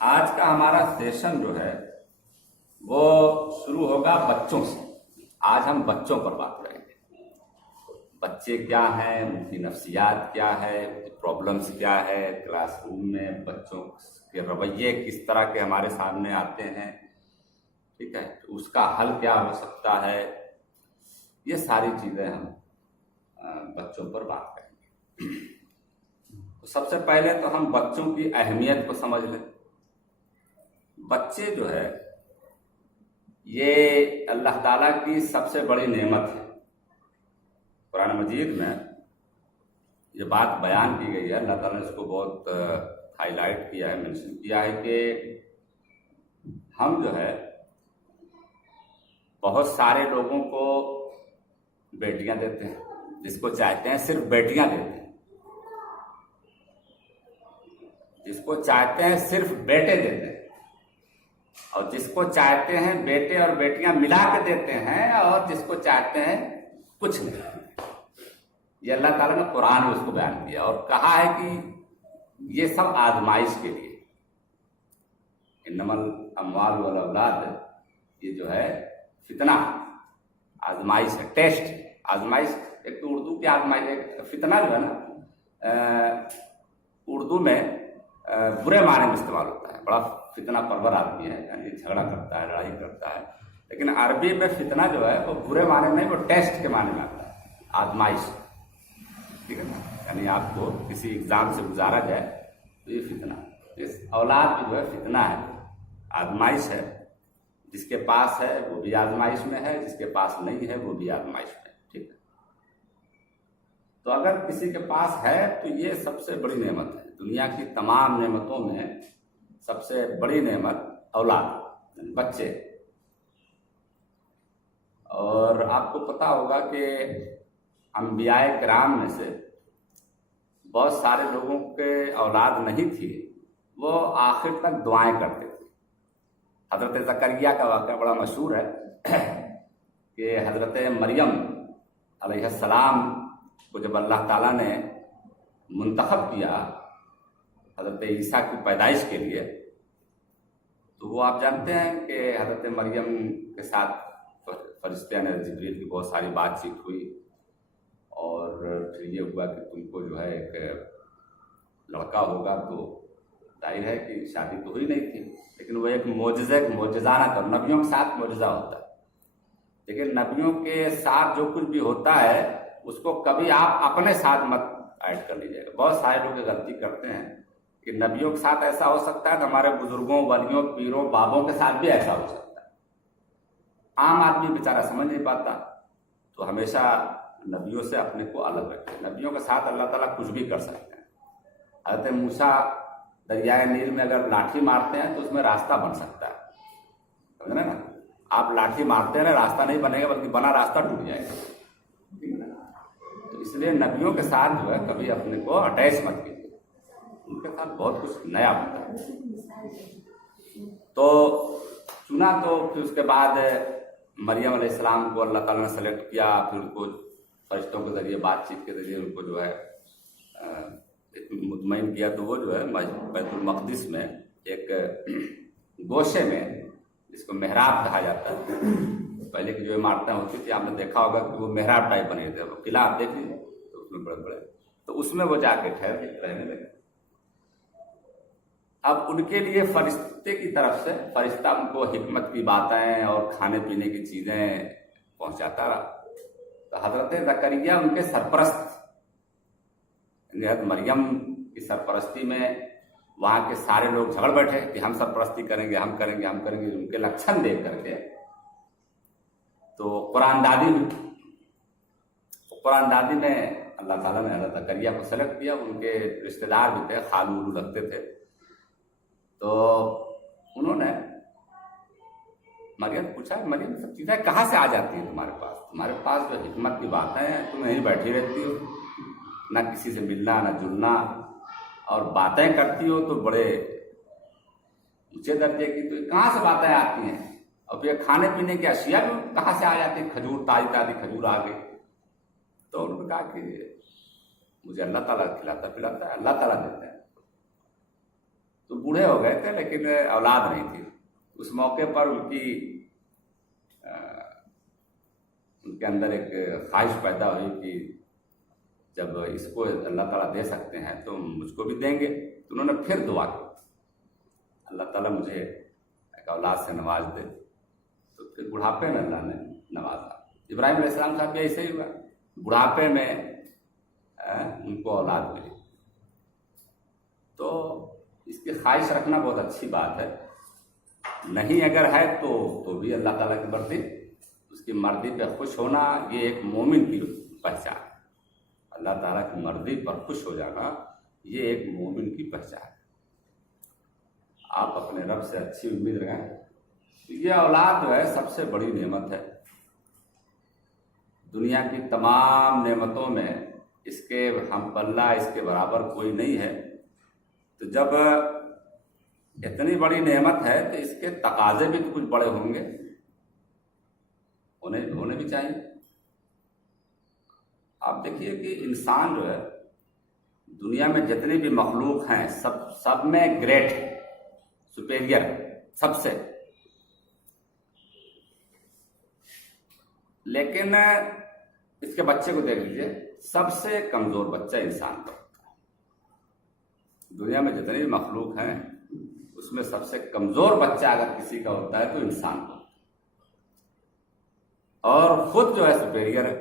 आज का हमारा सेशन जो है वो शुरू होगा बच्चों से। आज हम बच्चों पर बात करेंगे। बच्चे क्या हैं, उनकी नफ्सियात क्या है, प्रॉब्लम्स क्या है, क्लासरूम में बच्चों के रवैये किस तरह के हमारे सामने आते हैं, ठीक है, तो उसका हल क्या हो सकता है। ये सारी चीज़ें हम बच्चों पर बात करेंगे। तो सबसे पहले तो हम बच्चों की अहमियत को समझ लें। बच्चे जो है ये अल्लाह ताला की सबसे बड़ी नेमत है। कुरान मजीद में ये बात बयान की गई है, अल्लाह ताला ने इसको बहुत हाईलाइट किया है, मेंशन किया है कि हम जो है बहुत सारे लोगों को बेटियां देते हैं, जिसको चाहते हैं सिर्फ बेटियां देते हैं, जिसको चाहते हैं सिर्फ बेटे देते हैं, और जिसको चाहते हैं बेटे और बेटियां मिला के देते हैं, और जिसको चाहते हैं कुछ नहीं। ये अल्लाह ताला ने कुरान में उसको बयान किया और कहा है कि ये सब आजमाइश के लिए। इन्नमल अम्वाल वल औलाद, ये जो है फितना, आजमाइश है, टेस्ट। आजमाइश एक तो उर्दू की आजमाइश, एक फितना जो है ना उर्दू में बुरे माने में इस्तेमाल होता है। बड़ा फितना परवर आदमी है, यानी झगड़ा करता है, लड़ाई करता है। लेकिन अरबी में फितना जो है वो बुरे माने में, वो टेस्ट के माने में आता है, आजमाइश, ठीक है ना। यानी आपको किसी एग्जाम से गुजारा जाए तो ये फितना, इस औलाद भी जो है फितना है, आजमाइश है। जिसके पास है वो भी आजमाइश में है, जिसके पास नहीं है वो भी आजमाइश में, ठीक है। तो अगर किसी के पास है तो ये सबसे बड़ी नेमत है। दुनिया की तमाम नेमतों में सबसे बड़ी नेमत औलाद, बच्चे। और आपको पता होगा कि अंबियाए किराम में से बहुत सारे लोगों के औलाद नहीं थी, वो आखिर तक दुआएं करते थे। हजरत ज़करिया का वाक़या बड़ा मशहूर है कि हजरत मरियम अलैहिस्सलाम को जब अल्लाह ताला ने मुंतखब किया हजरत ईसा की पैदाइश के लिए, तो वो आप जानते हैं कि हजरत मरियम के साथ फरिश्ते ने जिब्रील की बहुत सारी बातचीत हुई, और फिर ये हुआ कि तुमको जो है एक लड़का होगा। तो जाहिर है कि शादी तो हुई नहीं थी, लेकिन वो एक मोजज़ाना था। नबियों के साथ मोजज़ा होता है, लेकिन नबियों के साथ जो कुछ भी होता है उसको कभी आप अपने साथ मत ऐड कर लीजिएगा। बहुत सारे लोग गलती करते हैं कि नबियों के साथ ऐसा हो सकता है तो हमारे बुजुर्गों, वलियों, पीरों, बाबों के साथ भी ऐसा हो सकता है। आम आदमी बेचारा समझ नहीं पाता। तो हमेशा नबियों से अपने को अलग रखें। नबियों के साथ अल्लाह ताला कुछ भी कर सकते हैं। हज़रत मूसा दरियाए नील में अगर लाठी मारते हैं तो उसमें रास्ता बन सकता है, समझ रहे ना। आप लाठी मारते हैं, रास्ता नहीं बनेगा बल्कि बना रास्ता टूट जाएगा, ठीक है ना। तो इसलिए नबियों के साथ जो है कभी अपने को अटैच मत कीजिए, उनके साथ बहुत कुछ नया होता है। तो चुना, तो फिर उसके बाद मरियम अलैहिस्सलाम को अल्लाह ताला ने सेलेक्ट किया। फिर उनको फरिश्तों के जरिए, बातचीत के जरिए उनको जो है मुतमईन किया। तो वो जो है बैतुल मक़दिस में एक गोशे में, जिसको मेहराब कहा जाता है, पहले की जो इमारतें होती थी आपने देखा होगा कि वो मेहराब टाइप बने थे। वो किला आप देख लीजिए तो उसमें बड़े बड़े, तो उसमें वो जाके ठहर के रहने लगे। अब उनके लिए फरिश्ते की तरफ से, फरिश्ता उनको हिकमत की बातें और खाने पीने की चीज़ें पहुंचाता रहा। तो हजरत ज़करिया उनके सरपरस्त, हज़रत मरियम की सरपरस्ती में वहाँ के सारे लोग झगड़ बैठे कि हम सरपरस्ती करेंगे, हम करेंगे, हम करेंगे। उनके लक्षण देख करके तो कुरानदादी हुई। कुरानदादी में अल्लाह ताला ने हज़रत ज़करिया को सेलेक्ट किया। उनके रिश्तेदार भी थे, खालू उलू लगते थे। तो उन्होंने मरियम पूछा, मरियम सब चीज़ें कहाँ से आ जाती हैं तुम्हारे पास? तुम्हारे पास जो हिकमत की बातें हैं, तुम यहीं बैठी रहती हो, ना किसी से मिलना ना जुलना, और बातें करती हो तो बड़े ऊंचे दर्जे की। तो कहाँ से बातें आती हैं? और फिर खाने पीने की अशिया भी कहाँ से आ जाती है? खजूर, ताज़ी ताज़ी खजूर आ गई। तो उन्होंने कहा कि मुझे अल्लाह ताला खिलाता पिलाता है, अल्लाह ताला देता है। तो बूढ़े हो गए थे लेकिन औलाद नहीं थी। उस मौके पर उनके अंदर एक ख्वाहिश पैदा हुई कि जब इसको अल्लाह ताला दे सकते हैं तो मुझको भी देंगे। तो उन्होंने फिर दुआ की, अल्लाह ताला मुझे एक औलाद से नवाज दे। तो फिर बुढ़ापे में अल्लाह ने नवाजा। इब्राहिम अलैहिस्सलाम साहब भी ऐसे ही हुआ, बुढ़ापे में उनको औलाद मिली। तो इसकी ख्वाहिश रखना बहुत अच्छी बात है। नहीं अगर है तो भी अल्लाह ताला की मर्जी, उसकी मर्जी पे खुश होना ये एक मोमिन की पहचान है। अल्लाह ताला की मर्जी पर खुश हो जाना ये एक मोमिन की पहचान है। आप अपने रब से अच्छी उम्मीद रखें। ये औलाद जो है सबसे बड़ी नेमत है। दुनिया की तमाम नेमतों में इसके हम पल्ला इसके बराबर कोई नहीं है। तो जब इतनी बड़ी नेमत है तो इसके तकाजे भी तो कुछ बड़े होंगे, होने भी चाहिए। आप देखिए कि इंसान जो है दुनिया में जितने भी मखलूक हैं सब में ग्रेट है, सुपेरियर सबसे। लेकिन इसके बच्चे को देख लीजिए, सबसे कमजोर बच्चा इंसान का होता है। दुनिया में जितने भी मखलूक हैं उसमें सबसे कमजोर बच्चा अगर किसी का होता है तो इंसान का, और खुद जो है सुपेरियर है।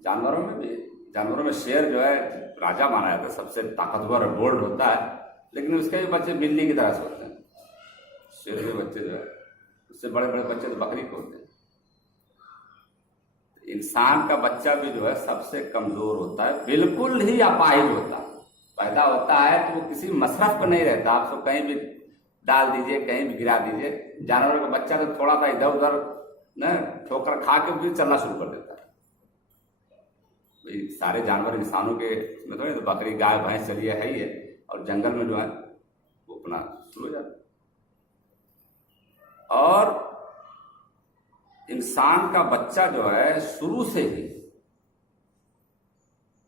जानवरों में शेर जो है राजा माना जाता है, सबसे ताकतवर और बोल्ड होता है, लेकिन उसके भी बच्चे बिल्ली की तरह से होते हैं। शेर के बच्चे जो है उससे बड़े बड़े बच्चे तो बकरी के होते हैं। इंसान का बच्चा भी जो है सबसे कमजोर होता है, बिल्कुल ही अपाहिज होता है। पैदा होता है तो वो किसी मसरफ पर नहीं रहता, आप सब कहीं भी डाल दीजिए, कहीं भी गिरा दीजिए। जानवरों का बच्चा तो थोड़ा सा इधर उधर न ठोकर खा के भी चलना शुरू कर देता है। भाई सारे जानवर इंसानों के इसमें थोड़ी, तो बकरी गाय भैंस चलिए है ही है, और जंगल में जो है वो अपना शुरू हो जाता है। और इंसान का बच्चा जो है शुरू से ही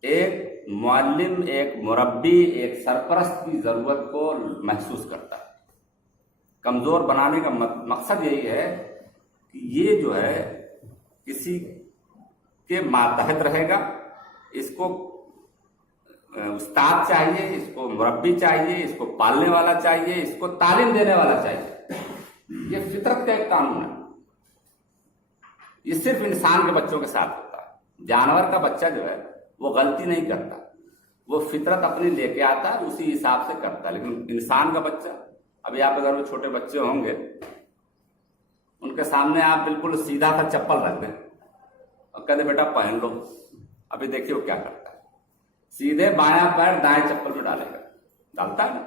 एक मुअल्लिम, एक मुरब्बी, एक सरपरस्त की जरूरत को महसूस करता है। कमजोर बनाने का मकसद यही है कि ये जो है किसी के मातहत रहेगा, इसको उस्ताद चाहिए, इसको मुरब्बी चाहिए, इसको पालने वाला चाहिए, इसको तालीम देने वाला चाहिए। ये फितरत का एक कानून है। ये सिर्फ इंसान के बच्चों के साथ होता है। जानवर का बच्चा जो है वो गलती नहीं करता, वो फितरत अपनी लेके आता है, उसी हिसाब से करता है। लेकिन इंसान का बच्चा, अभी आप अगर वो छोटे बच्चे होंगे, उनके सामने आप बिल्कुल सीधा सा चप्पल रख दें और कहते बेटा पहन लो, अभी देखिए वो क्या करता है। सीधे बायां पैर दाएं चप्पल में डालेगा, डालता है ना,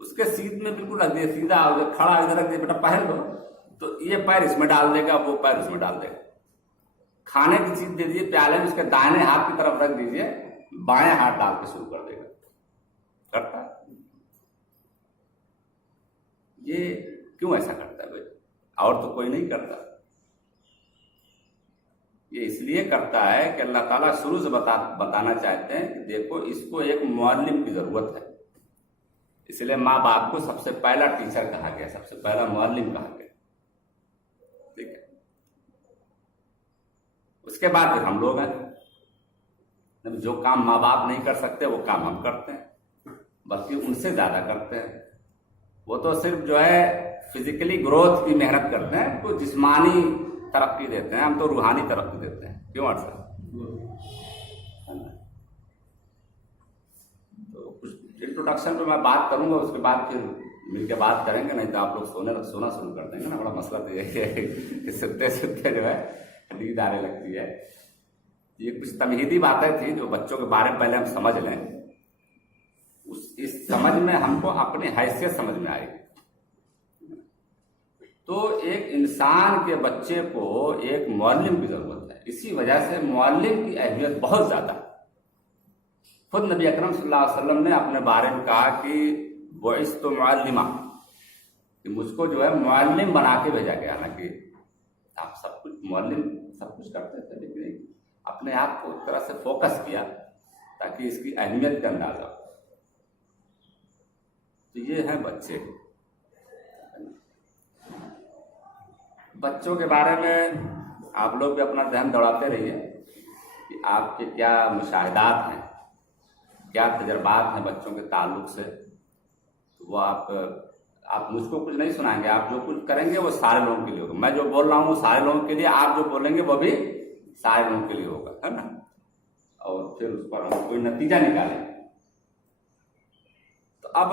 उसके सीध में बिल्कुल रख दिए, सीधा खड़ा इधर रख दिया, बेटा पहन लो, तो ये पैर इसमें डाल देगा, वो पैर उसमें डाल देगा। खाने की चीज दे दीजिए, प्याले में उसके दाहिने हाथ की तरफ रख दीजिए, बाएं हाथ डाल के शुरू कर देगा, करता है। ये क्यों ऐसा करता है भाई? और तो कोई नहीं करता। ये इसलिए करता है कि अल्लाह ताला शुरू से बताना चाहते हैं कि देखो इसको एक मुअल्लिम की जरूरत है। इसलिए माँ बाप को सबसे पहला टीचर कहा गया, सबसे पहला मुअल्लिम कहा गया। ठीक है, उसके बाद फिर हम लोग हैं। जो काम माँ बाप नहीं कर सकते वो काम हम करते हैं, बल्कि उनसे ज्यादा करते हैं। वो तो सिर्फ जो है फिजिकली ग्रोथ की मेहनत करते हैं, तो जिस्मानी तरक्की देते हैं, हम तो रूहानी तरक्की देते हैं। क्यों अर्थ? तो कुछ इंट्रोडक्शन पे मैं बात करूंगा, उसके बाद फिर मिलकर बात करेंगे, नहीं तो आप लोग सोना शुरू कर देंगे ना। बड़ा मसला तो यही है कि सुनते सुनते जो है नींद आने लगती है। ये कुछ तमहीदी बातें थी जो बच्चों के बारे में पहले हम समझ लें। इस समझ में हमको अपनी हैसियत समझ में आई। तो एक इंसान के बच्चे को एक मुअल्लिम की जरूरत है। इसी वजह से मुअल्लिम की अहमियत बहुत ज्यादा है। खुद नबी अकरम सल्लल्लाहु अलैहि वसल्लम ने अपने बारे में कहा कि बुइस्तु मुअल्लिमा, कि मुझको जो है मुअल्लिम बना के भेजा गया। ना कि आप सब कुछ मुअल्लिम सब कुछ करते थे, लेकिन अपने आप को एक तरह से फोकस किया ताकि इसकी अहमियत का अंदाजा हो। तो ये हैं बच्चे। बच्चों के बारे में आप लोग भी अपना ध्यान दौड़ाते रहिए कि आपके क्या मुशाहिदात हैं, क्या तजर्बात हैं बच्चों के ताल्लुक से। वो आप मुझको कुछ नहीं सुनाएंगे, आप जो कुछ करेंगे वो सारे लोगों के लिए होगा। मैं जो बोल रहा हूँ वो सारे लोगों के लिए, आप जो बोलेंगे वो भी सारे लोगों के लिए होगा, है ना। और फिर उस पर हम कोई नतीजा निकालें। तो अब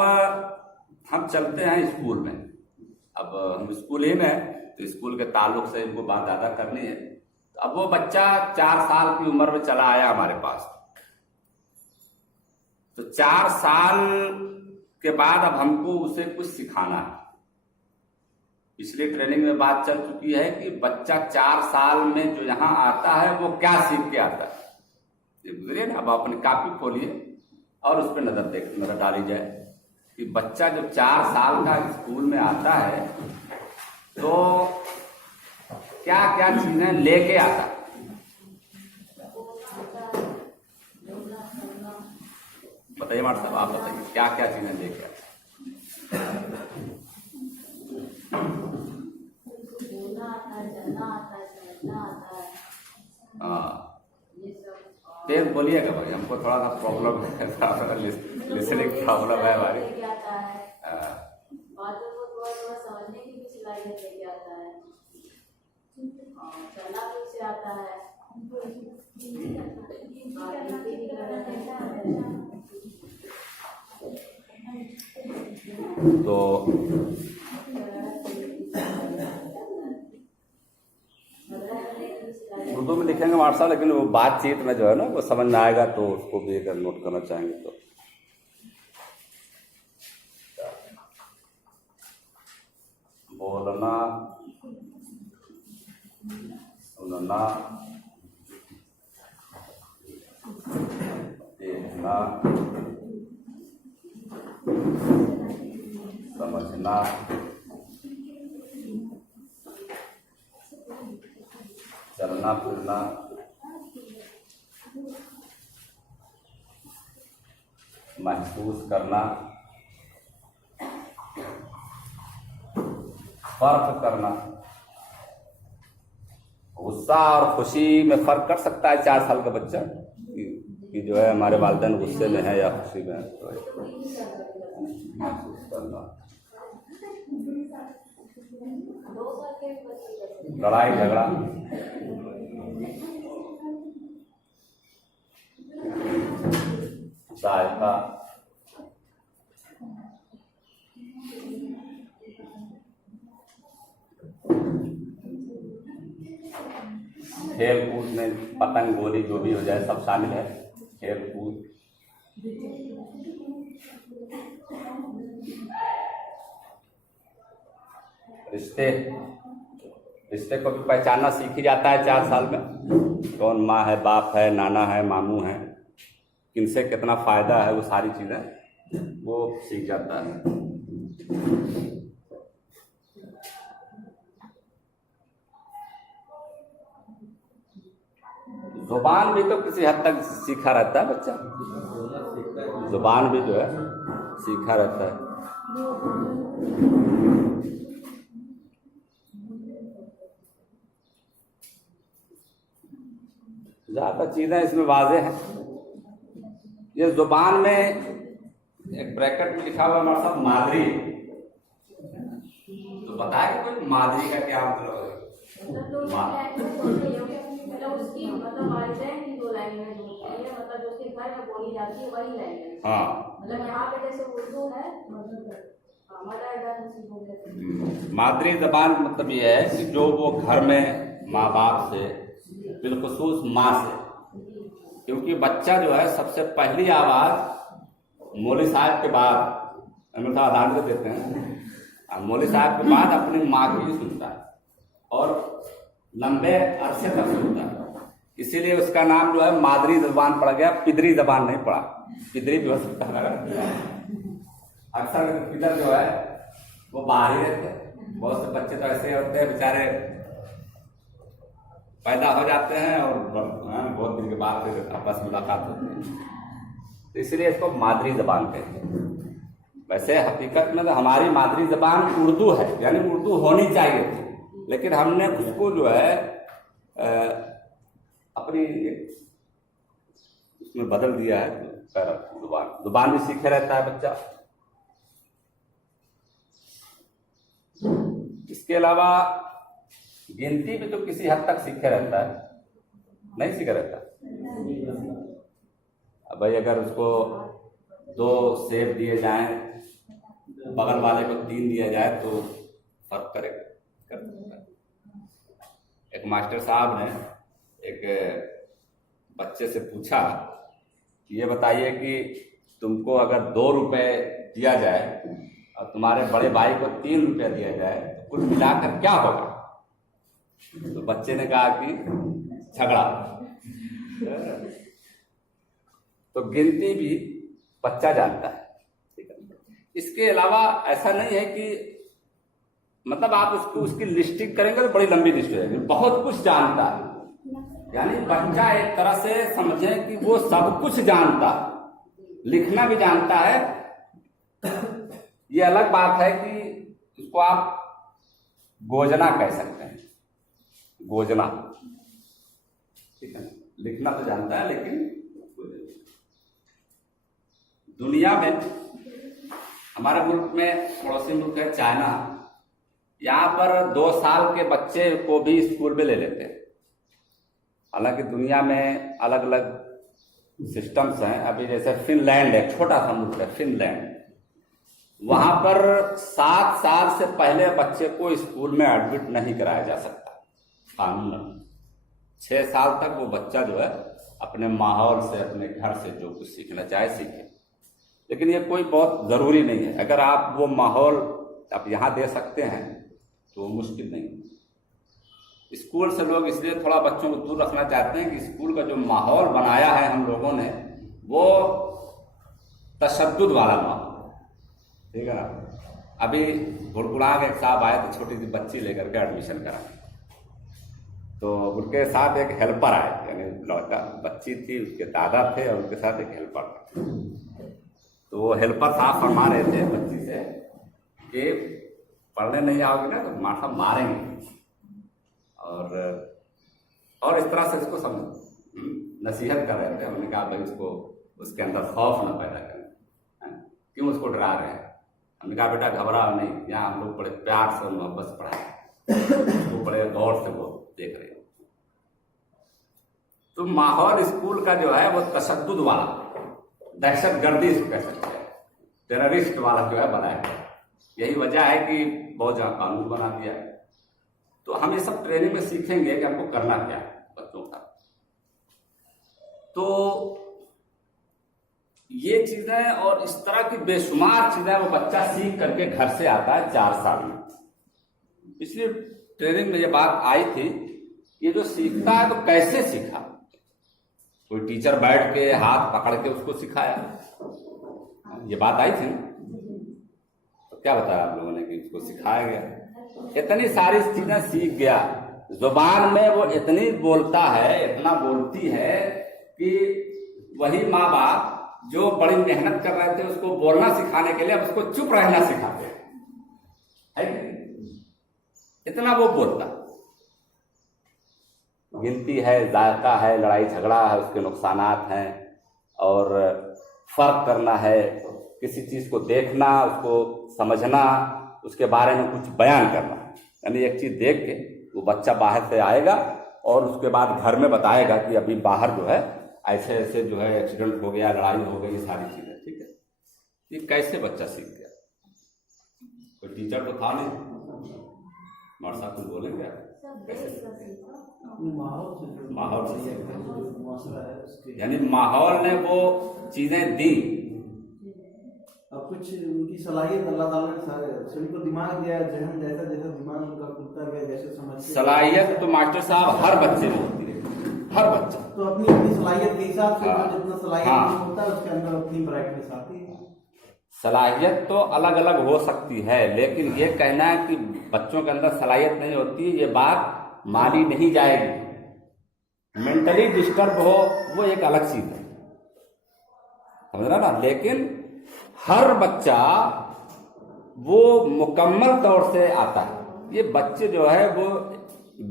हम चलते हैं स्कूल में। अब हम स्कूल ही में, तो स्कूल के ताल्लुक से इनको बात ज़्यादा करनी है। तो अब वो बच्चा 4 साल की उम्र में चला आया हमारे पास। तो 4 साल के बाद अब हमको उसे कुछ सिखाना है। पिछली ट्रेनिंग में बात चल चुकी है कि बच्चा 4 साल में जो यहाँ आता है वो क्या सीख के आता है, ये गुजरिए ना। अब अपनी कापी खोलिए और उस पर नजर डाली जाए कि बच्चा जब 4 साल का स्कूल में आता है तो क्या क्या चीजें लेके आता है। बताइए मार साहब, आप बताइए क्या क्या चीजें लेके आता है। हाँ, तेज बोलिएगा भाई, हमको थोड़ा सा प्रॉब्लम है, लिसनिंग प्रॉब्लम है हमारी। बातों को थोड़ा समझने की भी सलाहियत लेके आता है, चलना भी उसे आता है। तो उर्दू में लिखेंगे व्हाट्सएप, लेकिन वो बातचीत में जो है ना वो समझ में आएगा, तो उसको भी अगर नोट करना चाहेंगे तो। बोलना, सुनना, देखना, समझना, चलना फिरना, महसूस करना, फर्क करना। गुस्सा और खुशी में फर्क कर सकता है 4 साल का बच्चा कि जो है हमारे वालिदैन गुस्से में है या खुशी में है। तो महसूस करना, लड़ाई झगड़ा, सहायता, खेल कूद में पतंग गोली जो भी हो जाए सब शामिल है। खेल कूद, रिश्ते, रिश्ते को भी पहचानना सीख ही जाता है 4 साल में। कौन माँ है, बाप है, नाना है, मामू है, किनसे कितना फायदा है, वो सारी चीजें वो सीख जाता है। जुबान भी तो किसी हद तक सीखा रहता है बच्चा, जुबान भी जो है सीखा रहता है। ज्यादा चीजें इसमें वाज़ेह हैं। ये जुबान में एक ब्रैकेट में लिखा हुआ हमारे साथ मादरी, तो बताया कि कोई मादरी का क्या मतलब है। उसकी मतलब वालिदैन की जो लैंग्वेज होती है, मतलब जो उसके घर में बोली जाती है वही लैंग्वेज। हाँ, मतलब यहाँ पे जैसे उर्दू है, मादरी जबान मतलब ये है कि जो वो घर में माँ बाप से, बिलखुसूस माँ से, क्योंकि बच्चा जो है सबसे पहली आवाज मौलवी साहब के बाद, हम आदान को देते हैं, मौलवी साहब के बाद अपनी माँ को ही सुनता है और लंबे अरसे तक सुनता है। इसीलिए उसका नाम जो है मादरी जबान पड़ गया, पिदरी जबान नहीं पड़ा। पिदरी भी हो सकता है। अक्सर पिदर जो है वो बाहर ही रहते हैं। बहुत से बच्चे तो ऐसे होते हैं बेचारे, पैदा हो जाते हैं और बहुत दिन के बाद फिर आपस में मुलाकात होती है, तो इसलिए इसको मादरी जबान कहते हैं। वैसे हकीकत में तो हमारी मादरी जबान उर्दू है, यानी उर्दू होनी चाहिए थी, लेकिन हमने उसको जो है अपनी उसमें बदल दिया है। जुबान भी सीखे रहता है बच्चा। इसके अलावा गिनती भी तो किसी हद तक सीखे रहता है, नहीं सीखे रहता। अब भाई अगर उसको 2 सेब दिए जाएं, बगल वाले को 3 दिया जाए तो फर्क करेगा, कर सकता है। एक मास्टर साहब ने एक बच्चे से पूछा कि ये बताइए कि तुमको अगर 2 रुपए दिया जाए और तुम्हारे बड़े भाई को 3 रुपया दिया जाए तो कुल मिलाकर क्या होगा? तो बच्चे ने कहा कि झगड़ा। तो गिनती भी बच्चा जानता है। इसके अलावा ऐसा नहीं है कि मतलब आप उसको उसकी लिस्टिंग करेंगे तो बड़ी लंबी लिस्ट हो जाएगी, बहुत कुछ जानता है। यानी बच्चा एक तरह से समझें कि वो सब कुछ जानता है, लिखना भी जानता है। ये अलग बात है कि उसको आप गोजना कह सकते हैं, गोजना, ठीक है। लिखना तो जानता है लेकिन दुनिया में हमारे मुल्क में पड़ोसी मुल्क है चाइना, यहाँ पर 2 साल के बच्चे को भी स्कूल में ले लेते हैं। हालांकि दुनिया में अलग अलग सिस्टम्स हैं। अभी जैसे फिनलैंड है, छोटा सा मुल्क है फिनलैंड, वहां पर 7 साल से पहले बच्चे को स्कूल में एडमिट नहीं कराया जा सकता कानूनन। 6 साल तक वो बच्चा जो है अपने माहौल से, अपने घर से जो कुछ सीखना चाहे सीखे। लेकिन ये कोई बहुत जरूरी नहीं है। अगर आप वो माहौल आप यहाँ दे सकते हैं तो वो मुश्किल नहीं। स्कूल से लोग इसलिए थोड़ा बच्चों को दूर रखना चाहते हैं कि स्कूल का जो माहौल बनाया है हम लोगों ने वो तशद्दुद वाला माहौल, ठीक है ना। अभी गुड़गुड़ा के एक साहब आए थे छोटी सी बच्ची लेकर के एडमिशन कराने, तो उनके साथ एक हेल्पर आए, यानी लड़का बच्ची थी, उसके दादा थे और उनके साथ एक हेल्पर था। तो वो हेल्पर साहब फरमा रहे थे बच्ची से कि पढ़ने नहीं आओगे ना तो माथा मारेंगे, और इस तरह से इसको नसीहत कर रहे थे। हमने कहा भाई उसको उसके अंदर खौफ न पैदा करें, क्यों उसको डरा रहे हैं। हमने कहा बेटा घबराओ नहीं, यहाँ हम लोग बड़े प्यार से मोहब्बत से पढ़ाए, उसको बड़े गौर से वो देख रहे हैं। तो माहौल स्कूल का जो है वो तशद्दुद वाला, दहशतगर्दी कह सकते हैं, टेररिस्ट वाला जो है बनाया गया। यही वजह है कि बहुत जगह कानून बना दिया है। तो हम ये सब ट्रेनिंग में सीखेंगे कि हमको करना क्या है बच्चों का। तो ये चीजें और इस तरह की बेशुमार चीजें वो बच्चा सीख करके घर से आता है 4 साल में। इसलिए ट्रेनिंग में ये बात आई थी, ये जो सीखता है तो कैसे सीखा। कोई टीचर बैठ के हाथ पकड़ के उसको सिखाया, ये बात आई थी ना। तो क्या बताया आप लोगों ने कि उसको सिखाया गया, इतनी सारी चीजें सीख गया। जुबान में वो इतनी बोलता है, इतना बोलती है कि वही माँ बाप जो बड़ी मेहनत कर रहे थे उसको बोलना सिखाने के लिए अब उसको चुप रहना सिखाते हैं, इतना वो बोलता। गिनती है, जायका है, लड़ाई झगड़ा है, उसके नुकसानात हैं, और फर्क करना है, किसी चीज को देखना, उसको समझना, उसके बारे में कुछ बयान करना। यानी एक चीज देख के वो बच्चा बाहर से आएगा और उसके बाद घर में बताएगा कि अभी बाहर जो है ऐसे ऐसे जो है एक्सीडेंट हो गया, लड़ाई हो गई, सारी चीजें, ठीक है। ये कैसे बच्चा सीख गया? कोई टीचर तो था नहीं, मौर्य साहब कुछ बोलेंगे कैसे? माहौल से, यानी माहौल ने वो चीजें दी। अब कुछ उनकी सलाहियत अल्लाह ताला ने सभी को दिमाग दिया है, जहन जैसा जैसा दिमाग उनका खुलता गया, जैसे समझते। सलाहियत तो मास्टर साहब हर बच्चे में होती है, हर बच्चा तो अपनी अपनी सलाहियत के हिसाब से जितना सलाहियत होता है उसके अंदर अपनी ब्राइटनेस आती है। सलाहियत तो अलग अलग हो सकती है, लेकिन ये कहना है कि बच्चों के अंदर सलाहियत नहीं होती, ये बात मानी नहीं जाएगी। मेंटली डिस्टर्ब हो वो एक अलग चीज है, समझ रहा ना। लेकिन हर बच्चा वो मुकम्मल तौर से आता है। ये बच्चे जो है वो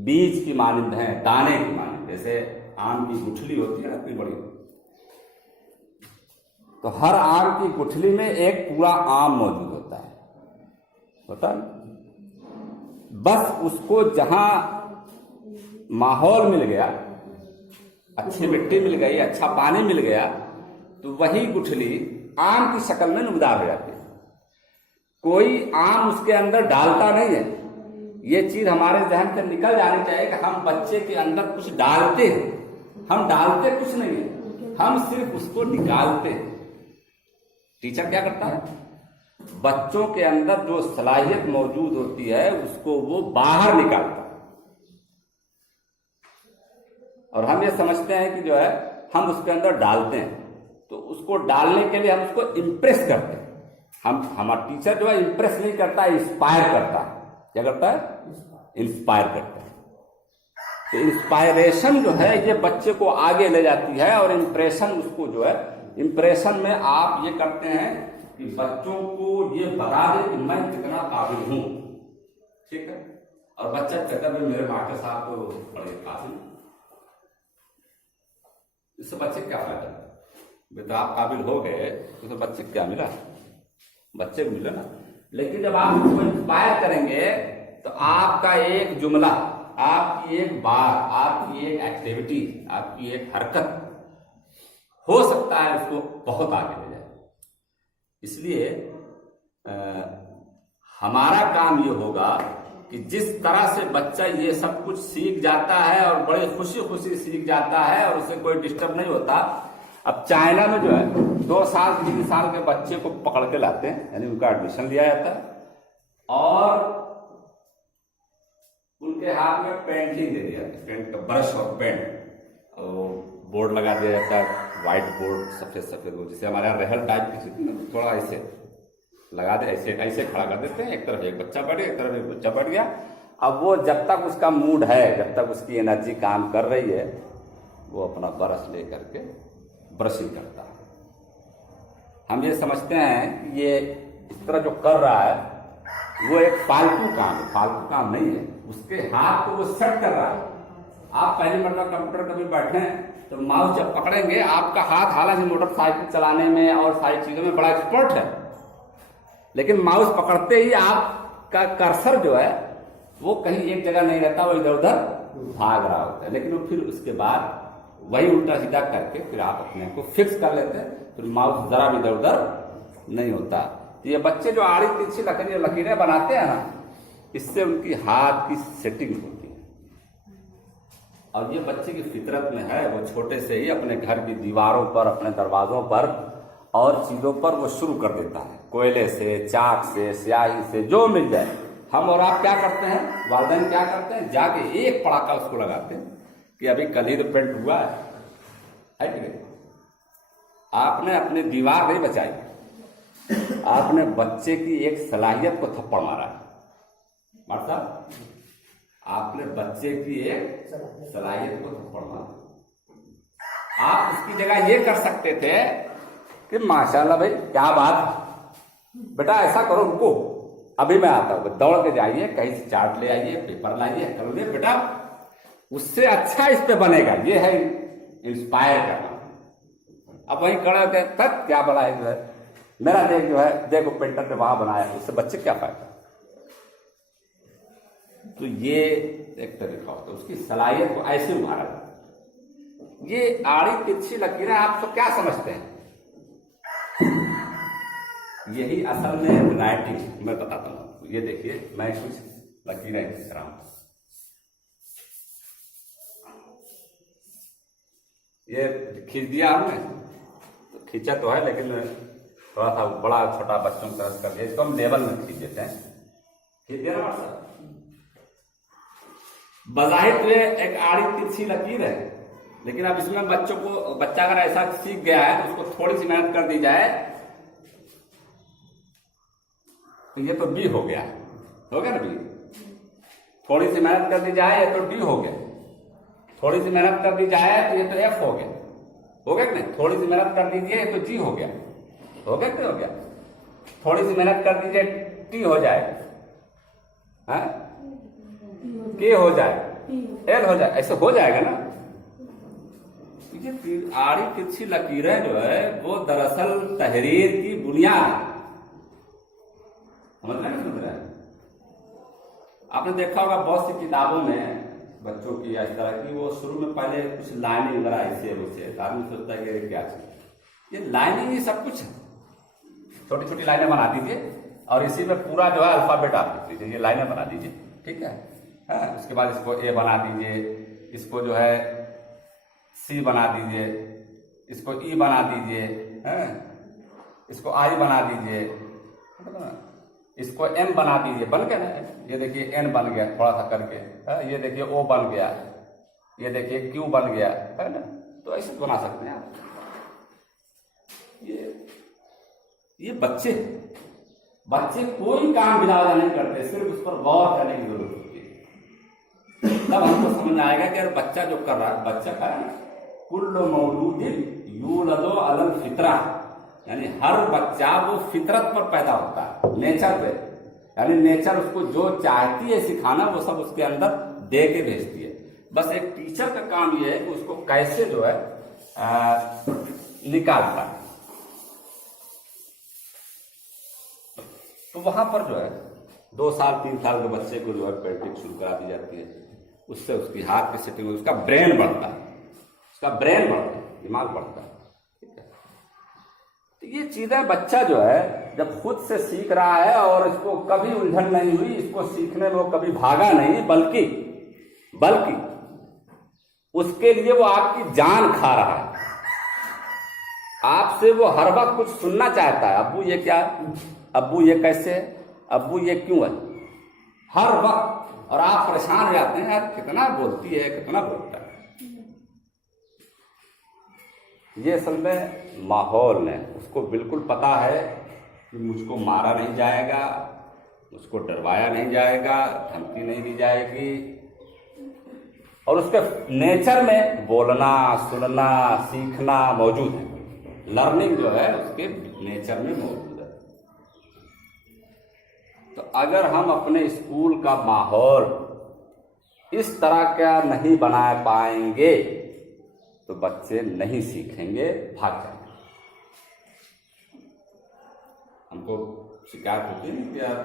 बीज की मानिंद हैं, दाने की मानिंद, जैसे आम की गुठली होती है ना इतनी बड़ी, तो हर आम की गुठली में एक पूरा आम मौजूद होता है। बस उसको जहां माहौल मिल गया, अच्छी मिट्टी मिल गई, अच्छा पानी मिल गया, तो वही गुठली आम की शक्ल में नुमदार हो जाती है। कोई आम उसके अंदर डालता नहीं है। ये चीज हमारे जहन से निकल जानी चाहिए कि हम बच्चे के अंदर कुछ डालते हैं। हम डालते कुछ नहीं है, हम सिर्फ उसको निकालते हैं। टीचर क्या करता है? बच्चों के अंदर जो सलाहियत मौजूद होती है उसको वो बाहर निकालता है। और हम ये समझते हैं कि जो है हम उसके अंदर डालते हैं, तो उसको डालने के लिए हम उसको इम्प्रेस करते हैं। हमारा टीचर जो है इम्प्रेस नहीं करता, इंस्पायर करता है। क्या करता है? इंस्पायर करता है। तो इंस्पायरेशन जो है ये बच्चे को आगे ले जाती है, और इम्प्रेशन उसको जो है, इम्प्रेशन में आप ये करते हैं कि बच्चों को ये बता दे कि मैं कितना काबिल हूं। ठीक है? और बच्चा कहता है मेरे मास्टर साहब तो बड़े काबिल। इससे बच्चे क्या फायदा? बेटा आप काबिल हो गए तो बच्चे को क्या मिला? बच्चे को मिला ना। लेकिन जब आप उसको इंस्पायर करेंगे तो आपका एक जुमला, आपकी एक बात, आपकी एक एक्टिविटी, आपकी एक हरकत हो सकता है उसको बहुत आगे ले जाए। इसलिए हमारा काम ये होगा कि जिस तरह से बच्चा ये सब कुछ सीख जाता है और बड़े खुशी खुशी सीख जाता है और उसे कोई डिस्टर्ब नहीं होता। अब चाइना में जो है 2 साल 3 साल के बच्चे को पकड़ के लाते हैं, यानी उनका एडमिशन लिया जाता है और उनके हाथ में पेंटिंग दे दिया जाता है, पेंट का ब्रश और पेंट, और बोर्ड लगा दिया जाता है, व्हाइट बोर्ड सफेद सफेद, जैसे हमारे यहाँ रेहल टाइप की थोड़ा ऐसे लगा दे, ऐसे ऐसे खड़ा कर देते हैं। एक तरफ एक बच्चा बैठ गया, एक तरफ एक बच्चा बैठ गया। अब वो जब तक उसका मूड है, जब तक उसकी एनर्जी काम कर रही है, वो अपना ब्रश ले करके ब्रशिंग करता है। हम ये समझते हैं कि ये इस तरह जो कर रहा है वो एक फालतू काम है। फालतू काम नहीं है, उसके हाथ को वो सेट कर रहा है। आप पहली मरतबा कंप्यूटर कभी बैठे तो माउस जब पकड़ेंगे, आपका हाथ हालांकि मोटरसाइकिल चलाने में और सारी चीजों में बड़ा एक्सपर्ट है, लेकिन माउस पकड़ते ही आपका कर्सर जो है वो कहीं एक जगह नहीं रहता, वो इधर उधर भाग रहा होता है। लेकिन वो फिर उसके बाद वही उल्टा सीधा करके फिर आप अपने को फिक्स कर लेते हैं, फिर माउस जरा भी इधर उधर नहीं होता। तो ये बच्चे जो आड़ी तिरछी लकीरें बनाते हैं ना, इससे उनकी हाथ की सेटिंग होती है। और ये बच्चे की फितरत में है, वो छोटे से ही अपने घर की दीवारों पर, अपने दरवाजों पर और चीजों पर वो शुरू कर देता है। कोयले से, चाक से, स्याही से, जो मिल जाए। हम और आप क्या करते हैं? वालिदैन क्या करते हैं? जाके एक पड़ाका उसको लगाते हैं कि अभी कल ही तो पेंट हुआ है कि नहीं? आपने अपनी दीवार नहीं बचाई, आपने बच्चे की एक सलाहियत को थप्पड़ मारा है। मतलब आपने बच्चे की एक सलाहियत को थप्पड़ मारा। आप उसकी जगह ये कर सकते थे कि माशाल्लाह भाई क्या बात, बेटा ऐसा करो, रुको अभी मैं आता हूं, दौड़ के जाइए, कहीं से चार्ट ले आइए, पेपर लाइए, कर लीजिए बेटा, उससे अच्छा इस पे बनेगा। ये है इंस्पायर करना। अब वहीं खड़े होते हैं, तब क्या बनाए जो है मेरा देख जो है, देखो पेंटर ने वहां बनाया, उससे बच्चे क्या फायदा? तो ये एक तरीका होता है, उसकी सलाहियत को ऐसे उभारा जाता है। ये आड़ी तिरछी लकीरें आप सब क्या समझते हैं? यही असल में राइटिंग। मैं बताता हूं, ये देखिए मैं कुछ लकीरें दिख रहा हूं। ये खींच दिया हमने, तो खींचा तो है लेकिन थोड़ा सा बड़ा छोटा बच्चों की तरह कर दिया, इसको हम लेवल में खींच देते हैं। खींच दिया ना सर? बज़ाहिर तो ये एक आड़ी तिरछी लकीर है, लेकिन अब इसमें बच्चा अगर ऐसा सीख गया है तो उसको थोड़ी सी मेहनत कर दी जाए तो ये तो बी हो गया ना बी। थोड़ी सी मेहनत कर दी जाए ये तो डी हो गया, थोड़ी सी मेहनत कर दी जाए तो ये तो एफ हो गया कि नहीं? थोड़ी सी मेहनत कर दीजिए ये तो जी हो गया कि नहीं हो गया? थोड़ी सी मेहनत कर दीजिए, टी हो जाएगा, हैं? के हो जाएगा, एल हो जाएगा, ऐसे हो जाएगा ना। ये आड़ी तिरछी लकीरें जो है वो दरअसल तहरीर की बुनियाद है। समझ रहे हैं, समझ रहे हैं? आपने देखा होगा बहुत सी किताबों में बच्चों की इस तरह की, वो शुरू में पहले कुछ लाइनिंग वगैरह ऐसे वैसे, आदमी सोचता है कि ये क्या चीज, ये लाइनिंग ही सब कुछ है। छोटी छोटी लाइनें बना दीजिए और इसी में पूरा जो है अल्फाबेट आप लिख दीजिए, ये लाइनें बना दीजिए, ठीक है। हाँ, उसके बाद इसको ए बना दीजिए, इसको जो है सी बना दीजिए, इसको ई बना दीजिए, हैं, इसको आई बना दीजिए, इसको एन बना दीजिए, बन गया ना। ये देखिए एन बन गया थोड़ा सा करके, है? ये देखिए ओ बन गया, ये देखिए क्यू बन गया, है ना। तो ऐसे बना सकते हैं आप। ये बच्चे कोई काम बिना वजह नहीं करते, सिर्फ उस पर गौर करने की जरूरत होती है। तब हमको समझ आएगा कि यार बच्चा जो कर रहा है, बच्चा का है ना, कुल्लु मौलूदिन यूलदो अलल फितरा, यानी हर बच्चा वो फितरत पर पैदा होता है, नेचर पे। यानी नेचर उसको जो चाहती है सिखाना वो सब उसके अंदर दे के भेजती है। बस एक टीचर का काम ये है कि उसको कैसे जो है निकालता है। तो वहां पर जो है 2 साल 3 साल के बच्चे को जो है पेंटिंग शुरू करा दी जाती है, उससे उसकी हाथ की सेटिंग, उसका ब्रेन बढ़ता है, दिमाग बढ़ता है, ठीक है। तो ये चीजें बच्चा जो है जब खुद से सीख रहा है और इसको कभी उलझन नहीं हुई, इसको सीखने में वो कभी भागा नहीं, बल्कि उसके लिए वो आपकी जान खा रहा है। आपसे वो हर वक्त कुछ सुनना चाहता है, अब्बू ये क्या है, अब्बू ये कैसे है, अब्बू ये क्यों है, हर वक्त। और आप परेशान हो जाते हैं, यार कितना बोलती है, कितना बोलता है। ये असल में माहौल ने, उसको बिल्कुल पता है कि मुझको मारा नहीं जाएगा, उसको डरवाया नहीं जाएगा, धमकी नहीं दी जाएगी, और उसके नेचर में बोलना, सुनना, सीखना मौजूद है। लर्निंग जो है उसके नेचर में मौजूद है। तो अगर हम अपने स्कूल का माहौल इस तरह का नहीं बना पाएंगे तो बच्चे नहीं सीखेंगे, भाग जाएंगे। हमको शिकायत होती है कि यार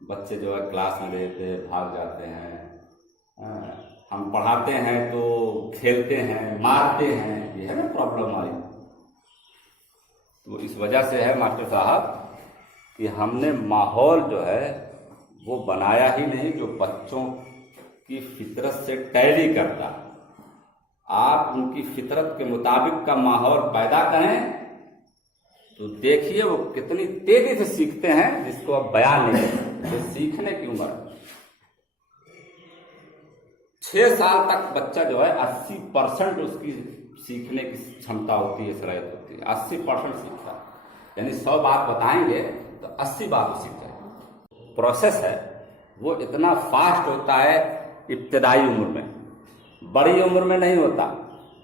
बच्चे जो है क्लास में रहते हैं, भाग जाते हैं, हम पढ़ाते हैं तो खेलते हैं, मारते हैं, ये है ना प्रॉब्लम हमारी। तो इस वजह से है मास्टर साहब कि हमने माहौल जो है वो बनाया ही नहीं जो बच्चों की फितरत से टैली करता। आप उनकी फितरत के मुताबिक का माहौल पैदा करें तो देखिए वो कितनी तेजी से सीखते हैं, जिसको अब बयान नहीं है। ये सीखने की उम्र 6 साल तक बच्चा जो है 80% उसकी सीखने की क्षमता होती है, सलाहियत होती है, 80% सीखता है। यानी 100 बात बताएंगे तो 80 बात सीख जाएगा। प्रोसेस है वो इतना फास्ट होता है इब्तदाई उम्र में, बड़ी उम्र में नहीं होता।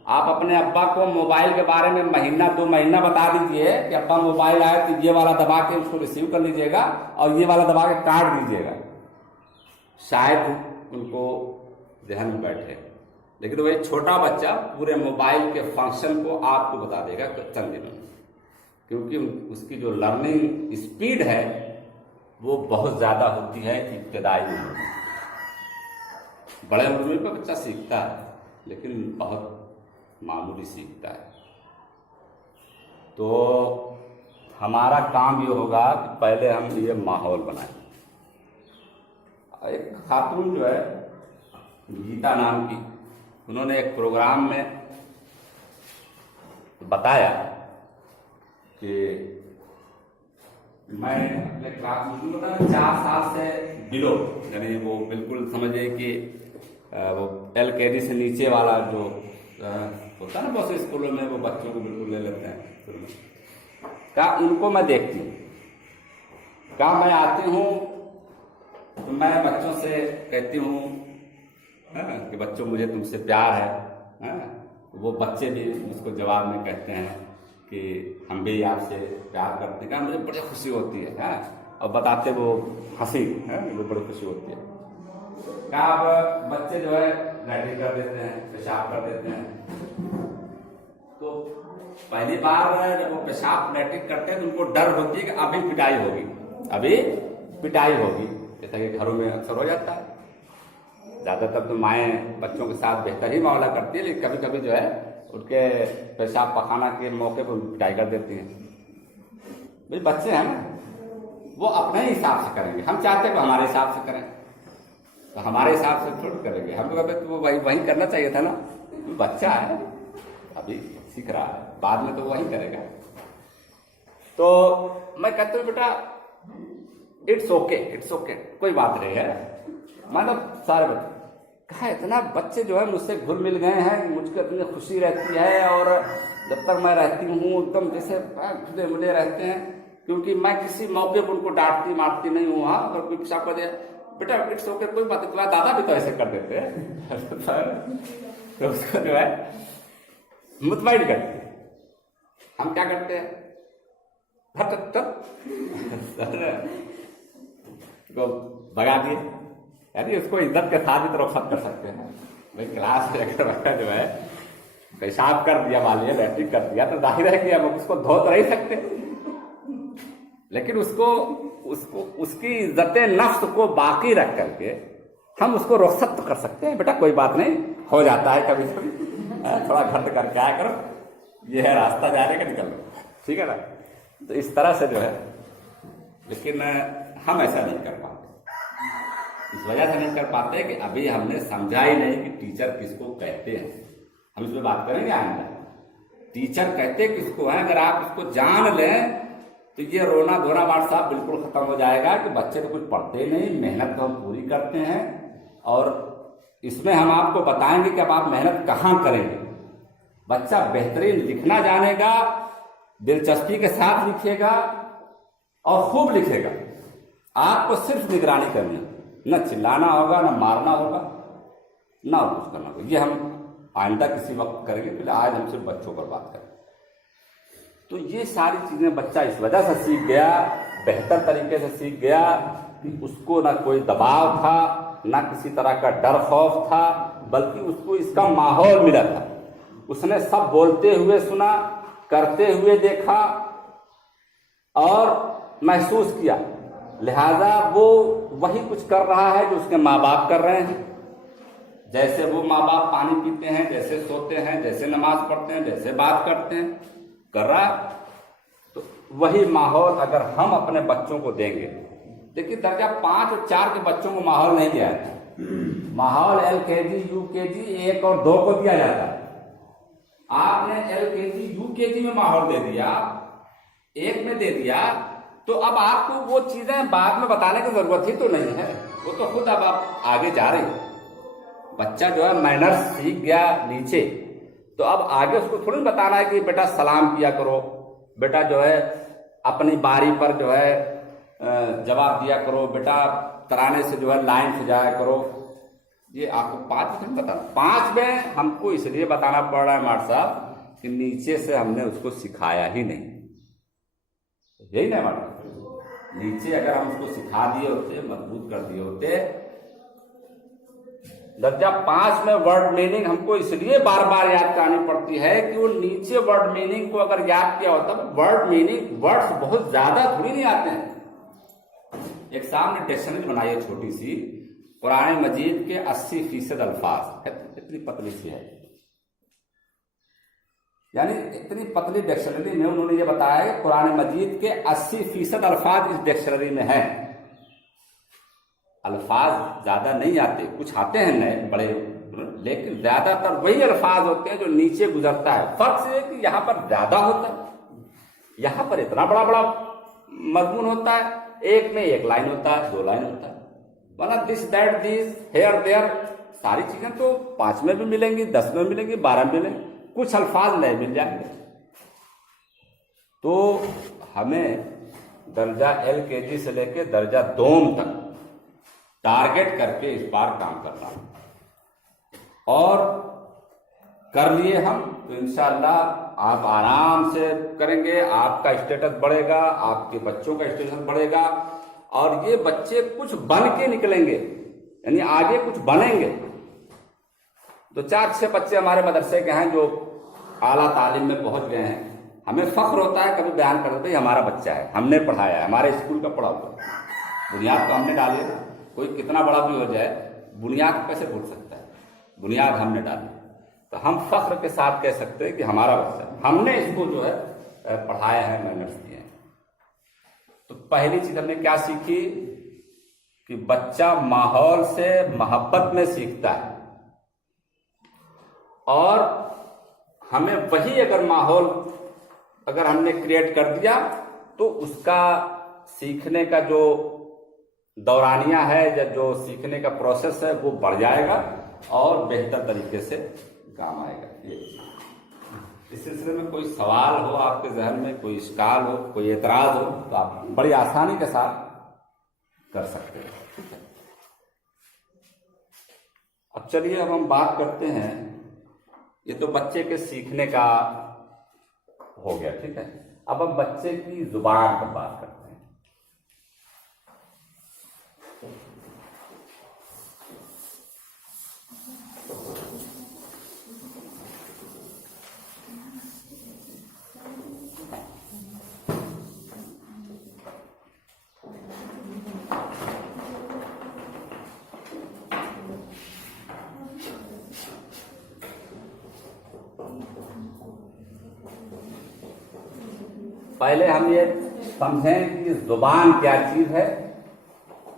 आप अपने अब्बा को मोबाइल के बारे में महीना 2 महीना बता दीजिए कि अब्बा मोबाइल आया तो ये वाला दबा के उसको रिसीव कर लीजिएगा और ये वाला दबा के काट दीजिएगा, शायद उनको ध्यान में बैठे। लेकिन वही छोटा बच्चा पूरे मोबाइल के फंक्शन को आपको बता देगा चंद दिनों में, क्योंकि उसकी जो लर्निंग स्पीड है वो बहुत ज्यादा होती है इब्तदाई उम्र में। बड़े उम्र में बच्चा सीखता है लेकिन बहुत मामूली सीखता है। तो हमारा काम ये होगा कि पहले हम ये माहौल बनाएं। एक खातून जो है गीता नाम की, उन्होंने एक प्रोग्राम में बताया कि मैं अपने क्लास में 4 साल से बिलो, यानी वो बिल्कुल समझे कि वो LKG से नीचे वाला जो होता है ना बहुत से स्कूलों में, वो बच्चों को बिल्कुल ले लेते हैं। क्या उनको मैं देखती हूँ, क्या मैं आती हूँ तो मैं बच्चों से कहती हूँ कि बच्चों मुझे तुमसे प्यार है। वो बच्चे भी उसको जवाब में कहते हैं कि हम भी आपसे प्यार करते हैं, मुझे बड़ी खुशी होती है, हाँ? और बताते वो हंसी है, मुझे बड़ी खुशी होती है। कहा अब बच्चे जो है लैट्रिन कर देते हैं, पेशाब कर देते हैं, तो पहली बार जब वो पेशाब लैट्रिन करते हैं तो उनको डर होती है कि अभी पिटाई होगी, अभी पिटाई होगी, जैसा कि घरों में अक्सर हो जाता है। ज़्यादातर तो माएँ बच्चों के साथ बेहतर ही मामला करती है, लेकिन कभी कभी जो है उनके पेशाब पखाना के मौके पर पिटाई कर देती हैं। भाई बच्चे हैं ना, वो अपने ही हिसाब से करेंगे, हम चाहते हैं कि हमारे हिसाब से करें, तो हमारे हिसाब से थोड़ी करेंगे, हम लोग तो वही करना चाहिए था ना। बच्चा है, अभी सीख रहा है, बाद में तो वही करेगा। तो मैं कहता हूँ बेटा इट्स ओके, कोई बात नहीं है। मतलब सारे बच्चे कहा इतना बच्चे जो है मुझसे घुल मिल गए हैं, मुझको इतनी खुशी रहती है, और जब तक मैं रहती हूँ एकदम जैसे खुले मिले रहते हैं, क्योंकि मैं किसी मौके पर उनको डांटती मारती नहीं हूँ। हाँ, अगर कोई पेशाब कर दिया, बेटा इट्स ओके, कोई बात नहीं, तुम्हारे दादा भी तो ऐसे कर देते हैं। तो उसको जो है मुतमईन करते हैं। हम क्या करते हैं, तो भगा दिए, यानी उसको इज्जत के साथ भी तो रुखसत कर सकते हैं। भाई क्लास में अगर बच्चा जो है पेशाब कर दिया, मान लिया लैट्रिन कर दिया, तो जाहिर है कि हम उसको धो तो नहीं सकते, लेकिन उसको उसकी इज्जत नफ्स को बाकी रख करके हम उसको रुखसत तो कर सकते हैं। बेटा कोई बात नहीं, हो जाता है कभी कभी, थोड़ा घट करके आया करो, ये है रास्ता जाने का, निकल लो, ठीक है ना। तो इस तरह से जो है, लेकिन हम ऐसा नहीं कर पाते। इस वजह से नहीं कर पाते कि अभी हमने समझा ही नहीं कि टीचर किसको कहते हैं। हम इस पर बात करेंगे आएंगे, टीचर कहते किसको हैं। अगर आप इसको जान लें तो ये रोना धोना बात साहब बिल्कुल खत्म हो जाएगा कि बच्चे तो कुछ पढ़ते नहीं, मेहनत तो हम पूरी करते हैं, और इसमें हम आपको बताएंगे कि अब आप मेहनत कहाँ करेंगे। बच्चा बेहतरीन लिखना जानेगा, दिलचस्पी के साथ लिखेगा और खूब लिखेगा। आपको सिर्फ निगरानी करनी है, न चिल्लाना होगा, न मारना होगा, ना कुछ करना होगा। ये हम आइंदा किसी वक्त करेंगे, फिर आज हम सिर्फ बच्चों पर बात करें। तो ये सारी चीजें बच्चा इस वजह से सीख गया, बेहतर तरीके से सीख गया कि उसको ना कोई दबाव था, ना किसी तरह का डर खौफ था, बल्कि उसको इसका माहौल मिला था। उसने सब बोलते हुए सुना, करते हुए देखा और महसूस किया, लिहाजा वो वही कुछ कर रहा है जो उसके माँ बाप कर रहे हैं। जैसे वो माँ बाप पानी पीते हैं, जैसे सोते हैं, जैसे नमाज पढ़ते हैं, जैसे बात करते हैं, कर रहा। तो वही माहौल अगर हम अपने बच्चों को देंगे, देखिए दर्जा 5 और 4 के बच्चों को माहौल नहीं दिया जाता, माहौल LKG UKG 1 और 2 को दिया जाता है। आपने LKG UKG में माहौल दे दिया, 1 में दे दिया, तो अब आपको वो चीजें बाद में बताने की जरूरत ही तो नहीं है, वो तो खुद अब आप आगे जा रहे हैं। बच्चा जो है मैनर्स सीख गया नीचे, तो अब आगे उसको थोड़ी बताना है कि बेटा सलाम किया करो, बेटा जो है अपनी बारी पर जो है जवाब दिया करो, बेटा तराने से जो है लाइन से जाया करो। ये आपको 5 में बताना, 5 में हमको इसलिए बताना पड़ रहा है मार साहब कि नीचे से हमने उसको सिखाया ही नहीं। यही ना मार, नीचे अगर हम उसको सिखा दिए होते, मजबूत कर दिए होते। दर्जा 5 में वर्ड मीनिंग हमको इसलिए बार बार याद करानी पड़ती है कि वो नीचे वर्ड मीनिंग को अगर याद किया होता, वर्ड मीनिंग वर्ड्स बहुत ज्यादा थोड़ी नहीं आते हैं। एक सामने डिक्शनरी बनाई है छोटी सी, कुरान मजीद के 80% अल्फाज, इतनी पतली सी है, यानी इतनी पतली डिक्शनरी में उन्होंने ये बताया है कुरान मजीद के 80% अल्फाज इस डिक्शनरी में है। अल्फाज ज्यादा नहीं आते, कुछ आते हैं नए बड़े, लेकिन ज्यादातर वही अल्फाज होते हैं जो नीचे गुजरता है। फर्क से कि यहाँ पर ज्यादा होता है, यहाँ पर इतना बड़ा बड़ा मजमून होता है, एक में 1 लाइन होता है, 2 लाइन होता है, वरना this that this here there सारी चीजें तो 5 में भी मिलेंगी, 10 में मिलेंगी, 12 में मिलेंगी, कुछ अल्फाज नए मिल जाएंगे। तो हमें दर्जा LKG से लेके दर्जा 2 तक टारगेट करके इस बार काम करना है, और कर लिए हम तो इंशाअल्लाह आप आराम से करेंगे, आपका स्टेटस बढ़ेगा, आपके बच्चों का स्टेटस बढ़ेगा, और ये बच्चे कुछ बन के निकलेंगे, यानी आगे कुछ बनेंगे। तो 4-6 बच्चे हमारे मदरसे के हैं जो आला तालीम में पहुंच गए हैं। हमें फख्र होता है, कभी बयान करते हैं हमारा बच्चा है, हमने पढ़ाया है, हमारे स्कूल का पढ़ा हुआ है, बुनियाद तो हमने डाली है। कोई कितना बड़ा भी हो जाए, बुनियाद कैसे भूल सकता है, बुनियाद हमने डाली। तो हम फख्र के साथ कह सकते हैं कि हमारा बच्चा, हमने इसको जो है पढ़ाया है, मैनर्स दिए हैं। तो पहली चीज हमने क्या सीखी कि बच्चा माहौल से मोहब्बत में सीखता है, और हमें वही अगर माहौल अगर हमने क्रिएट कर दिया तो उसका सीखने का जो दौरानिया है या जो सीखने का प्रोसेस है वो बढ़ जाएगा और बेहतर तरीके से काम आएगा। इस सिलसिले में कोई सवाल हो आपके जहन में, कोई इश्काल हो, कोई एतराज हो, तो आप बड़ी आसानी के साथ कर सकते हैं। अब चलिए अब हम बात करते हैं, ये तो बच्चे के सीखने का हो गया, ठीक है। अब हम बच्चे की जुबान पर बात करते हैं। पहले हम ये समझें कि जुबान क्या चीज है,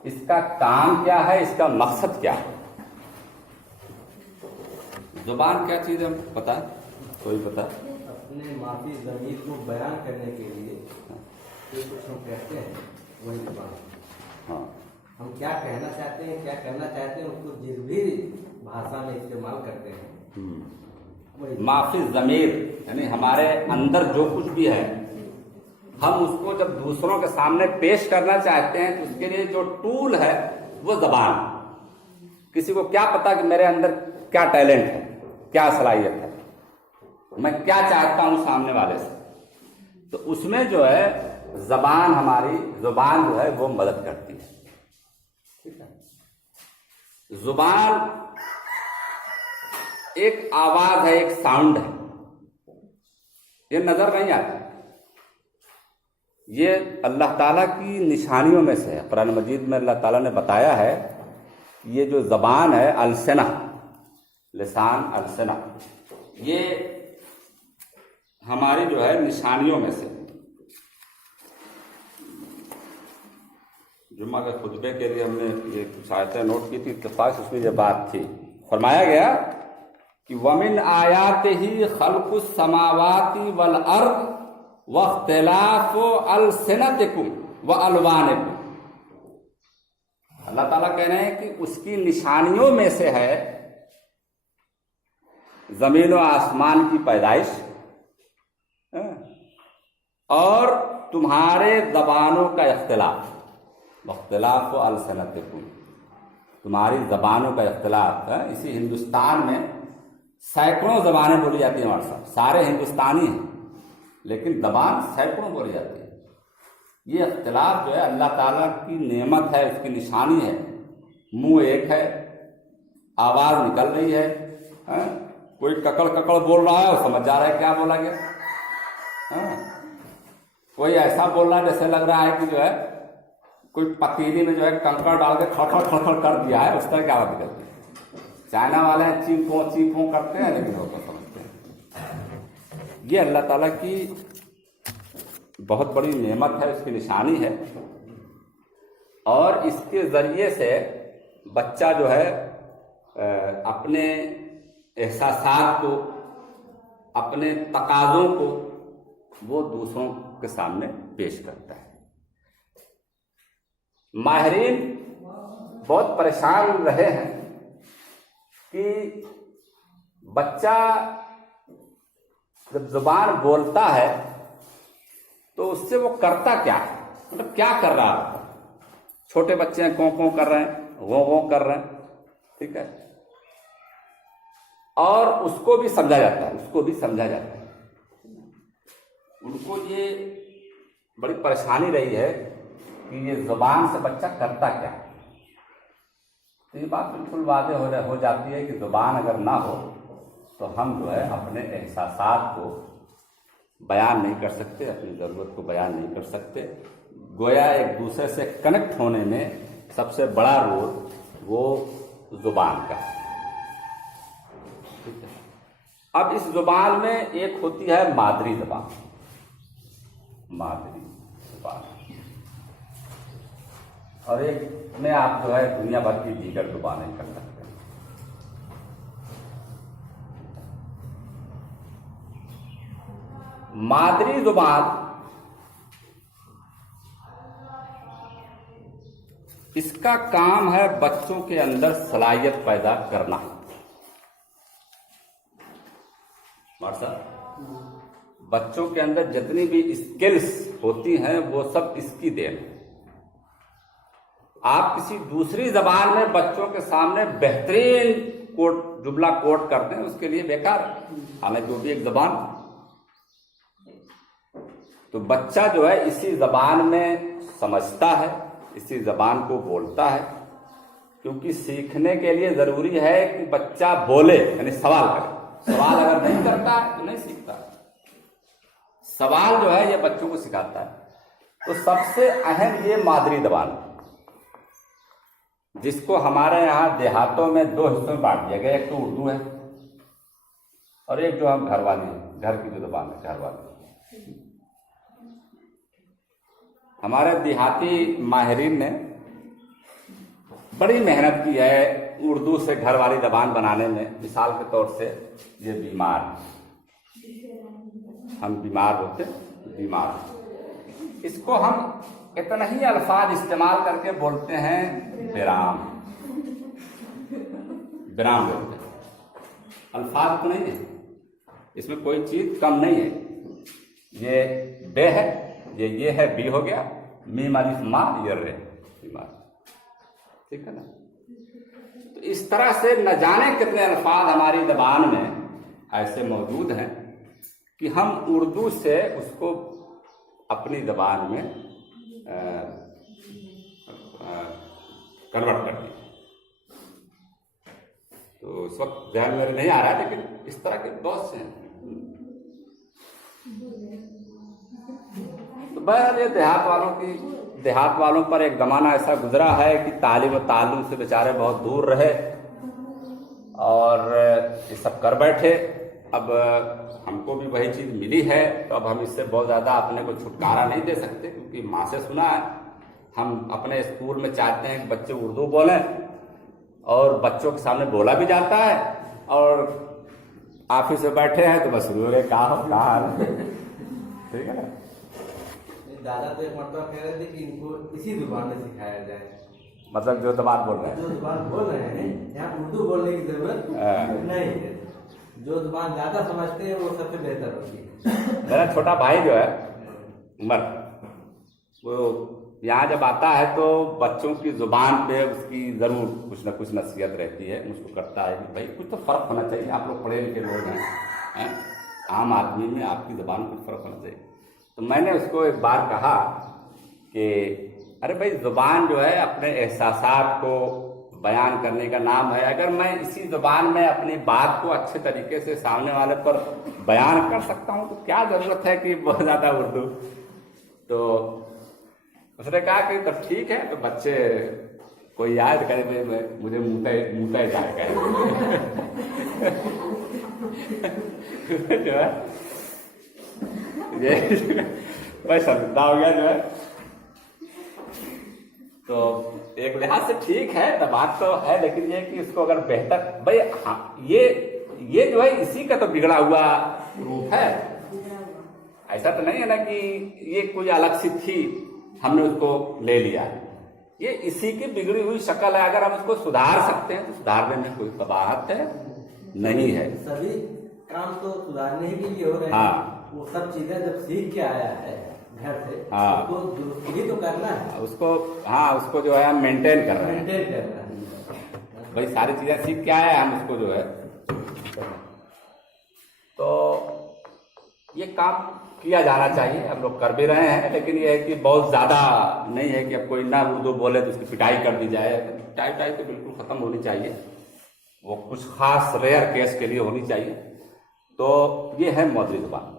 इसका काम क्या है, इसका मकसद क्या है। जुबान क्या चीज है पता है? कोई पता? अपने माफी ज़मीर को बयान करने के लिए जो कुछ हम कहते हैं वही जुबान। हाँ, हम क्या कहना चाहते हैं, क्या करना चाहते हैं, उसको जिस भी भाषा में इस्तेमाल करते हैं वही माफी ज़मीर, यानी हमारे अंदर जो कुछ भी है हम उसको जब दूसरों के सामने पेश करना चाहते हैं तो उसके लिए जो टूल है वो जबान। किसी को क्या पता कि मेरे अंदर क्या टैलेंट है, क्या सलाहियत है, मैं क्या चाहता हूं सामने वाले से, तो उसमें जो है जबान, हमारी जुबान जो है वो मदद करती है, ठीक है। जुबान एक आवाज है, एक साउंड है, ये नजर नहीं आती। ये अल्लाह ताला की निशानियों में से है। कुरान मजीद में अल्लाह ताला ने बताया है कि ये जो जबान है, अलसना, लिसान अलसना, ये हमारी जो है निशानियों में से। जुम्मा के खुतबे के लिए हमने ये कुछ आयतें नोट की थी, इत्तेफाक उसमें ये बात थी। फरमाया गया कि वमिन आयातिही खल्कुस समावाति वल अर्द वख्तिलाफु अलसिनतिकुम व अलवानिकुम। अल्लाह ताला कह रहे हैं कि उसकी निशानियों में से है जमीन और आसमान की पैदाइश और तुम्हारे जबानों का इख्तिलाफ, वख्तिलाफु अलसिनतिकुम, तुम्हारी जबानों का इख्तिलाफ है। इसी हिंदुस्तान में सैकड़ों जबानें बोली जाती हैं हमारे साथ, सारे हिंदुस्तानी हैं लेकिन जबान सैकड़ों बोली जाती है। ये इख्तिलाफ जो है अल्लाह ताला की नेमत है, उसकी निशानी है। मुंह एक है, आवाज निकल रही है, कोई ककड़ ककड़ बोल रहा है और समझ जा रहा है क्या बोला गया, कोई ऐसा बोल रहा है जैसे लग रहा है कि जो है कोई पतीली में जो है कंकड़ डाल के खड़खड़ खड़खड़ कर दिया है, उस तरह की आवाज निकलती है। चाइना वाले चीपों चीपों करते हैं लेकिन लोग समझते हैं। ये अल्लाह ताला की बहुत बड़ी नेमत है, उसकी निशानी है, और इसके जरिए से बच्चा जो है अपने एहसासात को, अपने तकाज़ों को वो दूसरों के सामने पेश करता है। माहिरीन बहुत परेशान रहे हैं कि बच्चा जब जुबान बोलता है तो उससे वो करता क्या है, मतलब क्या कर रहा है। छोटे बच्चे हैं, कों कर रहे हैं, वो कर रहे हैं, ठीक है, और उसको भी समझा जाता है, उनको ये बड़ी परेशानी रही है कि ये ज़ुबान से बच्चा करता क्या है। तो ये बात बिल्कुल वाज़ेह हो जाती है कि ज़ुबान अगर ना हो तो हम जो है अपने एहसासात को बयान नहीं कर सकते, अपनी ज़रूरत को बयान नहीं कर सकते। गोया एक दूसरे से कनेक्ट होने में सबसे बड़ा रोल वो ज़ुबान का है। ठीक है। अब इस ज़ुबान में एक होती है मादरी ज़ुबान, मादरी ज़ुबान, और एक में आप जो है दुनिया भर की दीगर ज़ुबानें कर सकते हैं। मादरी ज़ुबान, इसका काम है बच्चों के अंदर सलाहियत पैदा करना। बच्चों के अंदर जितनी भी स्किल्स होती हैं वो सब इसकी देन है। आप किसी दूसरी जबान में बच्चों के सामने बेहतरीन जुमला कोट करते हैं, उसके लिए बेकार, हालांकि वो भी एक जबान। तो बच्चा जो है इसी जबान में समझता है, इसी जबान को बोलता है, क्योंकि सीखने के लिए जरूरी है कि बच्चा बोले, यानी सवाल करे। सवाल अगर नहीं करता है तो नहीं सीखता। सवाल जो है ये बच्चों को सिखाता है। तो सबसे अहम ये मादरी जबान, जिसको हमारे यहाँ देहातों में दो हिस्सों में बांट दिया गया। एक तो उर्दू है और एक जो हम घर की जो जबान है, घर वाली। हमारे देहाती माहिरीन ने बड़ी मेहनत की है उर्दू से घर वाली जबान बनाने में। मिसाल के तौर से ये बीमार, हम बीमार होते, बीमार, इसको हम इतना ही अल्फाज इस्तेमाल करके बोलते हैं विराम, विराम बोलते हैं। अल्फाज तो नहीं है, इसमें कोई चीज कम नहीं है। ये बे है, ये है बी हो गया, मीम अलिफ मा ये रे, बीमार। ठीक है ना। तो इस तरह से न जाने कितने अल्फाज हमारी जबान में ऐसे मौजूद हैं कि हम उर्दू से उसको अपनी जबान में कन्वर्ट कर दिए। तो इस वक्त ध्यान मेरे नहीं आ रहा है, लेकिन इस तरह के बहुत से हैं। तो बहरहाल ये देहात वालों पर एक जमाना ऐसा गुजरा है कि तालीम और ताल्लुम से बेचारे बहुत दूर रहे और ये सब कर बैठे। अब हमको भी वही चीज़ मिली है, तो अब हम इससे बहुत ज़्यादा अपने को छुटकारा नहीं दे सकते, क्योंकि माँ से सुना है। हम अपने स्कूल में चाहते हैं कि बच्चे उर्दू बोलें, और बच्चों के सामने बोला भी जाता है, और ऑफिस में बैठे हैं तो बस शुरू हो गए कहाँ। ठीक है ना। दादा तो एक मरतबा कह रहे थे कि इनको इसी जुबान में सिखाया जाए, मतलब जो जबान बोल रहे हैं, जो जुबान बोल रहे हैं यहाँ उर्दू बोलने की जरूरत नहीं है। जो जुबान ज्यादा समझते हैं वो सबसे बेहतर होती है। मेरा छोटा भाई जो है उमर, वो यहाँ जब आता है तो बच्चों की जुबान पे उसकी जरूर कुछ न कुछ नसीहत रहती है। मुझको करता है कि भाई कुछ तो फर्क होना चाहिए, आप लोग पढ़े लिखे लोग हैं, आम आदमी में आपकी जुबान कुछ फर्क होना चाहिए। तो मैंने उसको एक बार कहा कि अरे भाई जुबान जो है अपने एहसासात को बयान करने का नाम है। अगर मैं इसी जुबान में अपनी बात को अच्छे तरीके से सामने वाले पर बयान कर सकता हूँ तो क्या जरूरत है कि बहुत ज़्यादा उर्दू। तो उसने कहा कि तब ठीक है, तो बच्चे कोई याद करे मुझे मुँह जाए जो है भाई समझता हो गया जो है। तो एक लिहाज से ठीक है, तो बात तो है, लेकिन ये कि इसको अगर बेहतर भाई, हाँ, ये जो है इसी का तो बिगड़ा हुआ रूप है। ऐसा तो नहीं है ना कि ये कोई अलग सी थी, हमने उसको ले लिया। ये इसी की बिगड़ी हुई शक्ल है। अगर हम उसको सुधार सकते हैं तो सुधारने में कोई कबाहत है नहीं है। सभी काम तो सुधारने के लिए हो रहे हैं। हाँ, वो सब चीजें जब सीख के आया है घर से, हाँ, उसको दुरुस्त भी तो करना है उसको। हाँ, उसको जो है हम मेंटेन कर रहे हैं, मेंटेन करना है। भाई सारी चीजें सीख के आए, हम उसको जो है। तो ये काम किया जाना चाहिए, हम लोग कर भी रहे हैं, लेकिन ये है कि बहुत ज़्यादा नहीं है कि अब कोई ना उर्दू बोले तो उसकी पिटाई कर दी जाए। पिटाई पिटाई तो बिल्कुल ख़त्म होनी चाहिए, वो कुछ खास रेयर केस के लिए होनी चाहिए। तो ये है मौद्री ज़ुबान।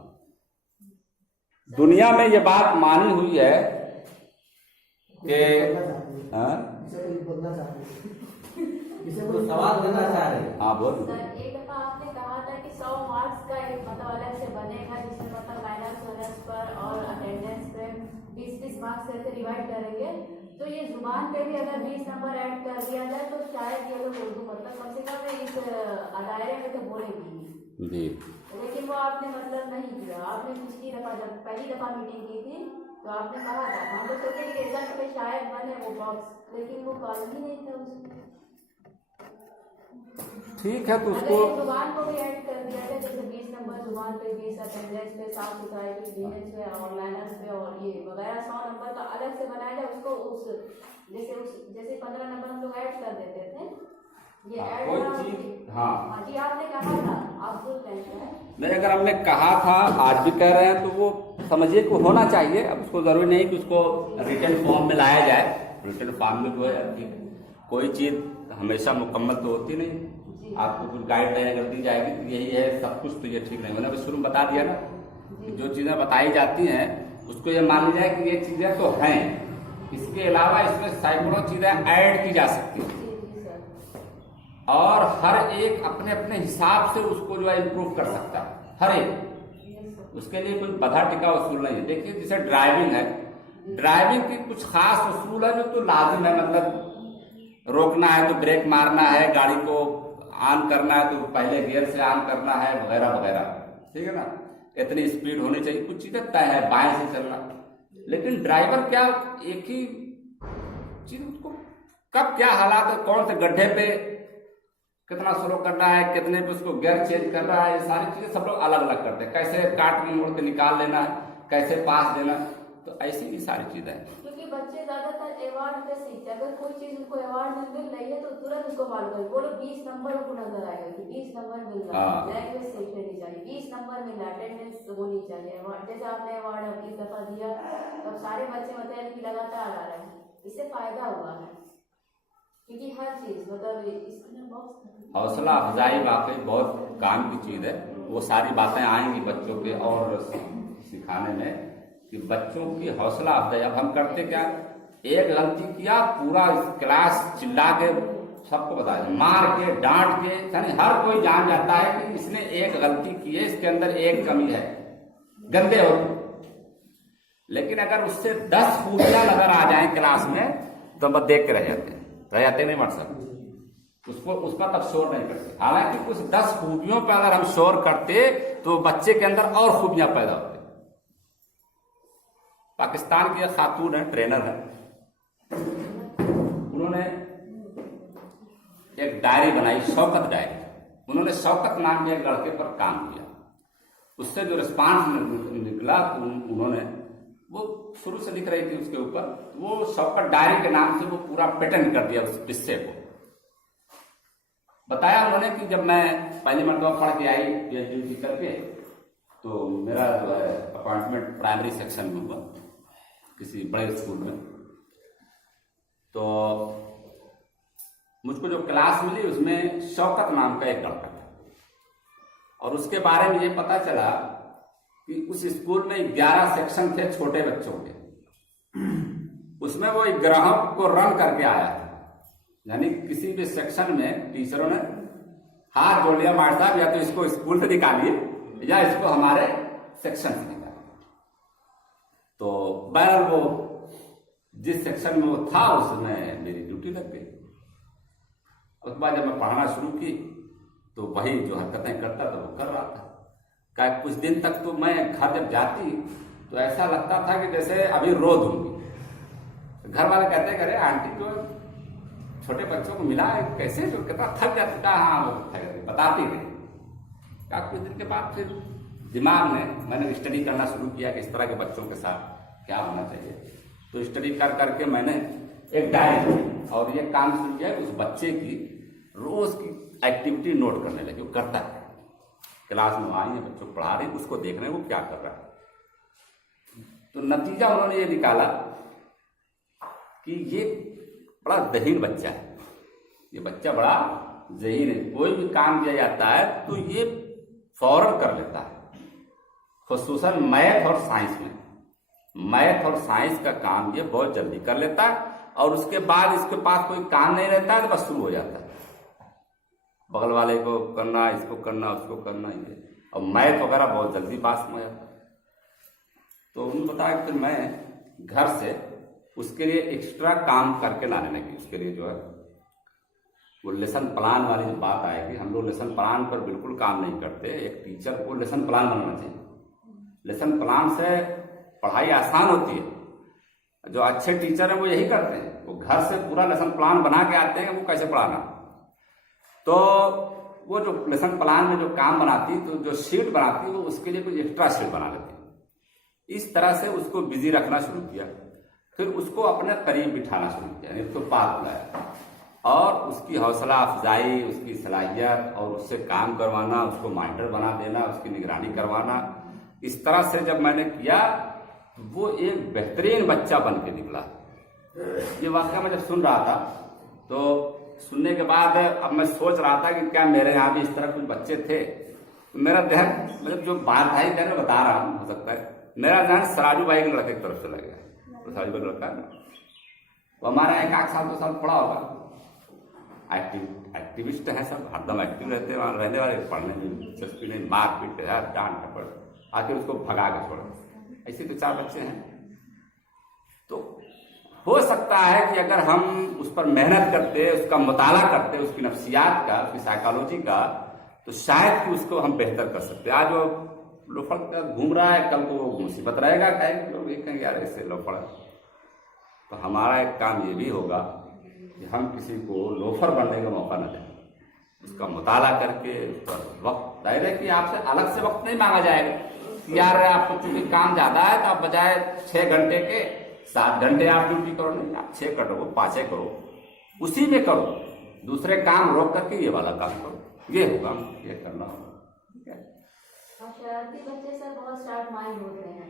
दुनिया में ये बात मानी हुई है कि इसे कोई सवाल करना चाह रहे हैं। हाँ बोल। सर, एक दफा आपने कहा था कि 100 मार्क्स का एक मतलब अलग से बनेगा, जिसमें मतलब माइनस पर और अटेंडेंस पे 20-20 मार्क्स से डिवाइड करेंगे। तो ये जुबान पे भी अगर 20 नंबर ऐड कर दिया जाए तो शायद ये लोग उर्दू मतलब कम से कम इस दायरे में तो बोलेंगे जी। लेकिन वो आपने मतलब नहीं किया। आपने पिछली दफा जब पहली दफा मीटिंग की थी तो आपने कहा था, हम लोग सोचे कि रिजल्ट पे शायद बने वो बॉक्स, लेकिन वो कॉल ही नहीं था उसमें। ठीक है, तो अगर उसको ये जुबान को भी ऐड कर दिया जाए, जैसे 20 नंबर जुबान पे, 20 अटेंडेंस पे, साफ सफाई पे, बीएच पे और लाइनर्स पे और ये वगैरह 100 नंबर का अलग से बनाया जाए उसको, जैसे 15 नंबर हम लोग ऐड कर देते थे, ये ऐड कोई चीज। हाँ जी, आपने कहा था, आप बोल रहे हैं नहीं, अगर हमने कहा था, आज भी कह रहे हैं, तो वो समझिए कि होना चाहिए। अब उसको जरूरी नहीं कि उसको रिटन फॉर्म में लाया जाए, रिटन फॉर्म में जो है कोई चीज हमेशा मुकम्मल तो होती नहीं। आपको कुछ गाइडलाइन अगर दी जाएगी तो यही है सब कुछ, तो ये ठीक नहीं। मैंने अभी शुरू में बता दिया ना, जो चीजें बताई जाती हैं उसको ये मान लिया जाए कि ये चीजें तो हैं, इसके अलावा इसमें सैकड़ों चीजें ऐड की जा सकती हैं और हर एक अपने अपने हिसाब से उसको जो है इम्प्रूव कर सकता है, हर एक। उसके लिए कोई बधा टिका उसूल नहीं है। देखिए जैसे ड्राइविंग है, ड्राइविंग की कुछ खास उसूल है जो तो लाजिम है, मतलब रोकना है तो ब्रेक मारना है, गाड़ी को ऑन करना है तो पहले गियर से ऑन करना है, वगैरह वगैरह, ठीक है ना। इतनी स्पीड होनी चाहिए, कुछ चीजें तय है, बाएं से चलना। लेकिन ड्राइवर क्या एक ही चीज, उसको कब क्या हालात है, कौन से गड्ढे पे कितना स्लो करना है, कितने पे उसको गियर चेंज करना है, ये सारी चीजें सब लोग अलग अलग करते हैं। कैसे काट में मोड़ के निकाल लेना है, कैसे पास देना, तो ऐसी भी सारी चीजें हैं। क्योंकि बच्चे ज्यादातर अवार्ड पे सीखते हैं। अगर कोई चीज उनको अवार्ड में मिल रही है तो तुरंत उसको मालूम है, बोलो 20 नंबर उनको नजर आएगा कि 20 नंबर मिल रहा है, लैंग्वेज सीख लेनी चाहिए, 20 नंबर मिल रहा है, अटेंडेंस होनी चाहिए। जैसे आपने अवार्ड अभी दफा दिया, तब सारे बच्चे मतलब कि लगातार आ रहे हैं, इससे फायदा हुआ है क्योंकि हर चीज मतलब इसमें बहुत हौसला अफजाई वाकई बहुत काम की चीज है। वो सारी बातें आएंगी बच्चों के और सिखाने में कि बच्चों की हौसला अफजाई। अब हम करते क्या, एक गलती किया पूरा क्लास चिल्ला के सबको बताया, मार के डांट के, यानी हर कोई जान जाता है कि इसने एक गलती की है, इसके अंदर एक कमी है, गंदे हो। लेकिन अगर उससे 10 खूबियां नजर आ जाए क्लास में तो बस देख के रह जाते नहीं मर सकते उसको, उसका तब शोर नहीं करते। हालांकि कुछ 10 खूबियों पर अगर हम शोर करते तो बच्चे के अंदर और खूबियां पैदा होती। पाकिस्तान की एक खातून है, ट्रेनर है, उन्होंने एक डायरी बनाई, शौकत डायरी। उन्होंने शौकत नाम के एक लड़के पर काम किया, उससे जो रिस्पांस निकला तो उन्होंने, वो शुरू से लिख रही थी उसके ऊपर, वो शौकत डायरी के नाम से वो पूरा पेटेंट कर दिया उस किस्से को। बताया उन्होंने कि जब मैं पहली मरतबा पढ़ के आई पीएचडी करके, तो मेरा जो है अपॉइंटमेंट प्राइमरी सेक्शन में हुआ किसी बड़े स्कूल में। तो मुझको जो क्लास मिली उसमें शौकत नाम का एक लड़का था, और उसके बारे में ये पता चला कि उस स्कूल में 11 सेक्शन थे छोटे बच्चों के, उसमें वो 11 को रन करके आया था। यानी किसी भी सेक्शन में टीचरों ने हाथ जोड़ लिया, मास्टर साहब या तो इसको स्कूल से निकालिए या इसको हमारे सेक्शन से निकालिए। तो बहरहाल वो जिस सेक्शन में वो था उसमें मेरी ड्यूटी लग गई। उसके बाद जब मैं पढ़ाना शुरू की तो वही जो हरकतें करता था वो कर रहा था। क्या कुछ दिन तक तो मैं घर जब जाती तो ऐसा लगता था कि जैसे अभी रो दूंगी। घर वाले कहते करे आंटी जो छोटे बच्चों को मिला है कैसे, जो कितना थक जाता। हाँ वो बताती रही। क्या कुछ दिन के बाद फिर दिमाग में मैंने स्टडी करना शुरू किया कि इस तरह के बच्चों के साथ क्या होना चाहिए। तो स्टडी कर करके मैंने एक डायरी और ये काम शुरू किया कि उस बच्चे की रोज की एक्टिविटी नोट करने लगे, वो करता है। क्लास में आई है, बच्चों को पढ़ा रही, उसको देख रहे हैं वो क्या कर रहा है। तो नतीजा उन्होंने ये निकाला कि ये बड़ा ज़हीन बच्चा है, ये बच्चा बड़ा ज़हीन है, कोई भी काम किया जाता है तो ये फौरन कर लेता है, खुसूसन मैथ और साइंस में। मैथ और साइंस का काम ये बहुत जल्दी कर लेता है, और उसके बाद इसके पास कोई काम नहीं रहता है तो बस शुरू हो जाता है, बगल वाले को करना, इसको करना, उसको करना, ये, और मैथ वगैरह बहुत जल्दी पास में हो जाता है। तो उन्होंने बताया कि फिर मैं घर से उसके लिए एक्स्ट्रा काम करके लाने लगी। उसके लिए जो है वो लेसन प्लान वाली जो बात आएगी, हम लोग लेसन प्लान पर बिल्कुल काम नहीं करते। एक टीचर को लेसन प्लान बनाना चाहिए। लेसन प्लान से पढ़ाई आसान होती है। जो अच्छे टीचर हैं वो यही करते हैं, वो घर से पूरा लेसन प्लान बना के आते हैं वो कैसे पढ़ाना। तो वो जो लेसन प्लान में जो काम बनाती, तो जो शीट बनाती, वो उसके लिए कुछ एक्स्ट्रा शीट बना लेती। इस तरह से उसको बिजी रखना शुरू किया। फिर उसको अपने करीब बिठाना शुरू किया, उसको पास बुलाया, और उसकी हौसला अफजाई, उसकी सलाहियत और उससे काम करवाना, उसको मॉनिटर बना देना, उसकी निगरानी करवाना। इस तरह से जब मैंने किया तो वो एक बेहतरीन बच्चा बन के निकला। ये वाकया मैं जब सुन रहा था, तो सुनने के बाद अब मैं सोच रहा था कि क्या मेरे यहाँ भी इस तरह कुछ बच्चे थे। तो मेरा ध्यान, मतलब जो बात भाई मैं बता रहा हूँ, हो सकता है मेरा ध्यान सराजू भाई के लड़के की तरफ से लग गया। तो सराजू भाई लड़का है ना, वो हमारा 1 साल 2 साल पढ़ा होगा। एक्टिविस्ट हैं सब, हरदम एक्टिव रहते हैं, वहाँ रहने वाले, पढ़ने में दिलचस्पी नहीं, मारपीट है, डांट टपड़, आके उसको भगा के छोड़ो। ऐसे तो 4 बच्चे हैं। तो हो सकता है कि अगर हम उस पर मेहनत करते, उसका मुताला करते, उसकी नफ्सियात का, उसकी साइकोलॉजी का, तो शायद कि उसको हम बेहतर कर सकते। आज वो लोफड़ घूम रहा है, कल को वो मुसीबत रहेगा, लोग ये कहेंगे यार ऐसे लोफड़। तो हमारा एक काम ये भी होगा कि हम किसी को लोफर बनने का मौका न दें, उसका मुताला करके, उस पर वक्त, जाहिर है कि आपसे अलग से वक्त नहीं मांगा जाएगा कि यार आपको चूंकि काम ज्यादा है तो आप बजाय 6 घंटे के 7 घंटे आप ड्यूटी करो, नहीं, आप 6 करो, 5 करो, उसी में करो, दूसरे काम रोक करके ये वाला काम करो, ये होगा, ये करना होगा। ठीक है। और शरारती बच्चे सर बहुत शार्प माइंड होते हैं,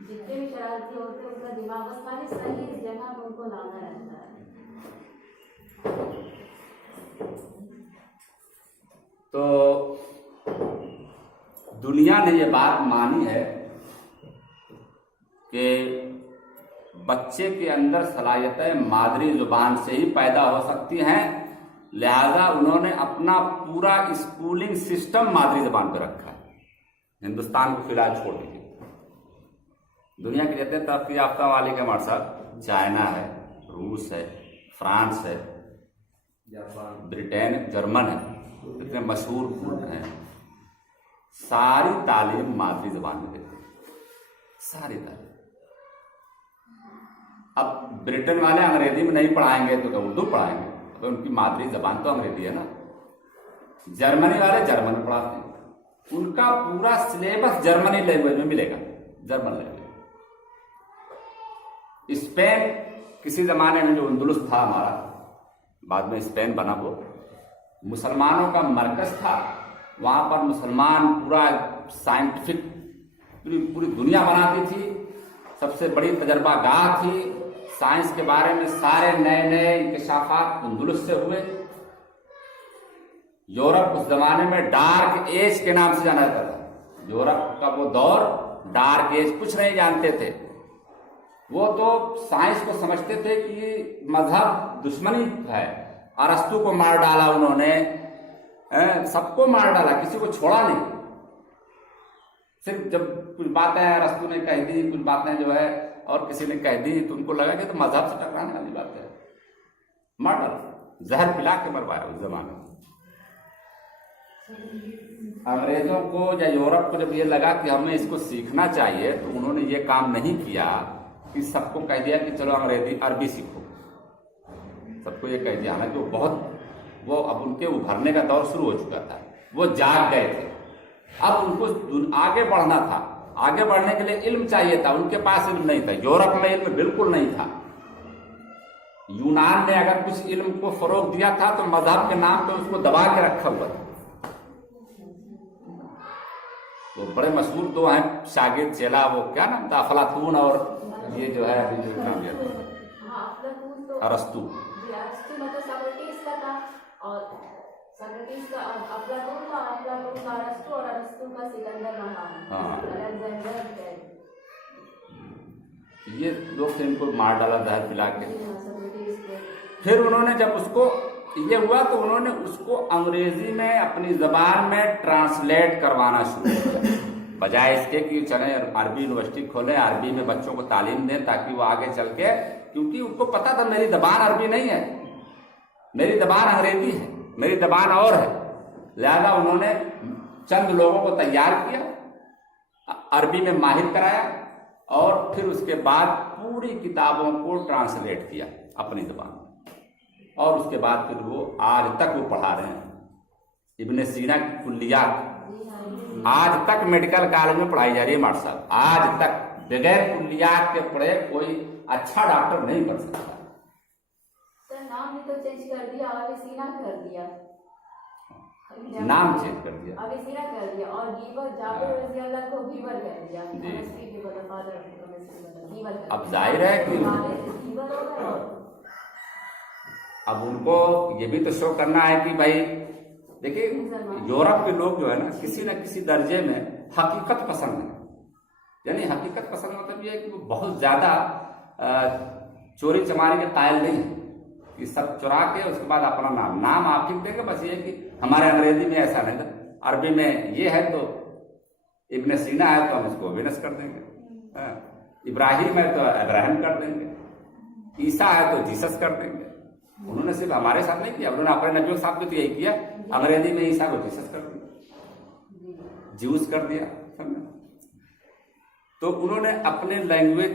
जितने भी शरारती होते हैं उनका दिमाग बस खाली सही जगह पर उनको लाना रहता है। तो दुनिया ने ये बात मानी है कि बच्चे के अंदर सलाहियतें मादरी जुबान से ही पैदा हो सकती हैं, लिहाजा उन्होंने अपना पूरा स्कूलिंग सिस्टम मादरी जुबान पर रखा है। हिंदुस्तान को फिलहाल छोड़ दीजिए, दुनिया के जितने तरक्की याफ्ता वाले के हमारे साथ चाइना है, रूस है, फ्रांस है, ब्रिटेन, जर्मन है, इतने मशहूर मुल्क हैं, सारी तालीम मादरी जुबान में देते हैं, सारी तालीम। अब ब्रिटेन वाले अंग्रेजी में नहीं पढ़ाएंगे तो उर्दू पढ़ाएंगे, तो उनकी मादरी जुबान तो अंग्रेजी है ना। जर्मनी वाले जर्मन में पढ़ाते हैं, उनका पूरा सिलेबस जर्मनी लैंग्वेज में मिलेगा, जर्मन लैंग्वेज। स्पेन किसी जमाने में जो अंदलुस था हमारा, बाद में स्पेन बना, वो मुसलमानों का मरकज था। वहां पर मुसलमान पूरा साइंटिफिक पूरी दुनिया बनाती थी, सबसे बड़ी तजर्बागाह थी, साइंस के बारे में सारे नए नए इंकशाफात अंदलुस से हुए। यूरोप उस जमाने में डार्क एज के नाम से जाना जाता था। यूरोप का वो दौर डार्क एज, कुछ नहीं जानते थे वो, तो साइंस को समझते थे कि मजहब दुश्मनी है। अरस्तु को मार डाला उन्होंने, सबको मार डाला, किसी को छोड़ा नहीं। सिर्फ जब कुछ बातें अरस्तु ने कह दी, कुछ बातें जो है और किसी ने कह दी, तो उनको लगा कि तो मजहब से टकराने वाली बात है, मार डाला, जहर पिला के मरवाया उस जमाने में। अंग्रेजों को या यूरोप को जब ये लगा कि हमें इसको सीखना चाहिए, तो उन्होंने ये काम नहीं किया कि सबको कह दिया कि चलो अंग्रेजी अरबी सीखो, सबको ये कह दिया। हालांकि वो अब उनके उभरने का दौर शुरू हो चुका था, वो जाग गए थे, अब उनको आगे बढ़ना था। आगे बढ़ने के लिए इल्म चाहिए था, उनके पास इल्म नहीं था। यूरोप में इल्म बिल्कुल नहीं था। यूनान ने अगर कुछ इल्म को फरोग दिया था तो मजहब के नाम पे उसको दबा के रखा हुआ था। तो बड़े मशहूर दो हैं शागिर्द चेला, वो क्या नाम था, अफलातून और ये जो है अभी जो नाम लिया हाँ, अफलातून तो अरस्तु। अरस्तू मतलब सोक्रेटिस का था, और सोक्रेटिस का अफलातून का अरस्तू, और अरस्तू का सिकंदर महान, हाँ। अलेक्जेंडर। ये लोग थे, इनको मार डाला जहर पिला के। सोक्रेटिस को फिर उन्होंने जब उसको ये हुआ तो उन्होंने उसको अंग्रेजी में अपनी जबान में ट्रांसलेट करवाना शुरू किया, बजाय इसके कि चले अरबी यूनिवर्सिटी खोले, अरबी में बच्चों को तालीम दें ताकि वो आगे चल के, क्योंकि उनको पता था मेरी जबान अरबी नहीं है, मेरी जबान अंग्रेजी है, मेरी जबान और है। लिहाजा उन्होंने चंद लोगों को तैयार किया, अरबी में माहिर कराया, और फिर उसके बाद पूरी किताबों को ट्रांसलेट किया अपनी जबान में, और उसके बाद फिर वो आज तक वो पढ़ा रहे हैं। इब्ने सीना की कुल्लियात आज तक मेडिकल कॉलेज में पढ़ाई जा रही है मास्टर साहब, आज तक बगैर कुल्लियात के पढ़े कोई अच्छा डॉक्टर नहीं बन सकता। सर नाम भी तो चेंज कर दिया, अविसीना कर दिया, नाम चेंज कर दिया, अविसीना कर दिया, और गीवर जाबिर रज़ी अल्लाह को गीवर कर दिया, केमिस्ट्री के मतलब फादर ऑफ केमिस्ट्री मतलब गीवर कर दिया। अब जाहिर है कि गीवर हो गए, और अब उनको ये भी तो शो करना है कि भाई देखिए, यूरोप के लोग जो है ना किसी न किसी दर्जे में हकीकत पसंद है। यानी हकीकत पसंद मतलब ये है कि वो बहुत ज्यादा चोरी चमारी के कायल नहीं है कि सब चुरा के उसके बाद अपना नाम आप लिख देंगे, बस ये कि हमारे अंग्रेजी में ऐसा नहीं था, अरबी में ये है तो इब्ने सीना है तो हम इसको विनस कर देंगे, इब्राहिम है तो इब्राहिम कर देंगे, ईसा है तो जीसस कर देंगे। उन्होंने सिर्फ हमारे साथ नहीं किया, उन्होंने अपने नबियों के साथ भी तो यही किया, अंग्रेजी में ईसा को जीसस कर दिया, ज्यूस कर दिया, समझे। तो उन्होंने अपने लैंग्वेज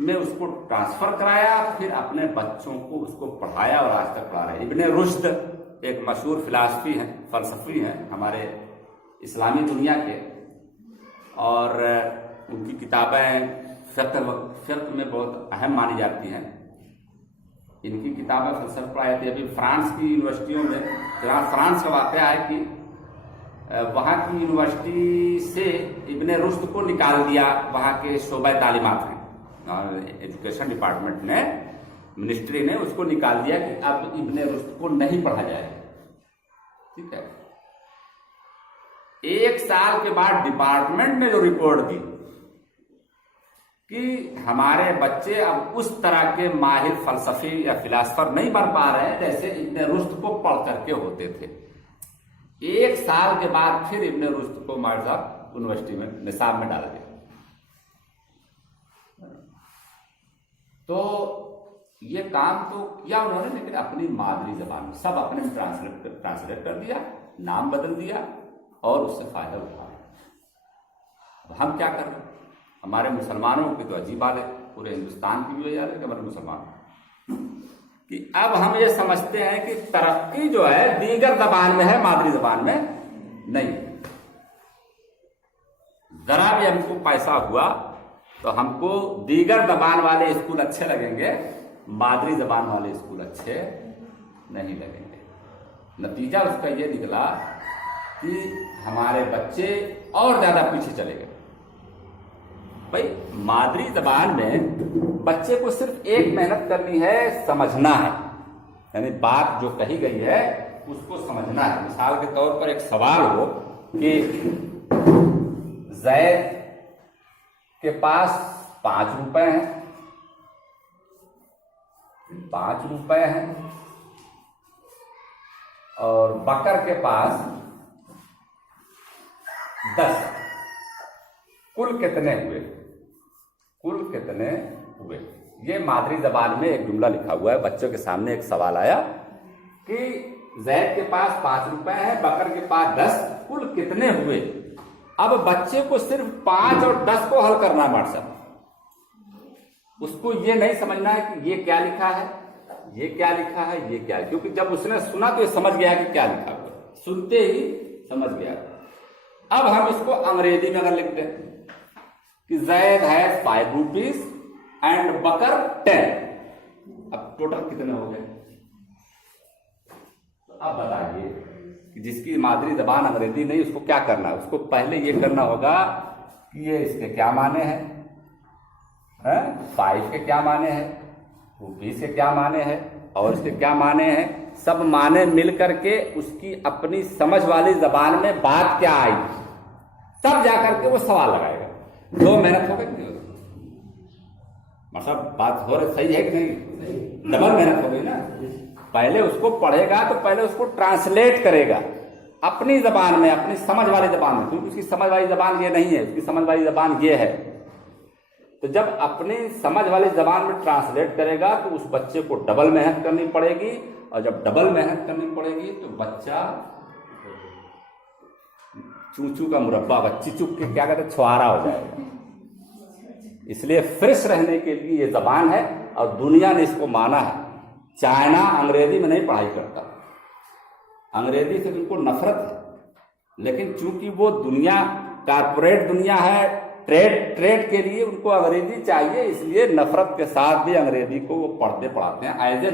में उसको ट्रांसफर कराया, फिर अपने बच्चों को उसको पढ़ाया और आज तक पढ़ा रहे हैं। इब्ने रुश्द एक मशहूर फिलासफी हैं, फलसफी हैं हमारे इस्लामी दुनिया के, और उनकी किताबें फ़िक़्ह में बहुत अहम मानी जाती हैं। इनकी किताबें फलसफा पढ़ाई जाती है। अभी फ्रांस की यूनिवर्सिटियों में, जहाँ फ्रांस का वाक़या है कि वहाँ की यूनिवर्सिटी से इब्ने रुश्द को निकाल दिया, वहाँ के शोबा तालीमात हैं, एजुकेशन डिपार्टमेंट ने, मिनिस्ट्री ने उसको निकाल दिया कि अब इब्ने रुश्द को नहीं पढ़ा जाएगा। ठीक है, एक साल के बाद डिपार्टमेंट ने जो रिपोर्ट दी कि हमारे बच्चे अब उस तरह के माहिर फलसफी या फिलासफर नहीं बन पा रहे हैं जैसे इब्ने रुश्द को पढ़ करके होते थे। एक साल के बाद फिर इब्ने रुश्द को हमारे साथ यूनिवर्सिटी में निसाब में डाल दिया। तो ये काम तो किया उन्होंने, लेकिन अपनी मादरी जबान में सब अपने ट्रांसलेट कर दिया, नाम बदल दिया और उससे फायदा उठा रहे। अब हम क्या कर रहे हैं? हमारे मुसलमानों की तो अजीब बात है, पूरे हिंदुस्तान की भी वजह है कि हमारे मुसलमान, कि अब हम ये समझते हैं कि तरक्की जो है दीगर जबान में है, मादरी जबान में नहीं। जरा भी हमको पैसा हुआ तो हमको दीगर जबान वाले स्कूल अच्छे लगेंगे, मादरी जबान वाले स्कूल अच्छे नहीं लगेंगे। नतीजा उसका ये निकला कि हमारे बच्चे और ज्यादा पीछे चले गए। भाई मादरी जबान में बच्चे को सिर्फ एक मेहनत करनी है, समझना है, यानी बात जो कही गई है उसको समझना है। मिसाल के तौर पर एक सवाल हो कि जैद के पास 5 रुपए हैं, 5 रुपए हैं, और बकर के पास 10, कुल कितने हुए? कुल कितने हुए? ये मादरी जबान में एक जुमला लिखा हुआ है। बच्चों के सामने एक सवाल आया कि जैद के पास 5 रुपए है, बकर के पास 10, कुल कितने हुए? अब बच्चे को सिर्फ 5 और 10 को हल करना है मास्टर, उसको ये नहीं समझना है कि ये क्या लिखा है, ये क्या लिखा है, ये क्या है, क्योंकि जब उसने सुना तो ये समझ गया कि क्या लिखा हुआ, सुनते ही समझ गया। अब हम इसको अंग्रेजी में अगर लिख दें कि जैद है 5 रुपीज एंड बकर 10, अब टोटल कितने हो गए? अब बताइए कि जिसकी मादरी जबान अंग्रेजी नहीं, उसको क्या करना है? उसको पहले ये करना होगा कि ये इसके क्या माने हैं, 5 के क्या माने हैं, 2 के क्या माने हैं और इसके क्या माने हैं, सब माने मिल करके उसकी अपनी समझ वाली जबान में बात क्या आई, तब जाकर के वो सवाल लगाएगा। 2 मेहनत होगा कि नहीं होगा? मतलब बात हो रही सही है कि नहीं? डबल मेहनत हो गई ना। पहले उसको पढ़ेगा तो पहले उसको ट्रांसलेट करेगा अपनी जबान में, अपनी समझ वाली जबान में, क्योंकि उसकी समझ वाली जबान ये नहीं है, उसकी समझ वाली जबान ये है। तो जब अपनी समझ वाली जबान में ट्रांसलेट करेगा तो उस बच्चे को डबल मेहनत करनी पड़ेगी, और जब डबल मेहनत करनी पड़ेगी तो बच्चा चूचू का मुरब्बा, चिचुक के क्या कहते, छुआरा हो जाएगा। इसलिए फ्रेश रहने के लिए ये जबान है, और दुनिया ने इसको माना है। चाइना अंग्रेजी में नहीं पढ़ाई करता, अंग्रेजी से उनको नफरत है, लेकिन चूंकि वो दुनिया कारपोरेट दुनिया है, ट्रेड के लिए उनको अंग्रेजी चाहिए, इसलिए नफरत के साथ भी अंग्रेजी को वो पढ़ते पढ़ाते हैं एज ए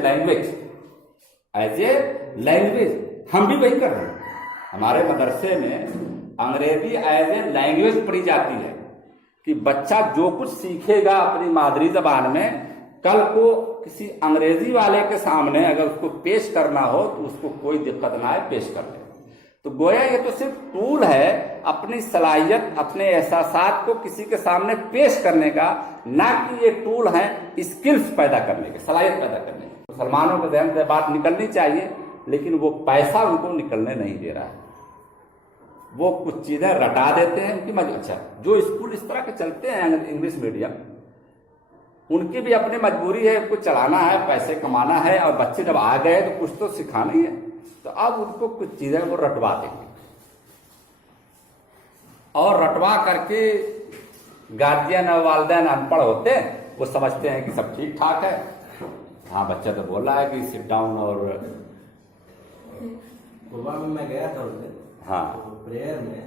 लैंग्वेज। हम भी वही कर रहे हैं। हमारे मदरसे में अंग्रेजी एज ए लैंग्वेज पढ़ी जाती है कि बच्चा जो कुछ सीखेगा अपनी मादरी जबान में, कल को किसी अंग्रेजी वाले के सामने अगर उसको पेश करना हो तो उसको कोई दिक्कत ना आए, पेश कर ले। तो गोया ये तो सिर्फ टूल है अपनी सलाहियत, अपने एहसासात को किसी के सामने पेश करने का, ना कि ये टूल है स्किल्स पैदा करने के, सलाहियत पैदा करने के। मुसलमानों के ज़हन से बात निकलनी चाहिए, लेकिन वो पैसा उनको निकलने नहीं दे रहा है। वो कुछ चीज़ें रटा देते हैं उनकी अच्छा, जो स्कूल इस तरह के चलते हैं इंग्लिश मीडियम, उनकी भी अपनी मजबूरी है, उनको चलाना है, पैसे कमाना है, और बच्चे जब आ गए तो कुछ तो सिखाना ही है। तो अब उनको कुछ चीज़ें वो रटवा देंगे, और रटवा करके गार्जियन और वालिदैन अनपढ़ होते हैं, वो समझते हैं कि सब ठीक ठाक है। हाँ, बच्चा तो बोल रहा है कि सिट डाउन, और गोवा में मैं गया था उस दिन। हाँ, तो प्रेयर में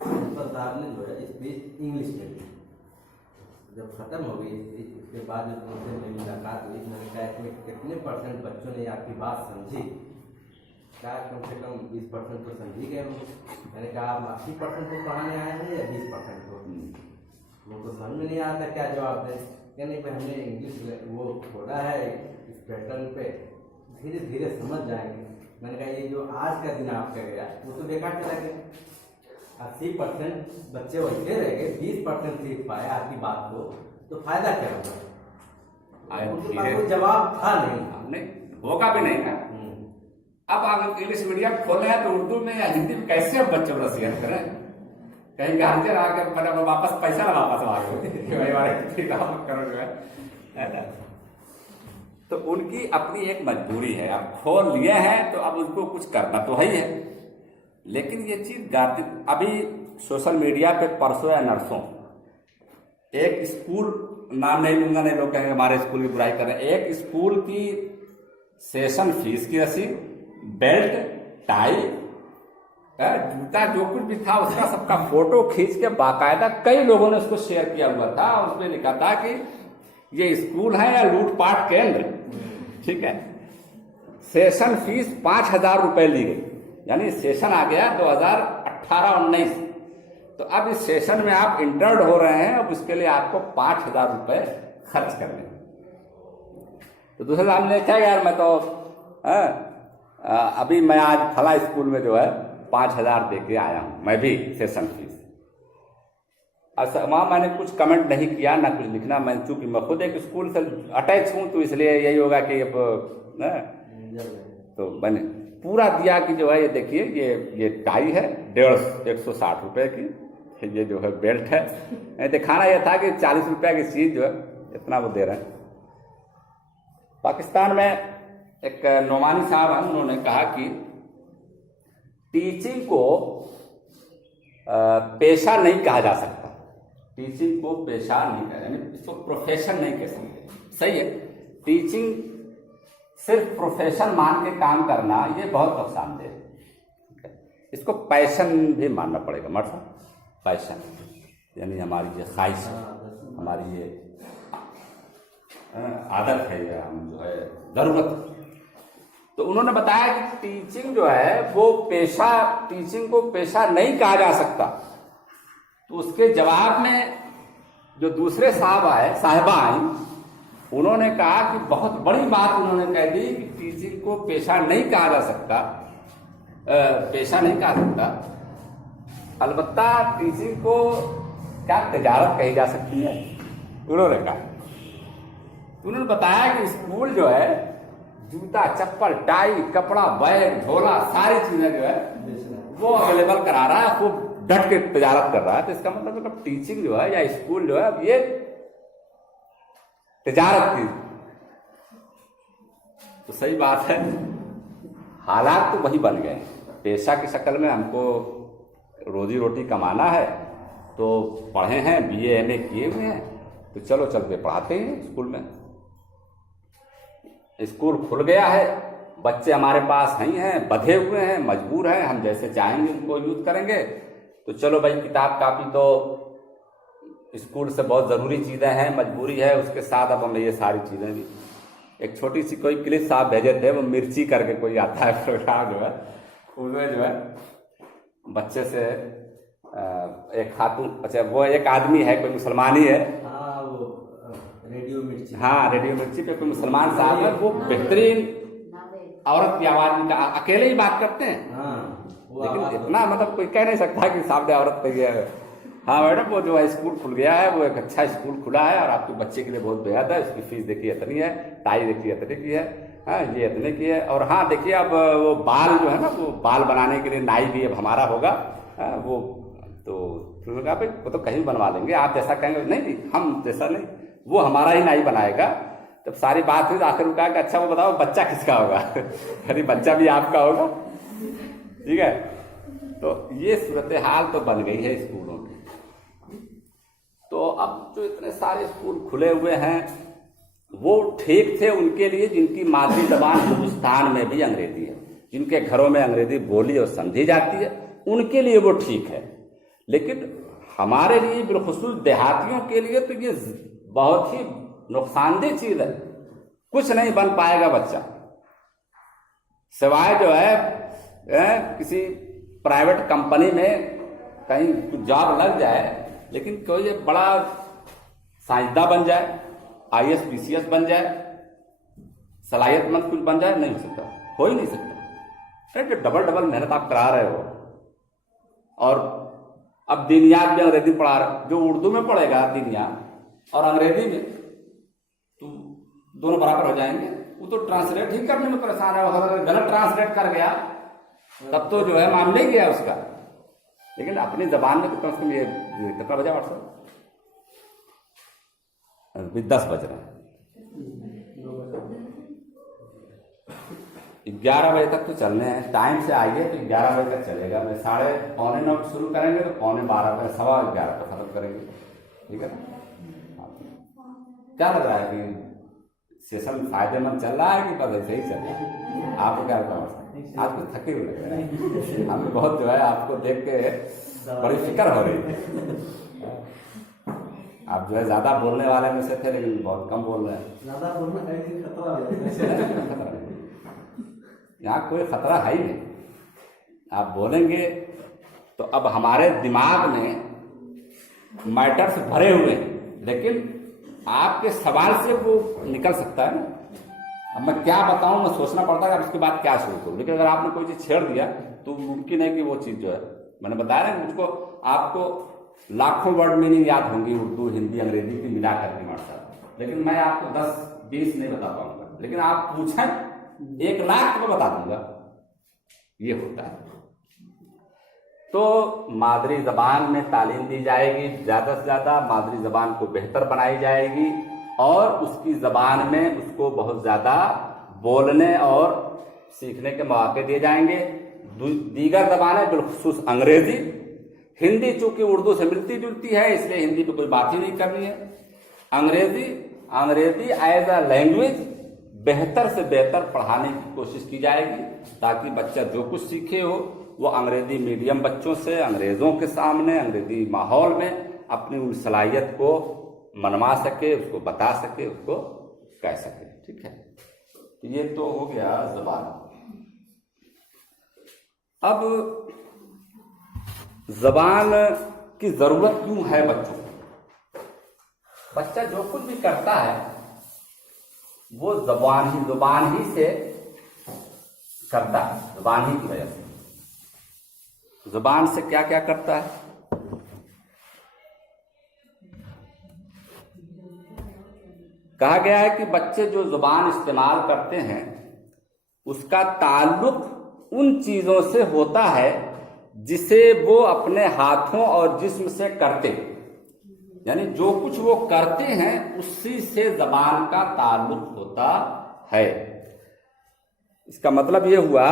प्रिंसिपल साहब ने जो है स्पीच इंग्लिश में दी। जब खत्म हो गई इसके बाद उनसे मेरी मुलाकात हुई, मैंने कहा इसमें कितने % बच्चों ने आपकी बात समझी? क्या कम से कम 20% तो समझी गए होंगे। मैंने कहा आप 80% को पढ़ाने आए हैं या 20% को? वो तो समझ में नहीं आता क्या जवाब दें। क्या नहीं भाई, हमने इंग्लिश वो छोड़ा है इस पैटर्न पे, धीरे धीरे समझ जाएंगे। मैंने कहा ये जो आज का दिन आपका गया वो तो बेकार चला गया। 80% बच्चे वैसे रह गए, 20% सीख पाए आपकी बात को, तो फायदा क्या होगा? उनके पास कोई जवाब था नहीं, होगा भी नहीं ना। अब आप इंग्लिश मीडियम खोले हैं तो उर्दू में या हिंदी में कैसे अब बच्चों को नसीहत करें? कहीं गार्जियन आकर वापस पैसा ना वापस करो जो है। तो उनकी अपनी एक मजबूरी है, अब खोल लिए हैं तो अब उनको कुछ करना तो है ही है। लेकिन ये चीज गार्जियन, अभी सोशल मीडिया पे परसों या नरसों एक स्कूल, नाम नहीं लूंगा, नहीं लोग कहेंगे हमारे स्कूल की बुराई कर रहे हैं, एक स्कूल की सेशन फीस की रसीद, बेल्ट, टाई, जूता, जो कुछ भी था उसका सबका फोटो खींच के बाकायदा कई लोगों ने उसको शेयर किया हुआ था। उसमें लिखा था कि ये स्कूल है या लूटपाट केंद्र, ठीक है। सेशन फीस 5,000 रुपए ली गई, यानी सेशन आ गया 2018-19। तो अब इस सेशन में आप इंटर्ड हो रहे हैं, अब उसके लिए आपको 5,000 रुपए खर्च करने। तो दूसरे सामने देखा यार, मैं तो अभी मैं आज फला स्कूल में जो है 5,000 दे के आया हूं, मैं भी सेशन फीस। वहाँ मैंने कुछ कमेंट नहीं किया, ना कुछ लिखना। मैं चूंकि मैं खुद एक स्कूल से अटैच हूँ, तो इसलिए यही होगा कि अब तो मैंने पूरा दिया कि जो है ये देखिए, ये टाई है 160 रुपए की, ये जो है बेल्ट है। दिखाना यह था कि 40 रुपये की चीज़ जो है इतना वो दे रहे हैं। पाकिस्तान में एक नोमानी साहब हैं, उन्होंने कहा कि टीचिंग को पेशा नहीं कहा जा सकता, टीचिंग को पेशा नहीं कहा, यानी इसको प्रोफेशन नहीं कह सकते। सही है, टीचिंग सिर्फ प्रोफेशन मान के काम करना ये बहुत नुकसानदेह है। इसको पैशन भी मानना पड़ेगा, मतलब पैशन यानी हमारी ये ख्वाहिश है, हमारी ये आदत है, या हम जो है ज़रूरत। तो उन्होंने बताया कि टीचिंग जो है वो पेशा, टीचिंग को पेशा नहीं कहा जा सकता। तो उसके जवाब में जो दूसरे साहिबा आई, उन्होंने कहा कि बहुत बड़ी बात उन्होंने कह दी कि टीचिंग को पेशा नहीं कहा जा सकता, पेशा नहीं कहा सकता, अलबत्ता टीचिंग को क्या तिजारत कही जा सकती है, उन्होंने कहा। उन्होंने बताया कि स्कूल जो है जूता, चप्पल, टाई, कपड़ा, बैग, झोला, सारी चीजें जो है वो अवेलेबल करा रहा है, खूब डट के तिजारत कर रहा है। तो इसका मतलब टीचिंग जो है या स्कूल जो है अब ये तिजारत की, तो सही बात है। हालात तो वही बन गए, पेशा की शक्ल में हमको रोजी रोटी कमाना है, तो पढ़े हैं, BA MA किए हुए हैं, तो चलो चल के पढ़ाते हैं स्कूल में। स्कूल खुल गया है, बच्चे हमारे पास नहीं हैं, बंधे हुए हैं, मजबूर हैं, हम जैसे चाहेंगे उनको यूज करेंगे। तो चलो भाई, किताब कापी तो स्कूल से बहुत ज़रूरी चीज़ें हैं, मजबूरी है, उसके साथ अब हमें ये सारी चीज़ें भी। एक छोटी सी कोई क्लिप साहब भेजे थे, वो मिर्ची करके कोई आता है प्रोग्राम जो है, उसमें जो है बच्चे से एक खातून, अच्छा वो एक आदमी है, कोई मुसलमान ही है, हाँ वो रेडियो मिर्ची, हाँ रेडियो मिर्ची पे कोई मुसलमान साहब है, वो बेहतरीन औरत की आवाज में अकेले ही बात करते हैं। हाँ, लेकिन इतना मतलब कोई कह नहीं सकता कि सामने औरत पे गया है। हाँ मैडम, वो जो है स्कूल खुल गया है, वो एक अच्छा स्कूल खुला है और आपके बच्चे के लिए बहुत बेहद है। उसकी फीस देखिए इतनी है, टाई देखिए इतने की है, हाँ ये इतने की है। और हाँ देखिए, अब वो बाल जो है ना, वो बाल बनाने के लिए नाई भी अब हमारा होगा, वो तो फिर कहा भाई वो तो कहीं बनवा लेंगे, आप जैसा कहेंगे। नहीं, हम जैसा नहीं, वो हमारा ही नाई बनाएगा। जब सारी बात हुई तो आखिर कहा कि अच्छा वो बताओ बच्चा किसका होगा? अरे बच्चा भी आपका होगा, ठीक है। तो ये सूरत हाल तो बन गई है स्कूलों की। तो अब जो इतने सारे स्कूल खुले हुए हैं वो ठीक थे उनके लिए जिनकी मातृ जबान हिंदुस्तान में भी अंग्रेजी है, जिनके घरों में अंग्रेजी बोली और समझी जाती है, उनके लिए वो ठीक है। लेकिन हमारे लिए, बिलखुसूस देहातियों के लिए तो ये बहुत ही नुकसानदेह चीज है। कुछ नहीं बन पाएगा बच्चा, सिवाय जो है किसी प्राइवेट कंपनी में कहीं जॉब लग जाए, लेकिन कोई बड़ा साइंसदां बन जाए, IAS PCS बन जाए, सलाहियतमंद कुछ बन जाए, नहीं हो सकता, हो ही नहीं सकता। अरे जो डबल मेहनत आप करा रहे हो, और अब दीनियात भी अंग्रेजी पढ़ा रहे, जो उर्दू में पढ़ेगा दीनियात और अंग्रेजी में, तो दोनों बराबर हो जाएंगे। वो तो ट्रांसलेट ही करने में परेशान है, अगर गलत ट्रांसलेट कर गया तब तो जो है मामले ही गया उसका। लेकिन अपनी जबान में तो कम से कम ये कितना बजा व्हाट्सएप? 10 बज रहे हैं, 11 बजे तक तो चलने हैं। टाइम से आइए तो 11 बजे तक चलेगा। मैं 9:45 शुरू करेंगे तो 11:15 पे, 11:15 पे खत्म करेंगे, ठीक है ना? क्या लग रहा है कि सेशन फायदेमंद चल रहा है कि बस ऐसे ही चल रहा है? आपको क्या लगता है? आपको थके हुए लग रहे हैं, आपको बहुत जो है, आपको देख के बड़ी फिक्र हो रही है। आप जो है ज्यादा बोलने वाले में से थे, लेकिन बहुत कम बोल रहे हैं। ज्यादा बोलना कहीं खतरा है, यहाँ कोई खतरा है ही नहीं। आप बोलेंगे तो अब हमारे दिमाग में मैटर्स भरे हुए हैं, लेकिन आपके सवाल से वो निकल सकता है ना। अब मैं क्या बताऊं, मैं सोचना पड़ता है कि उसके बाद क्या शुरू करूं। लेकिन अगर आपने कोई चीज छेड़ दिया तो मुमकिन है कि वो चीज जो है, मैंने बताया ना मुझको, आपको लाखों वर्ड मीनिंग याद होंगी, उर्दू हिंदी अंग्रेजी की मिला करके मारता, लेकिन मैं आपको 10-20 नहीं बता पाऊंगा। लेकिन आप पूछें 1 लाख तो मैं बता दूंगा। ये होता है। तो मादरी जबान में तालीम दी जाएगी, ज्यादा से ज्यादा मादरी जबान को बेहतर बनाई जाएगी, और उसकी जबान में उसको बहुत ज्यादा बोलने और सीखने के मौके दिए जाएंगे। दीगर जबानें बिलखुसूस अंग्रेजी, हिंदी चूंकि उर्दू से मिलती जुलती है इसलिए हिंदी पे कोई बात ही नहीं करनी है। अंग्रेजी एज अ लैंग्वेज बेहतर से बेहतर पढ़ाने की कोशिश की जाएगी, ताकि बच्चा जो कुछ सीखे हो वो अंग्रेजी मीडियम बच्चों से, अंग्रेजों के सामने, अंग्रेजी माहौल में अपनी उन सलाहियत को मनवा सके, उसको बता सके, उसको कह सके। ठीक है, ये तो हो गया जबान। अब जबान की जरूरत क्यों है बच्चों को? बच्चा जो कुछ भी करता है वो जुबान ही से करता है, जुबान ही की वजह से। जुबान से क्या क्या करता है? कहा गया है कि बच्चे जो जुबान इस्तेमाल करते हैं उसका ताल्लुक उन चीजों से होता है जिसे वो अपने हाथों और जिस्म से करते, यानी जो कुछ वो करते हैं उसी से जबान का ताल्लुक होता है। इसका मतलब ये हुआ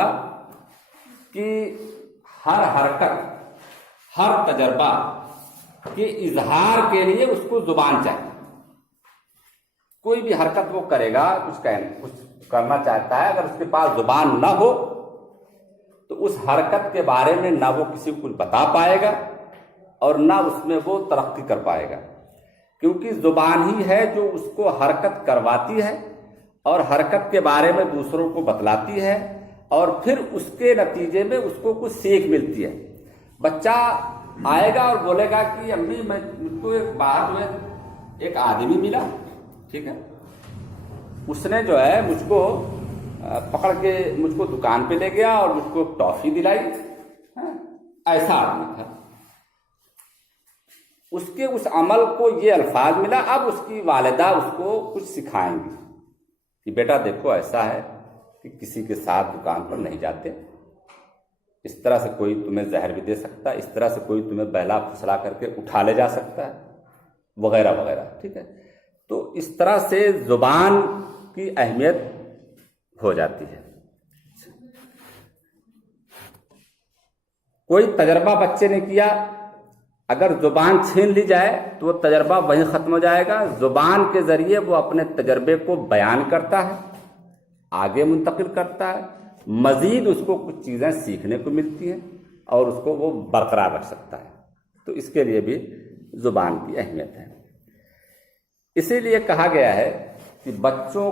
कि हर हरकत, हर तजर्बा के इजहार के लिए उसको जुबान चाहिए। कोई भी हरकत वो करेगा, कुछ करना चाहता है, अगर उसके पास जुबान ना हो तो उस हरकत के बारे में ना वो किसी को कुछ बता पाएगा और ना उसमें वो तरक्की कर पाएगा, क्योंकि जुबान ही है जो उसको हरकत करवाती है और हरकत के बारे में दूसरों को बतलाती है और फिर उसके नतीजे में उसको कुछ सीख मिलती है। बच्चा आएगा और बोलेगा कि अम्मी मुझको एक बाहर में एक आदमी मिला, ठीक है, उसने जो है मुझको पकड़ के मुझको दुकान पे ले गया और मुझको टॉफी दिलाई, ऐसा आदमी था। उसके उस अमल को ये अल्फाज मिला। अब उसकी वालिदा उसको कुछ सिखाएंगी कि बेटा देखो ऐसा है कि किसी के साथ दुकान पर नहीं जाते, इस तरह से कोई तुम्हें जहर भी दे सकता है, इस तरह से कोई तुम्हें बहला फुसला करके उठा ले जा सकता है, वगैरह वगैरह, ठीक है। तो इस तरह से जुबान की अहमियत हो जाती है। कोई तजर्बा बच्चे ने किया, अगर जुबान छीन ली जाए तो वो तजर्बा वहीं खत्म हो जाएगा। जुबान के जरिए वो अपने तजर्बे को बयान करता है, आगे मुंतकिल करता है, मजीद उसको कुछ चीज़ें सीखने को मिलती हैं और उसको वो बरकरार रख सकता है। तो इसके लिए भी जुबान की अहमियत है। इसीलिए कहा गया है कि बच्चों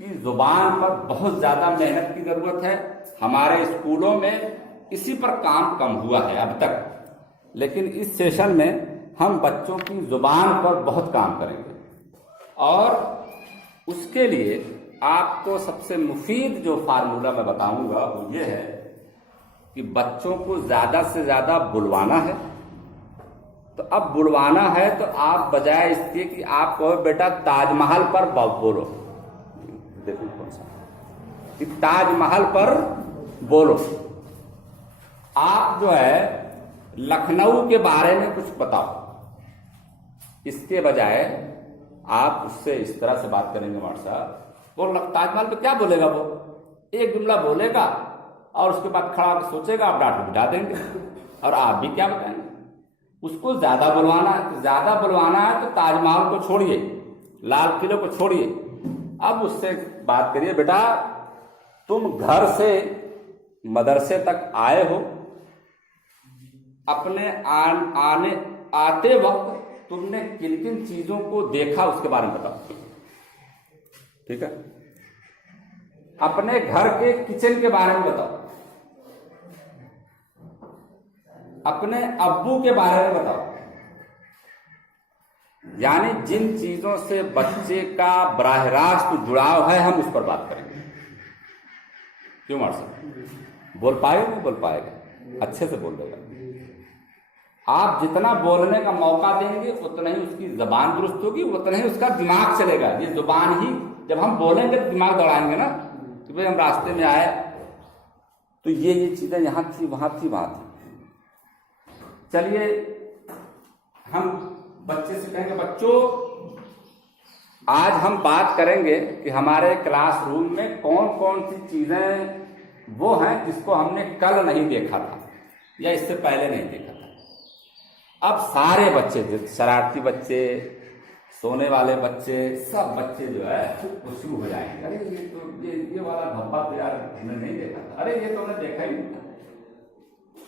की जुबान पर बहुत ज़्यादा मेहनत की ज़रूरत है। हमारे स्कूलों में इसी पर काम कम हुआ है अब तक, लेकिन इस सेशन में हम बच्चों की जुबान पर बहुत काम करेंगे और उसके लिए आपको सबसे मुफीद जो फार्मूला मैं बताऊंगा वो ये है कि बच्चों को ज़्यादा से ज़्यादा बुलवाना है। तो अब बुलवाना है तो आप बजाय इसके कि आप कहो बेटा ताजमहल पर बोलो, देखो कौन सा कि ताजमहल पर बोलो, आप जो है लखनऊ के बारे में कुछ बताओ। इसके बजाय आप उससे इस तरह से बात करेंगे, मास्टर साहब वो ताजमहल पे क्या बोलेगा, वो एक जुमला बोलेगा और उसके बाद खड़ा होकर सोचेगा, आप डांट बिठा देंगे और आप भी क्या बताएंगे। उसको ज्यादा बुलवाना है तो ताजमहल को छोड़िए, लाल किले को छोड़िए, अब उससे बात करिए बेटा तुम घर से मदरसे तक आए हो, अपने आते वक्त तुमने किन किन चीजों को देखा उसके बारे में बताओ, ठीक है। अपने घर के किचन के बारे में बताओ, अपने अब्बू के बारे में बताओ। यानी जिन चीजों से बच्चे का बराह रास्त जुड़ाव है हम उस पर बात करेंगे। क्यों मास्टर बोल पाएगा? नहीं बोल पाएगा, अच्छे से बोल देगा। आप जितना बोलने का मौका देंगे उतना ही उसकी जबान दुरुस्त होगी, उतना ही उसका दिमाग चलेगा। ये जुबान ही जब हम बोलेंगे तो दिमाग दौड़ाएंगे ना कि भाई हम रास्ते में आए तो ये चीजें यहाँ थी वहां थी। चलिए हम बच्चे से कहेंगे बच्चों आज हम बात करेंगे कि हमारे क्लासरूम में कौन कौन सी चीजें वो हैं जिसको हमने कल नहीं देखा था या इससे पहले नहीं देखा था। अब सारे बच्चे, शरारती बच्चे, सोने वाले बच्चे, सब बच्चे जो है वो शुरू हो जाएंगे, अरे ये तो ये वाला धब्बा तो यार हमने नहीं देखा था, अरे ये तो हमने देखा ही नहीं था।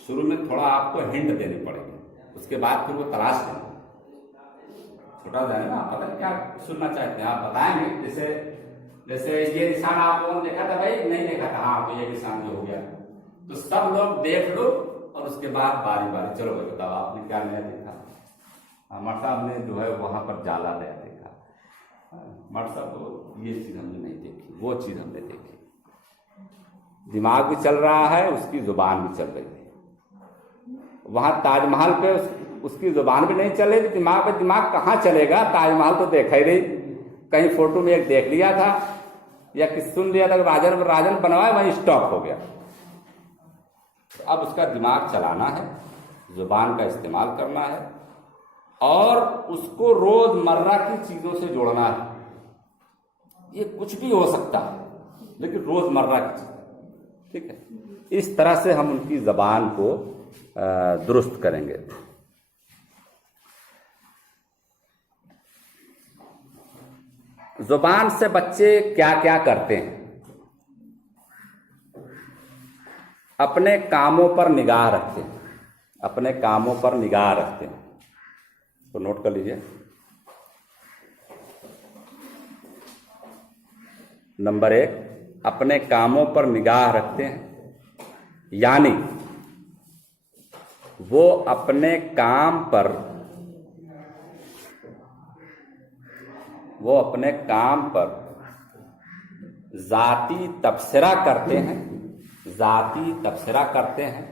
शुरू में थोड़ा आपको हिंट देनी पड़ेगी, उसके बाद फिर वो तलाश करेंगे। छोटा सा है ना, पता नहीं क्या सुनना चाहते हैं आप बताएंगे। जैसे ये निशान आप लोगों ने देखा था भाई, नहीं देखा था, हाँ तो ये निशान जो हो गया, तो सब लोग देख लो और उसके बाद बारी बारी चलो भाई बताओ आपने क्या नया देखा। मठ साहब ने जो है वहां पर जाला नया देखा, मठ साहब तो ये चीज हमने नहीं देखी, वो चीज हमने देखी। दिमाग भी चल रहा है, उसकी जुबान भी चल रही है। वहां ताजमहल पे उसकी जुबान भी नहीं चल रही, दिमाग पे दिमाग कहाँ चलेगा। ताजमहल तो देखा ही नहीं, कहीं फोटो में एक देख लिया था या किस सुन लिया था राजन राजन बनवाए, वहीं स्टॉप हो गया। अब उसका दिमाग चलाना है, जुबान का इस्तेमाल करना है और उसको रोजमर्रा की चीजों से जोड़ना है। ये कुछ भी हो सकता है लेकिन रोजमर्रा की चीज, ठीक है। इस तरह से हम उनकी जबान को दुरुस्त करेंगे। जुबान से बच्चे क्या क्या करते हैं? अपने कामों पर निगाह रखते हैं, अपने कामों पर निगाह रखते हैं। तो नोट कर लीजिए। नंबर 1, अपने कामों पर निगाह रखते हैं, यानी वो अपने काम पर जाती तबसरा करते हैं, जाती तबसरा करते हैं।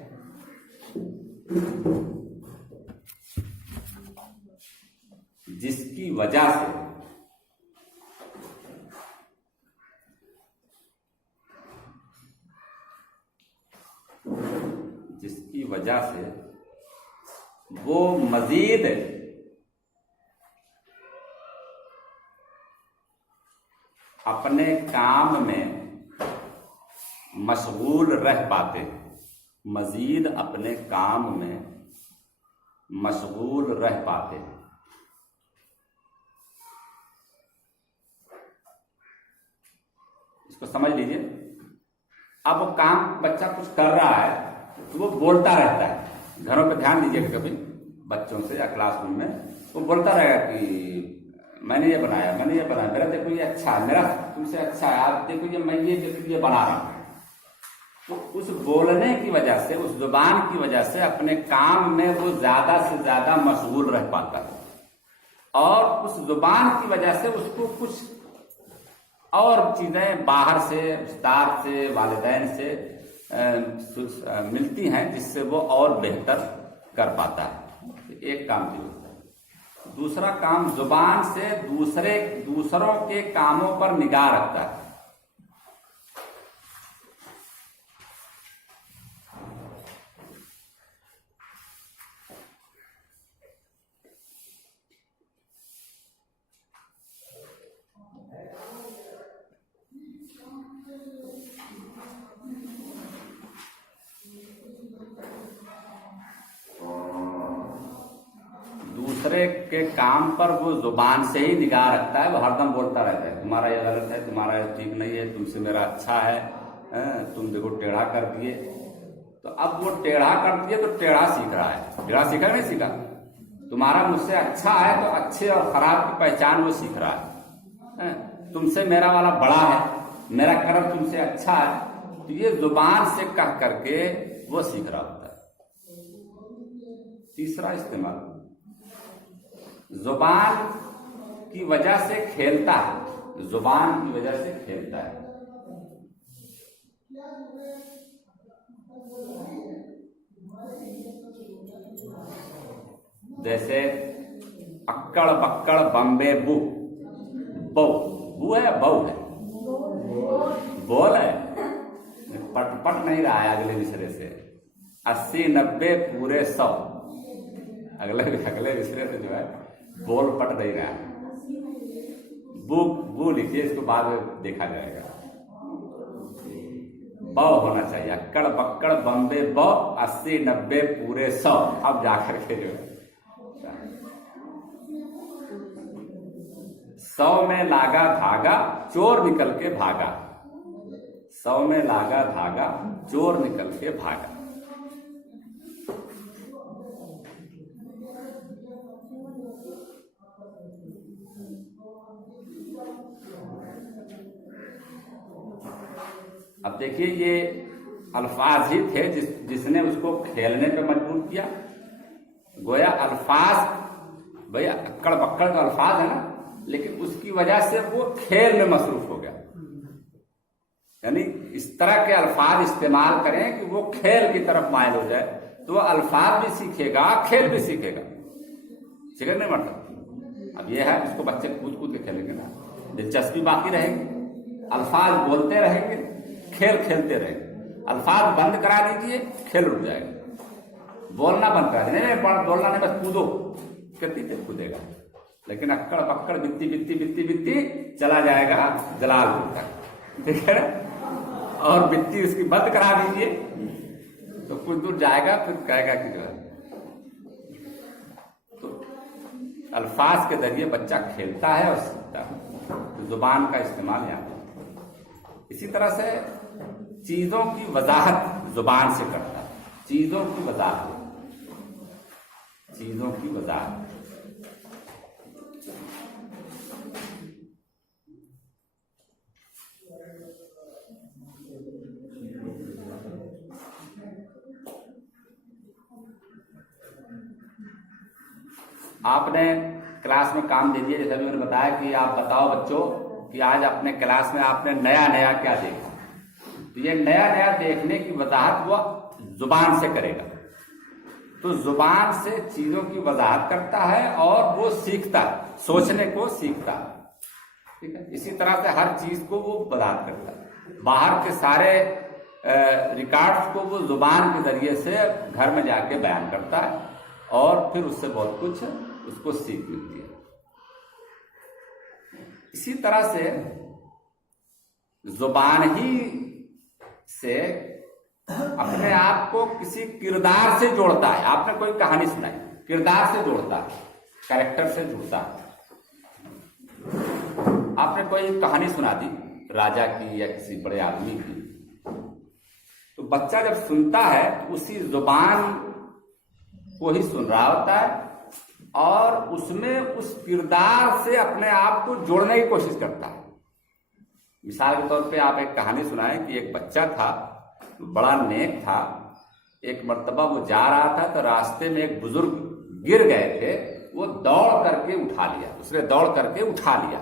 जिसकी वजह से वो मजीद अपने काम में मशगूल रह पाते हैं, मजीद अपने काम में मशगूल रह पाते हैं। इसको समझ लीजिए। अब वो काम बच्चा कुछ कर रहा है तो वो बोलता रहता है। घरों पे ध्यान दीजिएगा, कभी बच्चों से या क्लासरूम में वो बोलता रहेगा कि मैंने ये बनाया, मेरा देखो ये अच्छा है, मेरा तुमसे अच्छा है, आप देखो ये मैं ये बना रहा हूं। तो उस बोलने की वजह से, उस जुबान की वजह से अपने काम में वो ज्यादा से ज्यादा मशगूल रह पाता है और उस जुबान की वजह से उसको कुछ और चीजें बाहर से, उस्ताद से, वालिदैन से मिलती हैं जिससे वो और बेहतर कर पाता है। एक काम जो होता है। दूसरा काम, जुबान से दूसरों के कामों पर निगाह रखता है। दूसरे के काम पर वो जुबान से ही निगाह रखता है, वो हरदम बोलता रहता है तुम्हारा ये गलत है, तुम्हारा ये ठीक नहीं है, तुमसे मेरा अच्छा है, तुम देखो टेढ़ा कर दिए। तो अब वो टेढ़ा कर दिए तो टेढ़ा सीख रहा है। टेढ़ा सीखा नहीं सीखा? तुम्हारा मुझसे अच्छा है तो अच्छे और खराब की पहचान वो सीख रहा है। तुमसे मेरा वाला बड़ा है, मेरा कर्म तुमसे अच्छा है, तो ये जुबान से कह करके वो सीख रहा होता है। तीसरा इस्तेमाल, जुबान की वजह से खेलता है, जुबान की वजह से खेलता है। जैसे अक्कड़ बक्कड़ बम्बे बू, बू है, बऊ है, बोल है, पट नहीं रहा है अगले विसरे से। 80 90 पूरे 100, अगले विसरे से जो है बोल पट नहीं रहा है। बू लिखिए, इसको बाद में देखा जाएगा। बौ होना चाहिए, अक्कड़ बक्कड़ बम्बे बौ, 80 90 पूरे 100। अब जाकर के जो है 100 में लागा धागा, चोर निकल के भागा। 100 में लागा धागा, चोर निकल के भागा। अब देखिए, ये अल्फाज ही थे जिसने उसको खेलने पे मजबूर किया। गोया अल्फाज, भैया अक्कड़ बक्कड़ का अल्फाज है ना, लेकिन उसकी वजह से वो खेल में मसरूफ हो गया। यानी इस तरह के अल्फाज इस्तेमाल करें कि वो खेल की तरफ मायल हो जाए, तो वो अल्फाज भी सीखेगा, खेल भी सीखेगा। सीखेगा नहीं मतलब अब ये है, इसको बच्चे कूद कूद के खेलेंगे ना, दिलचस्पी बाकी रहेगी, अल्फाज बोलते रहेंगे, खेल खेलते रहेंगे। अल्फाज बंद करा दीजिए, खेल रुक जाएगा। बोलना बंद करा दीजिए, नहीं बोलना नहीं, बस कूदो, कितनी देर कूदेगा। लेकिन अक्कड़ पक्कड़ बित्ती बित्ती बित्ती बित्ती चला जाएगा जलालपुर तक, ठीक है ना। और बित्ती उसकी बंद करा दीजिए तो कुछ दूर जाएगा, फिर कहेगा कि जो है। तो अल्फाज के जरिए बच्चा खेलता है और सीखता है, तो जुबान का इस्तेमाल यहाँ। इसी तरह से चीजों की वजाहत जुबान से करता है। चीजों की वजाहत, चीजों की वजाहत। आपने क्लास में काम दे दिया, जैसे मैंने बताया कि आप बताओ बच्चों कि आज अपने क्लास में आपने नया नया क्या देखा। तो ये नया नया देखने की वजाहत वो जुबान से करेगा। तो जुबान से चीजों की वजाहत करता है और वो सीखता है, सोचने को सीखता है, ठीक है। इसी तरह से हर चीज को वो वजाहत करता है। बाहर के सारे रिकॉर्ड्स को वो जुबान के जरिए से घर में जाके बयान करता है और फिर उससे बहुत कुछ उसको सीख मिलती है। इसी तरह से जुबान ही से अपने आप को किसी किरदार से जोड़ता है। आपने कोई कहानी सुनाई, किरदार से जोड़ता है, कैरेक्टर से जुड़ता है। आपने कोई कहानी सुना दी राजा की या किसी बड़े आदमी की, तो बच्चा जब सुनता है तो उसी जुबान को ही सुन रहा होता है और उसमें उस किरदार से अपने आप को जोड़ने की कोशिश करता है। मिसाल के तौर पे आप एक कहानी सुनाएं कि एक बच्चा था, बड़ा नेक था। एक मर्तबा वो जा रहा था तो रास्ते में एक बुजुर्ग गिर गए थे, वो दौड़ करके उठा लिया, उसने दौड़ करके उठा लिया।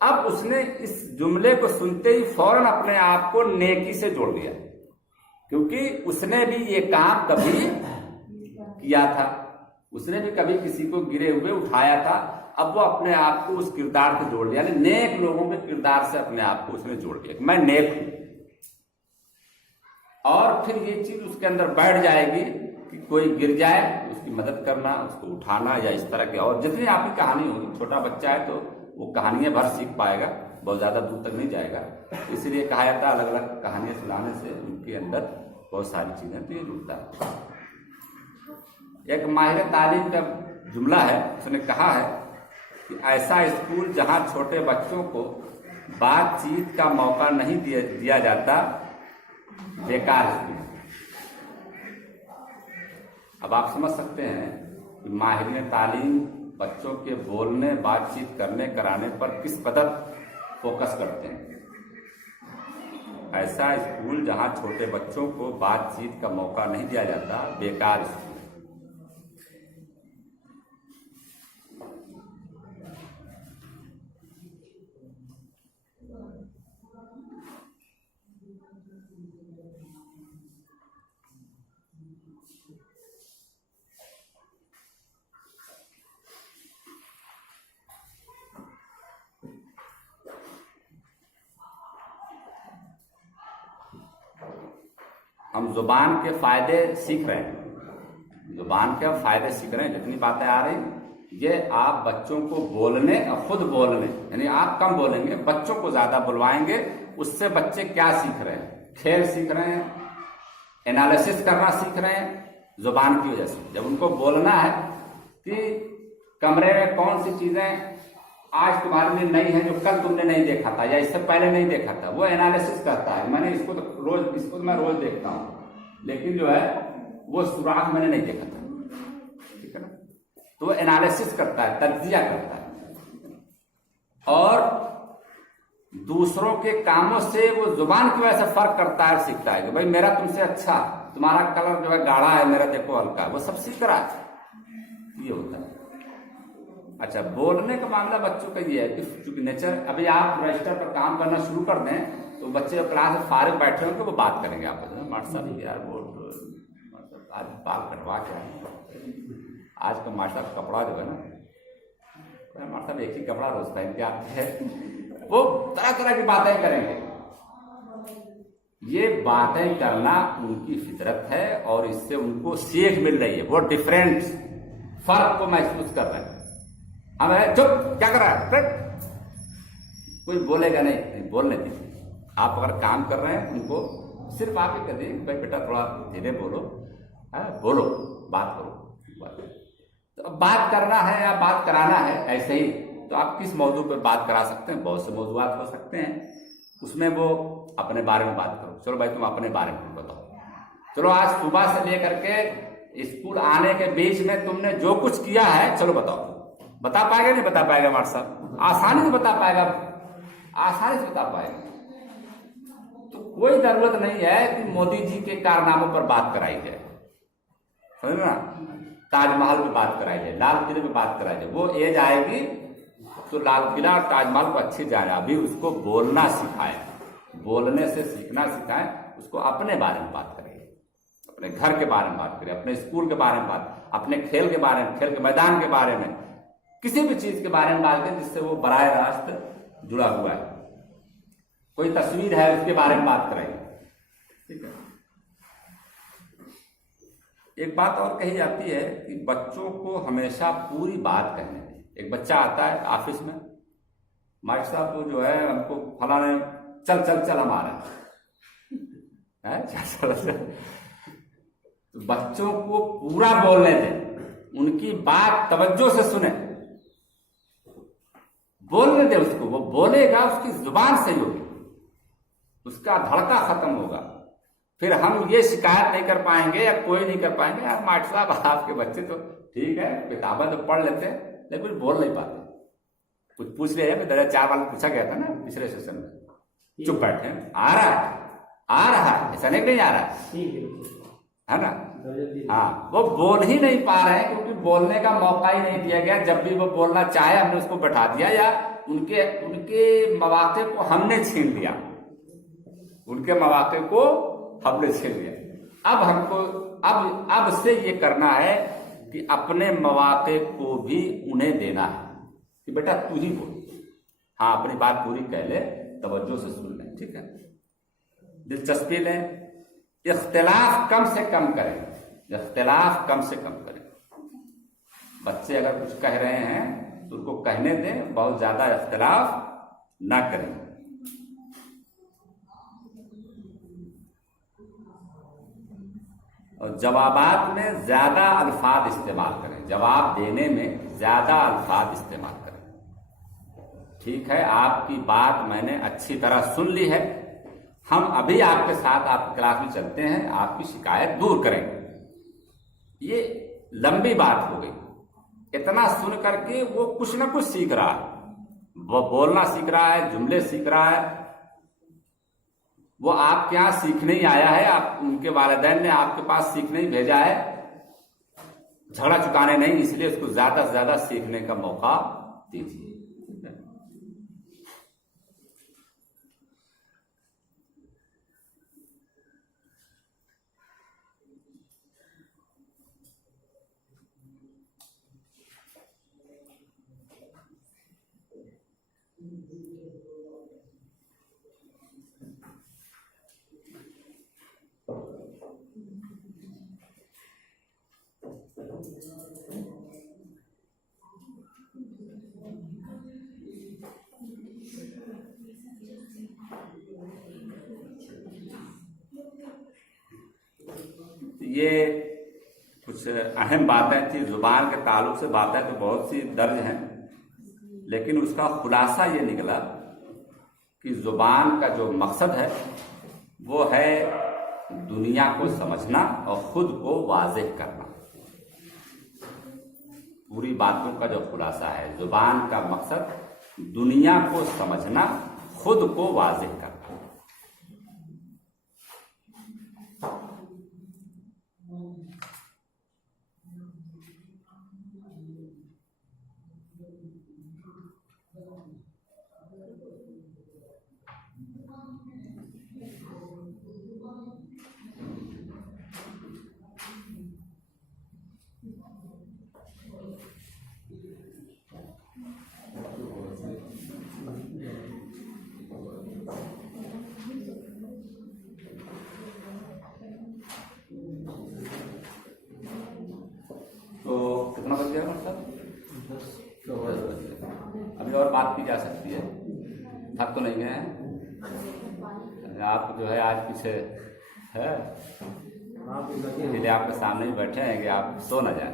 अब उसने इस जुमले को सुनते ही फौरन अपने आप को नेकी से जोड़ दिया, क्योंकि उसने भी ये काम कभी किया था, उसने भी कभी किसी को गिरे हुए उठाया था। अब वो अपने आप को उस किरदार से जोड़ लिया, यानी नेक लोगों के किरदार से अपने आप को उसने जोड़ लिया, मैं नेक हूं। और फिर ये चीज उसके अंदर बैठ जाएगी कि कोई गिर जाए उसकी मदद करना, उसको उठाना, या इस तरह की और जितनी आपकी कहानी होगी। छोटा बच्चा है तो वो कहानियां भर सीख पाएगा, बहुत ज्यादा दूर तक नहीं जाएगा। इसलिए कहा जाता है अलग अलग कहानियां सुनाने से उनके अंदर बहुत सारी चीजें तो ये जुड़ता है। एक माहिर तालीम का जुमला है, उसने कहा है कि ऐसा स्कूल जहां छोटे बच्चों को बातचीत का मौका नहीं दिया जाता, बेकार स्कूल। अब आप समझ सकते हैं कि माहिर तालीम बच्चों के बोलने, बातचीत करने, कराने पर किस कदर फोकस करते हैं। ऐसा स्कूल जहां छोटे बच्चों को बातचीत का मौका नहीं दिया जाता, बेकार स्कूल। हम जुबान के फायदे सीख रहे हैं, जुबान के फायदे सीख रहे हैं। जितनी बातें आ रही ये आप बच्चों को बोलने और खुद बोलने, यानी आप कम बोलेंगे, बच्चों को ज्यादा बुलवाएंगे। उससे बच्चे क्या सीख रहे हैं? खेल सीख रहे हैं, एनालिसिस करना सीख रहे हैं जुबान की वजह से। जब उनको बोलना है कि कमरे में कौन सी चीजें आज तुम्हारे लिए नई है जो कल तुमने नहीं देखा था या इससे पहले नहीं देखा था, वो एनालिसिस करता है। मैंने इसको तो मैं रोज देखता हूं, लेकिन जो है वो सुराख मैंने नहीं देखा था, ठीक है ना। तो वो एनालिसिस करता है, तज्जिया करता है। और दूसरों के कामों से वो जुबान की वजह से फर्क करता है, सीखता है कि भाई मेरा तुमसे अच्छा, तुम्हारा कलर जो है गाढ़ा है, मेरा देखो हल्का है, वो सब सीख रहा है। ये होता है। अच्छा, बोलने का मामला बच्चों का ये है कि चूंकि नेचर, अभी आप रजिस्टर पर काम करना शुरू कर दें तो बच्चे क्लास में फारिग बैठे होंगे, वो बात करेंगे आपस में, मास्टर साहब यार वो आज बाल कटवा के आज का मास्टर साहब कपड़ा जो है ना, मास्टर साहब एक ही कपड़ा रोज पहन के आते हैं, वो तरह तरह की बातें करेंगे। ये बातें करना उनकी फितरत है और इससे उनको सीख मिल रही है, वो डिफरेंट फर्क को महसूस कर रहे हैं। हमें चुप क्या कर रहा है, कोई बोलेगा नहीं, बोलने दीजिए। आप अगर काम कर रहे हैं उनको सिर्फ आप ही कर दीजिए, भाई बेटा थोड़ा धीरे बोलो, बोलो, बात करो। तो अब बात करना है या बात कराना है ऐसे ही, तो आप किस मौजू पर बात करा सकते हैं, बहुत से मौजूआत हो सकते हैं, उसमें वो अपने बारे में बात करो। चलो भाई तुम अपने बारे में बताओ, चलो आज सुबह से लेकर के स्कूल आने के बीच में तुमने जो कुछ किया है, चलो बताओ। बता पाएगा नहीं बता पाएगा मास्टर साहब? आसानी से बता पाएगा, आसानी से बता पाएगा। तो कोई जरूरत नहीं है कि मोदी जी के कारनामों पर बात कराई जाए, समझ ना, ताजमहल पे बात कराई जाए, लाल किले पे बात कराई जाए। वो एज आएगी तो लाल किला और ताजमहल को अच्छी जाए। अभी उसको बोलना सिखाए, बोलने से सीखना सिखाए, उसको अपने बारे में बात करें, अपने घर के बारे में बात करें, अपने स्कूल के बारे में बात, अपने खेल के बारे में, खेल के मैदान के बारे में, किसी भी चीज के बारे में बात करें जिससे वो बराह रास्त जुड़ा हुआ है। कोई तस्वीर है उसके बारे में बात करेंगे, ठीक है। एक बात और कही जाती है कि बच्चों को हमेशा पूरी बात कहने दें। एक बच्चा आता है ऑफिस में, मास्टर साहब को जो है हमको फलाने चल चल चल हम आ रहे हैं, चल चल। तो बच्चों को पूरा बोलने दें, उनकी बात तवज्जो से सुने, बोलने दे उसको, वो बोलेगा, उसकी जुबान सही होगी, उसका धड़का खत्म होगा। फिर हम ये शिकायत नहीं कर पाएंगे या कोई नहीं कर पाएंगे, यार मास्टर साहब आपके बच्चे तो ठीक है, किताबें तो पढ़ लेते हैं लेकिन कुछ बोल नहीं पाते। कुछ पूछ रहे हैं, 2004 वाले पूछा गया था ना पिछले सेशन में, चुप बैठे, आ रहा है, आ रहा है, ऐसा नहीं आ रहा है ना। हाँ, वो बोल ही नहीं पा रहे हैं क्योंकि बोलने का मौका ही नहीं दिया गया। जब भी वो बोलना चाहे हमने उसको बैठा दिया या उनके मौके को हमने छीन लिया, उनके मौके को हमने छीन लिया। अब हमको अब से ये करना है कि अपने मौके को भी उन्हें देना है कि बेटा तू ही बोल, हाँ अपनी बात पूरी कह ले, तवज्जो से सुन ले, ठीक है, दिलचस्पी लें, इख्तिलाफ कम से कम करें, इख्तिलाफ कम से कम करें। बच्चे अगर कुछ कह रहे हैं तो उनको कहने दें, बहुत ज्यादा इख्तिलाफ ना करें। और जवाबात में ज्यादा अल्फाज इस्तेमाल करें, जवाब देने में ज्यादा अल्फाज इस्तेमाल करें। ठीक है, आपकी बात मैंने अच्छी तरह सुन ली है, हम अभी आपके साथ आपकी क्लास में चलते हैं, आपकी शिकायत दूर करेंगे। ये लंबी बात हो गई, इतना सुन करके वो कुछ ना कुछ सीख रहा है, वो बोलना सीख रहा है, जुमले सीख रहा है, वो आपके यहाँ सीखने ही आया है, आप उनके वालिदैन ने आपके पास सीखने ही भेजा है, झगड़ा चुकाने नहीं, इसलिए उसको ज्यादा से ज्यादा सीखने का मौका दीजिए। ये कुछ अहम बातें थी, जुबान के ताल्लुक से बातें तो बहुत सी दर्ज हैं, लेकिन उसका खुलासा ये निकला कि जुबान का जो मकसद है वो है दुनिया को समझना और खुद को वाज़ेह करना। पूरी बातों का जो खुलासा है, जुबान का मकसद दुनिया को समझना, खुद को वाज़ेह करना। तो कितना बच गया मतलब? अभी और बात की जा सकती है, थक तो नहीं गए हैं आप? जो है आज पीछे है इसलिए आपके सामने ही बैठे हैं कि आप सो न जाए।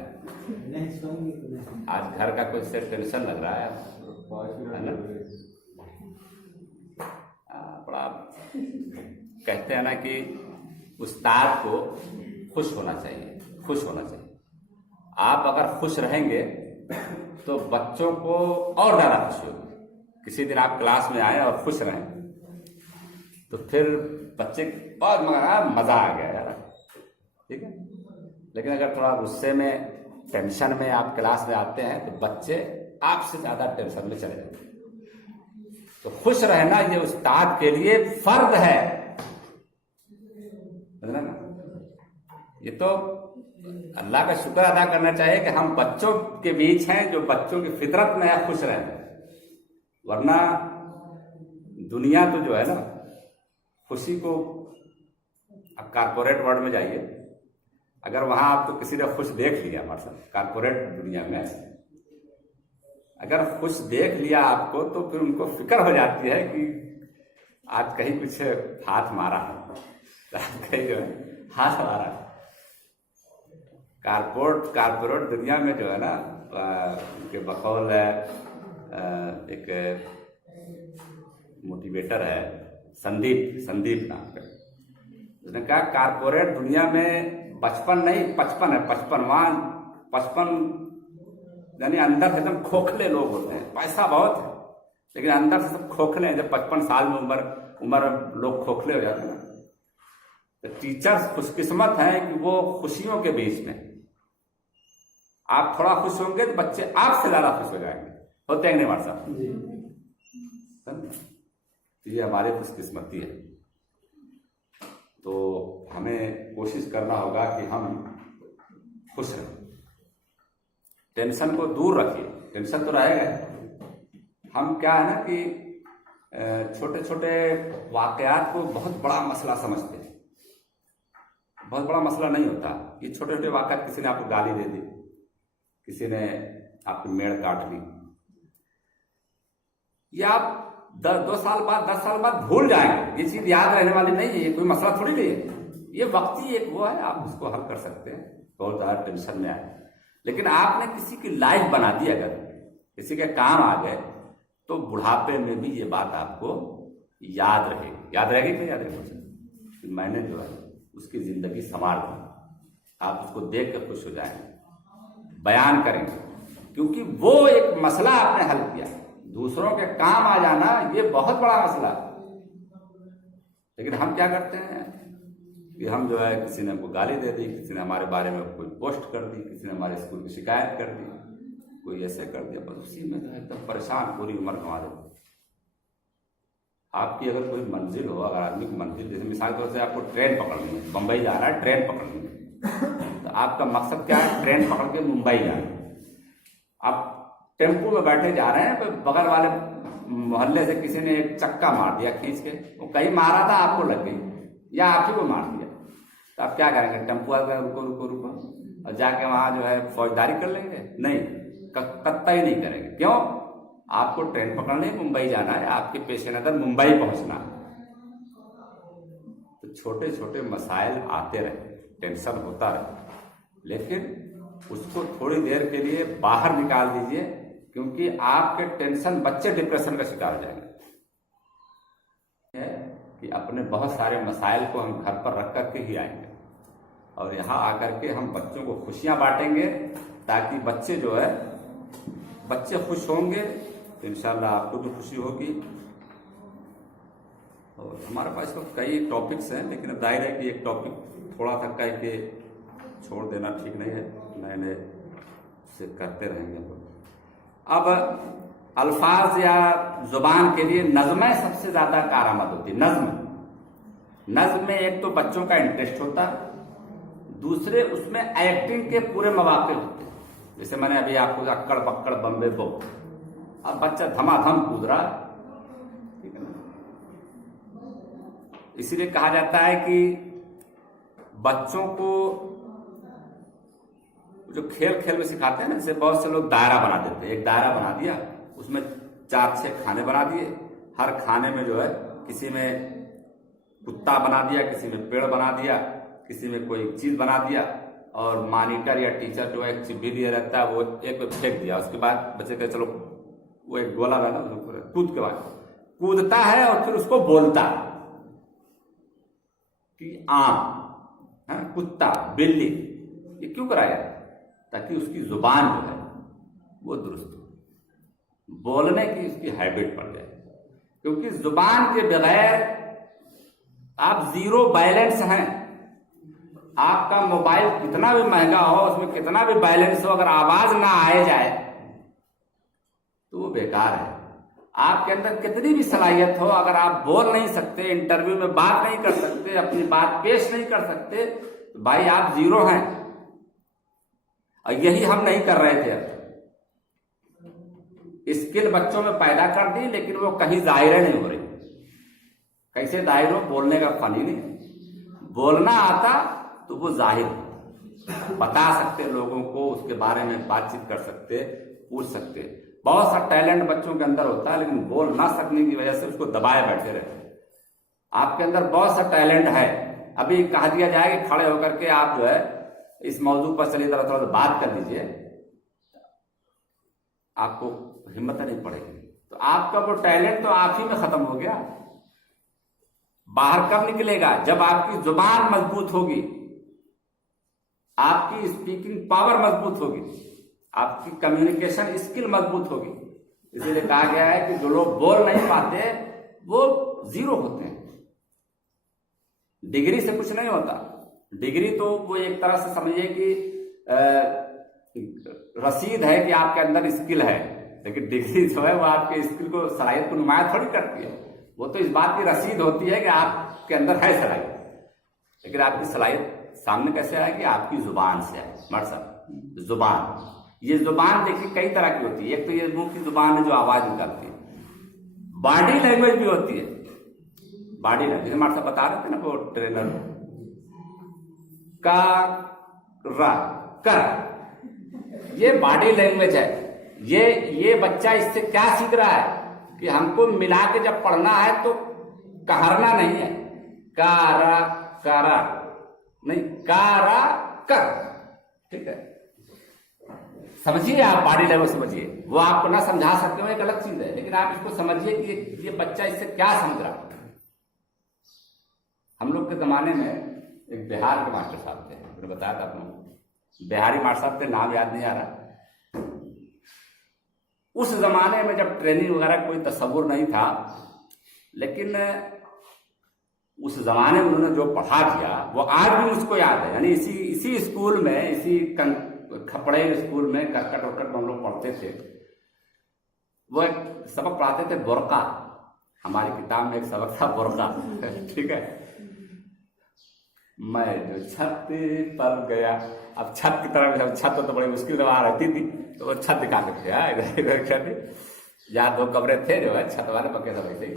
आज घर का कुछ से टेंशन लग रहा है ना? बड़ा कहते हैं ना कि उस्ताद को खुश होना चाहिए, खुश होना चाहिए। आप अगर खुश रहेंगे तो बच्चों को और ज़्यादा खुशी होगी। किसी दिन आप क्लास में आए और खुश रहें तो फिर बच्चे बहुत मज़ा आ गया यार, ठीक है। लेकिन अगर थोड़ा गुस्से में, टेंशन में आप क्लास में आते हैं तो बच्चे आपसे ज़्यादा टेंशन में चले जाते हैं। तो खुश रहना ये उस्ताद के लिए फर्ज है, समझना ना? ये तो अल्लाह का शुक्र अदा करना चाहिए कि हम बच्चों के बीच हैं, जो बच्चों की फितरत में है खुश रहें। वरना दुनिया तो जो है ना, खुशी को, अब कारपोरेट वर्ल्ड में जाइए, अगर वहां आपको किसी ने खुश देख लिया, मतलब कारपोरेट दुनिया में अगर खुश देख लिया आपको, तो फिर उनको फिक्र हो जाती है कि आज कहीं कुछ हाथ मारा है, कहीं जो है हाथ मारा है। कारपोरेट दुनिया में जो है ना, उनके बकौल एक मोटिवेटर है संदीप नाम का, उसने कहा कारपोरेट दुनिया में 55 नहीं 55 है, 55 यानी अंदर से एकदम खोखले लोग होते हैं। पैसा बहुत है लेकिन अंदर से सब खोखले हैं। जब 55 साल में उम्र लोग खोखले हो जाते हैं ना, तो टीचर्स खुशकिस्मत हैं कि वो खुशियों के बीच में, आप थोड़ा खुश होंगे तो बच्चे आपसे ज्यादा खुश हो जाएंगे। होते हैं नहीं हमारे साथ? ये हमारी खुशकिस्मती है। तो हमें कोशिश करना होगा कि हम खुश रहें, टेंशन को दूर रखिए। टेंशन तो रहेगा। हम क्या है ना कि छोटे छोटे वाकयात को बहुत बड़ा मसला समझते हैं। बहुत बड़ा मसला नहीं होता ये छोटे छोटे वाकयात। किसी ने आपको गाली दे दी, किसी ने आपकी मेड़ काट ली, ये आप 2 साल बाद 10 साल बाद भूल जाएंगे। ये चीज याद रहने वाली नहीं है, ये कोई मसला थोड़ी नहीं है। ये वक्ती एक वो है, आप उसको हल कर सकते हैं। बहुत ज्यादा टेंशन में आए, लेकिन आपने किसी की लाइफ बना दी, अगर किसी के काम आ गए, तो बुढ़ापे में भी ये बात आपको याद रहेगी। याद रहेगी कि याद रहेगी? मैंने जो है उसकी जिंदगी संवार दी। आप उसको देख कर खुश हो जाएंगे, बयान करेंगे, क्योंकि वो एक मसला आपने हल किया। दूसरों के काम आ जाना ये बहुत बड़ा मसला है। लेकिन हम क्या करते हैं कि हम जो है, किसी ने हमको गाली दे दी, किसी ने हमारे बारे में कोई पोस्ट कर दी, किसी ने हमारे स्कूल की शिकायत कर दी, कोई ऐसे कर दिया, बस उसी में जो है एकदम परेशान, पूरी उम्र गंवा दो। आपकी अगर कोई मंजिल हो, अगर आदमी की मंजिल, जैसे मिसाल के तौर से आपको ट्रेन पकड़नी है, बम्बई जा रहा है, ट्रेन पकड़नी है, तो आपका मकसद क्या है? ट्रेन पकड़ के मुंबई जाना। आप टेम्पो में बैठे जा रहे हैं, तो बगल वाले मोहल्ले से किसी ने एक चक्का मार दिया खींच के, वो कहीं मारा था, आपको लग गई या आप ही को मार दिया, तो आप क्या करेंगे? टेम्पो वाले रुको रुको रुको और जाके वहां जो है फौजदारी कर लेंगे? नहीं, कतई नहीं करेंगे। क्यों? आपको ट्रेन पकड़ने मुंबई जाना है, आपके पेशे नजर मुंबई पहुंचना है। तो छोटे छोटे मसाइल आते रहे, टेंशन होता रहे, लेकिन उसको थोड़ी देर के लिए बाहर निकाल दीजिए, क्योंकि आपके टेंशन, बच्चे डिप्रेशन का शिकार हो जाएंगे। कि अपने बहुत सारे मसाइल को हम घर पर रख करके ही आएंगे और यहाँ आकर के हम बच्चों को खुशियां बांटेंगे, ताकि बच्चे जो है, बच्चे खुश होंगे तो इंशाल्लाह आपको भी खुशी होगी और हमारे पास तो कई टॉपिक्स हैं, लेकिन जाहिर है कि एक टॉपिक थोड़ा सा कह के छोड़ देना ठीक नहीं है, नए नए से करते रहेंगे हम लोग। अब अल्फाज या जुबान के लिए नज़में सबसे ज़्यादा कारआमद होती है। नज़्म में एक तो बच्चों का इंटरेस्ट होता है, दूसरे उसमें एक्टिंग के पूरे मौके होते हैं। जैसे मैंने अभी आपको अक्कड़ पक्कड़ बम्बे बो, अब बच्चा धमाधम कूद रहा है, ठीक है ना। इसीलिए कहा जाता है कि बच्चों को जो खेल खेल में सिखाते हैं ना, जैसे बहुत से लोग दायरा बना देते हैं, एक दायरा बना दिया, उसमें 4-6 खाने बना दिए, हर खाने में जो है किसी में कुत्ता बना दिया, किसी में पेड़ बना दिया, किसी में कोई चीज बना दिया, और मॉनिटर या टीचर जो एक चिब्बी दिया रहता है वो एक पे फेंक दिया। उसके बाद बच्चे कहे चलो वो एक गोला बना, कूद के बाद कूदता है और फिर उसको बोलता है कि आम, कुत्ता, बिल्ली। ये क्यों कराया? ताकि उसकी जुबान जो है वो दुरुस्त हो, बोलने की उसकी हैबिट पड़ जाए। क्योंकि जुबान के बगैर आप जीरो बैलेंस हैं। आपका मोबाइल कितना भी महंगा हो, उसमें कितना भी बैलेंस हो, अगर आवाज ना आए जाए तो वो बेकार है। आपके अंदर कितनी भी सलाहियत हो, अगर आप बोल नहीं सकते, इंटरव्यू में बात नहीं कर सकते, अपनी बात पेश नहीं कर सकते, तो भाई आप जीरो हैं। और यही हम नहीं कर रहे थे। स्किल बच्चों में पैदा कर दी, लेकिन वो कहीं जाहिर नहीं हो रही। कैसे जाहिर हो? बोलने का फन ही नहीं। बोलना आता तो वो जाहिर बता सकते लोगों को, उसके बारे में बातचीत कर सकते, पूछ सकते। बहुत सा टैलेंट बच्चों के अंदर होता है, लेकिन बोल ना सकने की वजह से उसको दबाए बैठे रहते। आपके अंदर बहुत सा टैलेंट है, अभी कहा दिया जाए कि खड़े होकर के आप जो है इस मौजूद पर चलिए थोड़ा सा बात कर लीजिए, आपको हिम्मत नहीं पड़ेगी। तो आपका वो टैलेंट तो आप ही में खत्म हो गया। बाहर कब निकलेगा? जब आपकी जुबान मजबूत होगी, आपकी स्पीकिंग पावर मजबूत होगी, आपकी कम्युनिकेशन स्किल मजबूत होगी। इसीलिए कहा गया है कि जो लोग बोल नहीं पाते वो जीरो होते हैं। डिग्री से कुछ नहीं होता। डिग्री तो वो एक तरह से समझिए कि रसीद है कि आपके अंदर स्किल है, लेकिन डिग्री जो है वो आपके स्किल को, सलाहियत को नुमाया थोड़ी करती है। वो तो इस बात की रसीद होती है कि आपके अंदर है सलाहियत, लेकिन आपकी सलाहियत सामने कैसे आएगी? आपकी जुबान से आएगी। मर्द साहब, जुबान, ये जुबान देखिए कई तरह की होती है। एक तो ये मुंह की जुबान है जो आवाज निकालती है, बॉडी लैंग्वेज भी होती है। बॉडी लैंग्वेज हमारे साथ बता रहे थे ना वो ट्रेनर, का रा कर, ये बॉडी लैंग्वेज है। ये बच्चा इससे क्या सीख रहा है कि हमको मिला के जब पढ़ना है तो कहरना नहीं है, कारा कारा नहीं, कारा कर, ठीक है। समझिए, आप बॉडी लैंग्वेज समझिए। वो आपको ना समझा सकते हो, एक अलग चीज है, लेकिन आप इसको समझिए कि ये बच्चा इससे क्या समझ रहा है। हम लोग के जमाने में एक बिहार के मास्टर साहब थे, मैंने बताया था आपको, बिहारी मास्टर साहब थे, नाम याद नहीं आ रहा। उस जमाने में जब ट्रेनिंग वगैरह कोई तस्वुर नहीं था, लेकिन उस जमाने में उन्होंने जो पढ़ा दिया वो आज भी मुझको याद है। यानी इसी स्कूल में, इसी खपड़े स्कूल में करकट वरकट हम लोग पढ़ते थे। वो एक सबक पढ़ाते थे बुर्का, हमारी किताब में एक सबक था बुर्का, ठीक है। मैं जो छत पर गया, अब छत की तरफ, छत तो बड़ी मुश्किल से वहां रहती थी, तो वो छत दिखा सकते हैं, इधर इधर छत, यहाँ 2 कमरे थे जो है छत वाले पक्के सब ऐसे ही।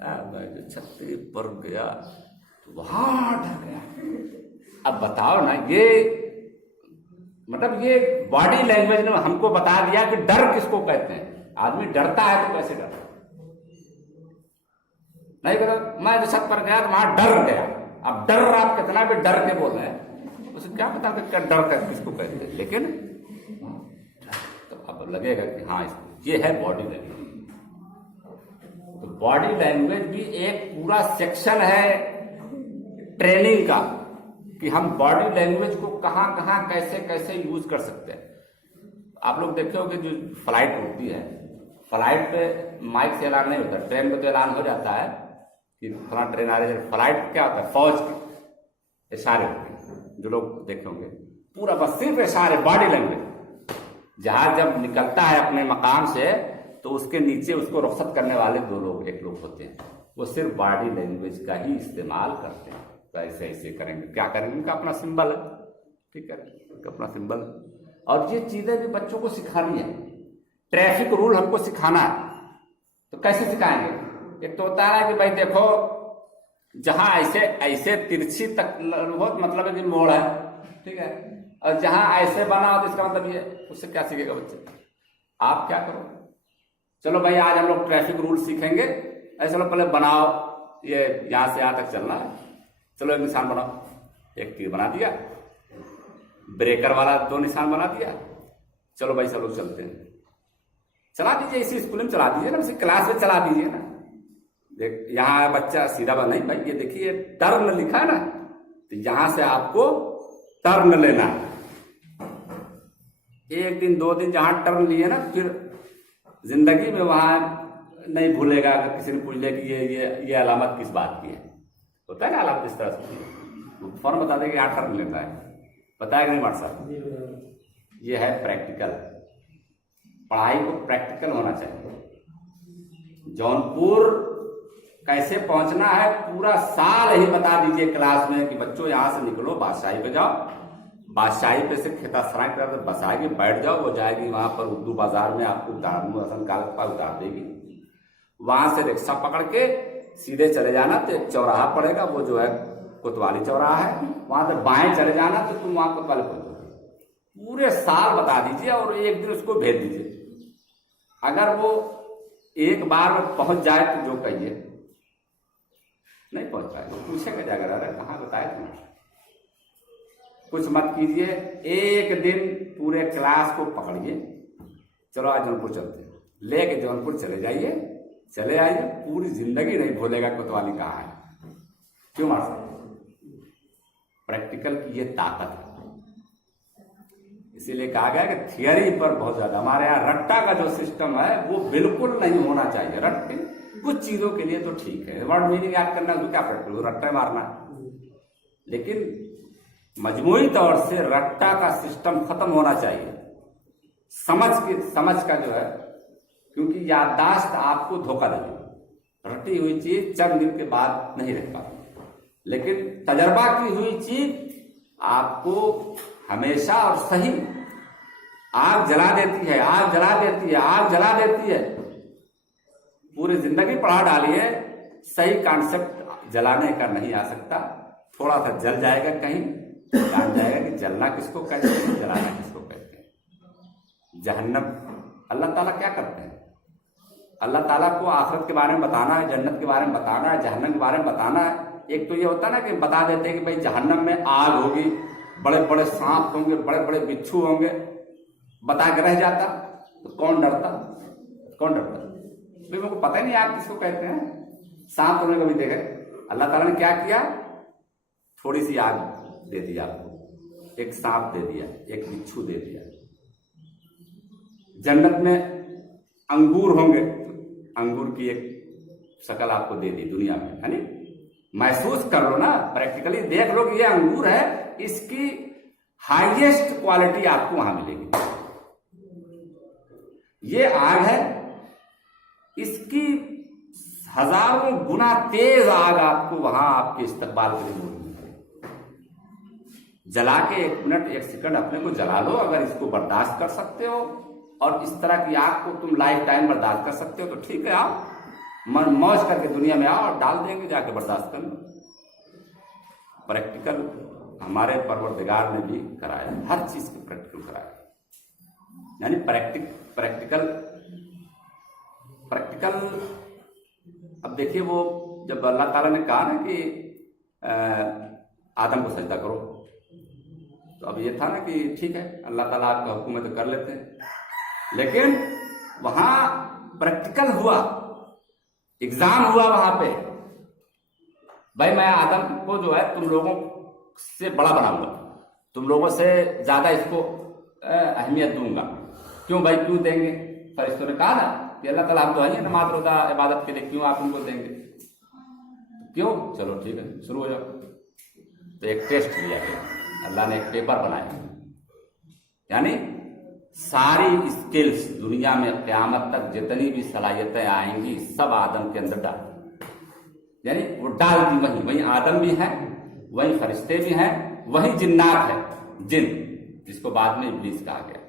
मैं जो छत पर गया तो वहां डर गया। अब बताओ ना, ये मतलब ये बॉडी लैंग्वेज ने हमको बता दिया कि डर किसको कहते हैं। आदमी डरता है तो कैसे डरता नहीं करो। मैं जो छत पर गया तो वहां डर गया। अब डर आप कितना भी डर के बोल रहे हैं, उसे क्या पता कि क्या डर कर किसको कहते हैं, लेकिन तो अब लगेगा कि हाँ ये है बॉडी लैंग्वेज। तो बॉडी लैंग्वेज भी एक पूरा सेक्शन है ट्रेनिंग का, कि हम बॉडी लैंग्वेज को कहां कहां कैसे कैसे यूज कर सकते हैं। आप लोग देखे होंगे जो फ्लाइट होती है, फ्लाइट पे माइक से ऐलान नहीं होता, ट्रेन पे तो ऐलान हो जाता है कि थोड़ा ट्रेन आ रही है। फ्लाइट क्या होता है, फौज के इशारे होते हैं, जो लोग देखे होंगे, पूरा बस सिर्फ इशारे, बॉडी लैंग्वेज। जहाज जब निकलता है अपने मकाम से तो उसके नीचे उसको रुखसत करने वाले एक लोग होते हैं, वो सिर्फ बॉडी लैंग्वेज का ही इस्तेमाल करते हैं। तो ऐसे ऐसे करेंगे, क्या करेंगे, उनका अपना सिंबल है, ठीक है, उनका अपना सिंबल। और ये चीजें भी बच्चों को सिखानी है। ट्रैफिक रूल हमको सिखाना है, तो कैसे सिखाएंगे? एक तो होता है कि भाई देखो, जहां ऐसे ऐसे तिरछी तक बहुत मतलब है कि मोड़ है, ठीक है, और जहां ऐसे बना हो तो इसका मतलब ये, उससे क्या सीखेगा बच्चे? आप क्या करो, चलो भाई आज हम लोग ट्रैफिक रूल सीखेंगे, ऐसे चलो पहले बनाओ, ये यहां से यहां तक चलना है, चलो एक निशान बनाओ, एक तीर बना दिया, ब्रेकर वाला 2 निशान बना दिया, चलो भाई सब लोग चलते हैं। चला दीजिए, इसी स्कूल में चला दीजिए ना, इसी क्लास में चला दीजिए ना। देख यहाँ बच्चा सीधा बात नहीं भाई, ये देखिए टर्न लिखा है ना, तो यहां से आपको टर्न लेना है। 1 दिन 2 दिन जहां टर्न लिए ना, फिर जिंदगी में वहां नहीं भूलेगा। अगर किसी ने पूछ लिया कि ये अलामत किस बात की है, होता है ना अलामत इस तरह से, फौरन बता देगा यहाँ टर्न लेना है, बताएगा नहीं व्हाट्सएप। ये है प्रैक्टिकल, पढ़ाई को प्रैक्टिकल होना चाहिए। जौनपुर कैसे पहुंचना है पूरा साल ही बता दीजिए क्लास में कि बच्चों यहां से निकलो, बादशाही पे जाओ, बादशाही पे से खेतासराय कर बस आएगी, बैठ जाओ, वो जाएगी वहां पर उर्दू बाजार में, आपको हसन कागज पर उतार देगी। वहां से रिक्शा पकड़ के सीधे चले जाना तो एक चौराहा पड़ेगा, वो जो है कोतवाली चौराहा है, वहां से बाएं चले जाना तो तुम वहां कोतवाली पहुंचोगे। पूरे साल बता दीजिए और एक दिन उसको भेज दीजिए। अगर वो एक बार में पहुंच जाए तो जो कहिए, नहीं पहुंच पाए तो पूछेगा जाकर, अरे कहाँ बताए तुमने? कुछ मत कीजिए, एक दिन पूरे क्लास को पकड़िए, चलो आज जौनपुर चलते हैं, लेके जौनपुर चले जाइए, चले आइए, पूरी जिंदगी नहीं भूलेगा कोतवाली कहाँ है। क्यों मार सकते? प्रैक्टिकल की ये ताकत है। इसीलिए कहा गया कि थियरी पर बहुत ज्यादा, हमारे यहाँ रट्टा का जो सिस्टम है वो बिल्कुल नहीं होना चाहिए। रट्टे कुछ चीजों के लिए तो ठीक है, वर्ड मीनिंग याद करना तो क्या प्रैक्टिकल, रट्टा मारना, लेकिन मजमूई तौर से रट्टा का सिस्टम खत्म होना चाहिए। समझ का जो है, क्योंकि याददाश्त आपको धोखा देगी। रटी हुई चीज चंद दिन के बाद नहीं रह पाती, लेकिन तजर्बा की हुई चीज आपको हमेशा और सही आग जला देती है, आग जला देती है, आग जला देती है। पूरी जिंदगी पढ़ा डालिए, सही कॉन्सेप्ट जलाने का नहीं आ सकता। थोड़ा सा जल जाएगा कहीं, जान जाएगा कि जलना किसको कहते हैं, जलाना किसको कहते हैं। जहन्नम, अल्लाह ताला क्या करते हैं? अल्लाह ताला को आखिरत के बारे में बताना है, जन्नत के बारे में बताना है, जहन्नम के बारे में बताना है। एक तो ये होता ना कि बता देते हैं कि भाई जहन्नम में आग होगी, बड़े बड़े सांप होंगे, बड़े बड़े बिच्छू होंगे, बता के रह जाता तो कौन डरता? कौन डरता? भाई मेरे को पता ही नहीं आग किसको कहते हैं। सांप तुमने कभी देखे? अल्लाह ताला ने क्या किया? थोड़ी सी आग दे दी आपको, एक सांप दे दिया, एक बिच्छू दे दिया। जन्नत में अंगूर होंगे, अंगूर की एक शक्ल आपको दे दी दुनिया में, है नी? महसूस कर लो ना, प्रैक्टिकली देख लो कि ये अंगूर है, इसकी हाईएस्ट क्वालिटी आपको वहां मिलेगी। ये आग है, इसकी हजारों गुना तेज आग आपको वहां आपके इस्तकबाल के लिए मिलेगी। जला के 1 मिनट 1 सेकंड अपने को जला लो, अगर इसको बर्दाश्त कर सकते हो और इस तरह की आग को तुम लाइफ टाइम बर्दाश्त कर सकते हो तो ठीक है, आओ मन मौज करके दुनिया में आओ और डाल देंगे, जाके बर्दाश्त कर लो। प्रैक्टिकल हमारे परवरदिगार ने भी कराया, हर चीज को प्रैक्टिकल कराया। यानी प्रैक्टिकल अब देखिए, वो जब अल्लाह ताला ने कहा ना कि आदम को सजदा करो, तो अब ये था ना कि ठीक है अल्लाह ताला आपका हुक्म है तो कर लेते हैं, लेकिन वहां प्रैक्टिकल हुआ, एग्जाम हुआ वहां पे। भाई मैं आदम को जो है तुम लोगों से बड़ा बनाऊंगा, तुम लोगों से ज्यादा इसको अहमियत दूंगा। क्यों भाई, क्यों देंगे? फरिश्तों ने कहा ना कि अल्लाह ताला हम तो है नमाज रोजा इबादत के लिए, क्यों आप उनको देंगे? क्यों? चलो ठीक है, शुरू हो जाओ। तो एक टेस्ट लिया गया, अल्लाह ने एक पेपर बनाया, यानी सारी स्किल्स दुनिया में क़यामत तक जितनी भी सलाहियतें आएंगी सब आदम के अंदर डाल, यानी वो डाल दी। वही आदम भी है, वही फरिश्ते भी हैं, वही जिन्नात है, जिन जिसको बाद में इब्लीस कहा गया।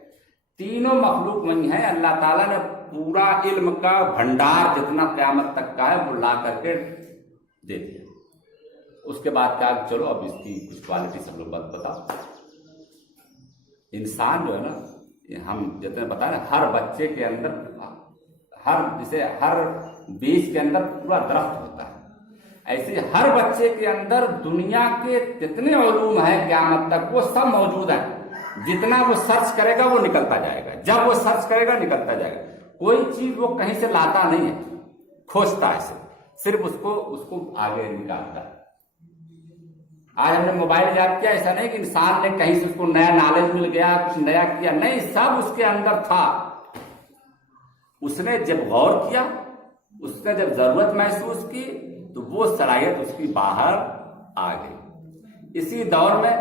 तीनों मखलूक वही है। अल्लाह ताला ने पूरा इल्म का भंडार जितना क़यामत तक का है वो ला करके दे दिया। उसके बाद कहा चलो अब इसकी कुछ क्वालिटी सब लोग बताओ। इंसान जो है ना, हम जितने बता रहे, हर बच्चे के अंदर हर बीज के अंदर पूरा दरख्त होता है, ऐसे हर बच्चे के अंदर दुनिया के जितने उलूम है क़यामत तक वो सब मौजूद है। जितना वो सर्च करेगा वो निकलता जाएगा, जब वो सर्च करेगा निकलता जाएगा। कोई चीज वो कहीं से लाता नहीं है, खोजता है, सिर्फ उसको आगे निकालता है। आज हमने मोबाइल याद किया, ऐसा नहीं कि इंसान ने कहीं से उसको नया नॉलेज मिल गया, कुछ नया किया, नहीं, सब उसके अंदर था। उसने जब गौर किया, उसने जब जरूरत महसूस की तो वो सलाहियत उसकी बाहर आ गई। इसी दौर में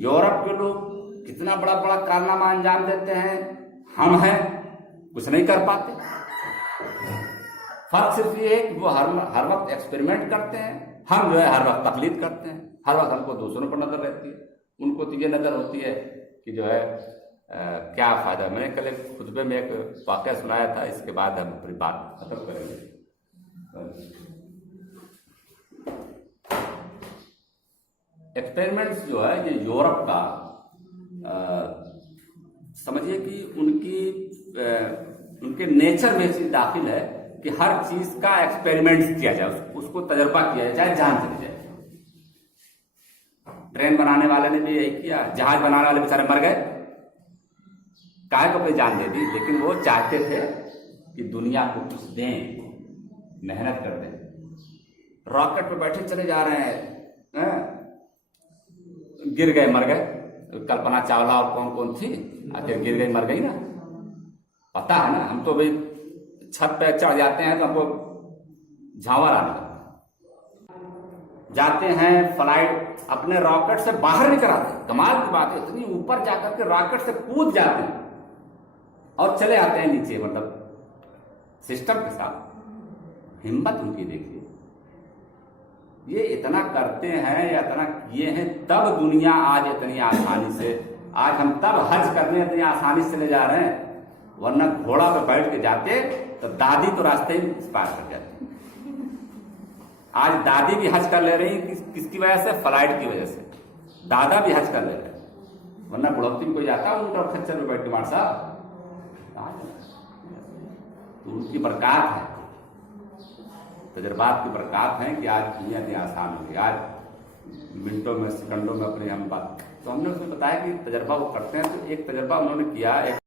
यूरोप के लोग कितना बड़ा बड़ा कारनामा अंजाम देते हैं, हम हैं कुछ नहीं कर पाते। फर्क सिर्फ ये है कि वो हर वक्त एक्सपेरिमेंट करते हैं, हम जो है हर वक्त तकलीद करते हैं। हर वक्त हमको दूसरों पर नजर रहती है, उनको तो ये नजर होती है कि जो है क्या फायदा। मैंने कल एक खुतबे में एक वाक़या सुनाया था, इसके बाद हम अपनी बात खत्म करेंगे। एक्सपेरिमेंट्स जो है ये यूरोप का समझिए कि उनके नेचर में चीज दाखिल है कि हर चीज का एक्सपेरिमेंट किया जाए, उसको तजर्बा किया जाए, चाहे जान चली जाए। ट्रेन बनाने वाले ने भी यही किया, जहाज बनाने वाले बेचारे मर गए, काहे को अपनी जान दे दी, लेकिन वो चाहते थे कि दुनिया को कुछ दें, मेहनत कर दें। रॉकेट पे बैठे चले जा रहे हैं, गिर गए, मर गए। कल्पना चावला और कौन कौन थी, आखिर गिर गई, मर गई ना, पता है ना। हम तो भाई छत पे चढ़ जाते हैं तो हमको झांवर आने लगता है। जाते हैं फ्लाइट अपने रॉकेट से बाहर नहीं कराते, कमाल की बात है, इतनी ऊपर जाकर के रॉकेट से कूद जाते हैं और चले आते हैं नीचे, मतलब सिस्टम के साथ। हिम्मत उनकी देखिए, ये इतना करते हैं या इतना किए हैं, तब दुनिया आज इतनी आसानी से, आज हम तब हज करने इतनी आसानी से ले जा रहे हैं, वरना घोड़ा पे बैठ के जाते तो दादी तो रास्ते ही पार कर जाती। आज दादी भी हज कर ले रही, किसकी वजह से? फ्लाइट की वजह से। दादा भी हज कर ले रहे, वरना बुढ़ौती में कोई जाता ऊँट और खच्चर में बैठ के मार साहब, तो उनकी बरकत है, तजर्बात की बरकत है कि आज दुनिया इतनी आसान हो गई। आज मिनटों में, सेकंडों में अपने हम बात, तो हमने उसमें बताया कि तजर्बा वो करते हैं। तो एक तजर्बा उन्होंने किया, एक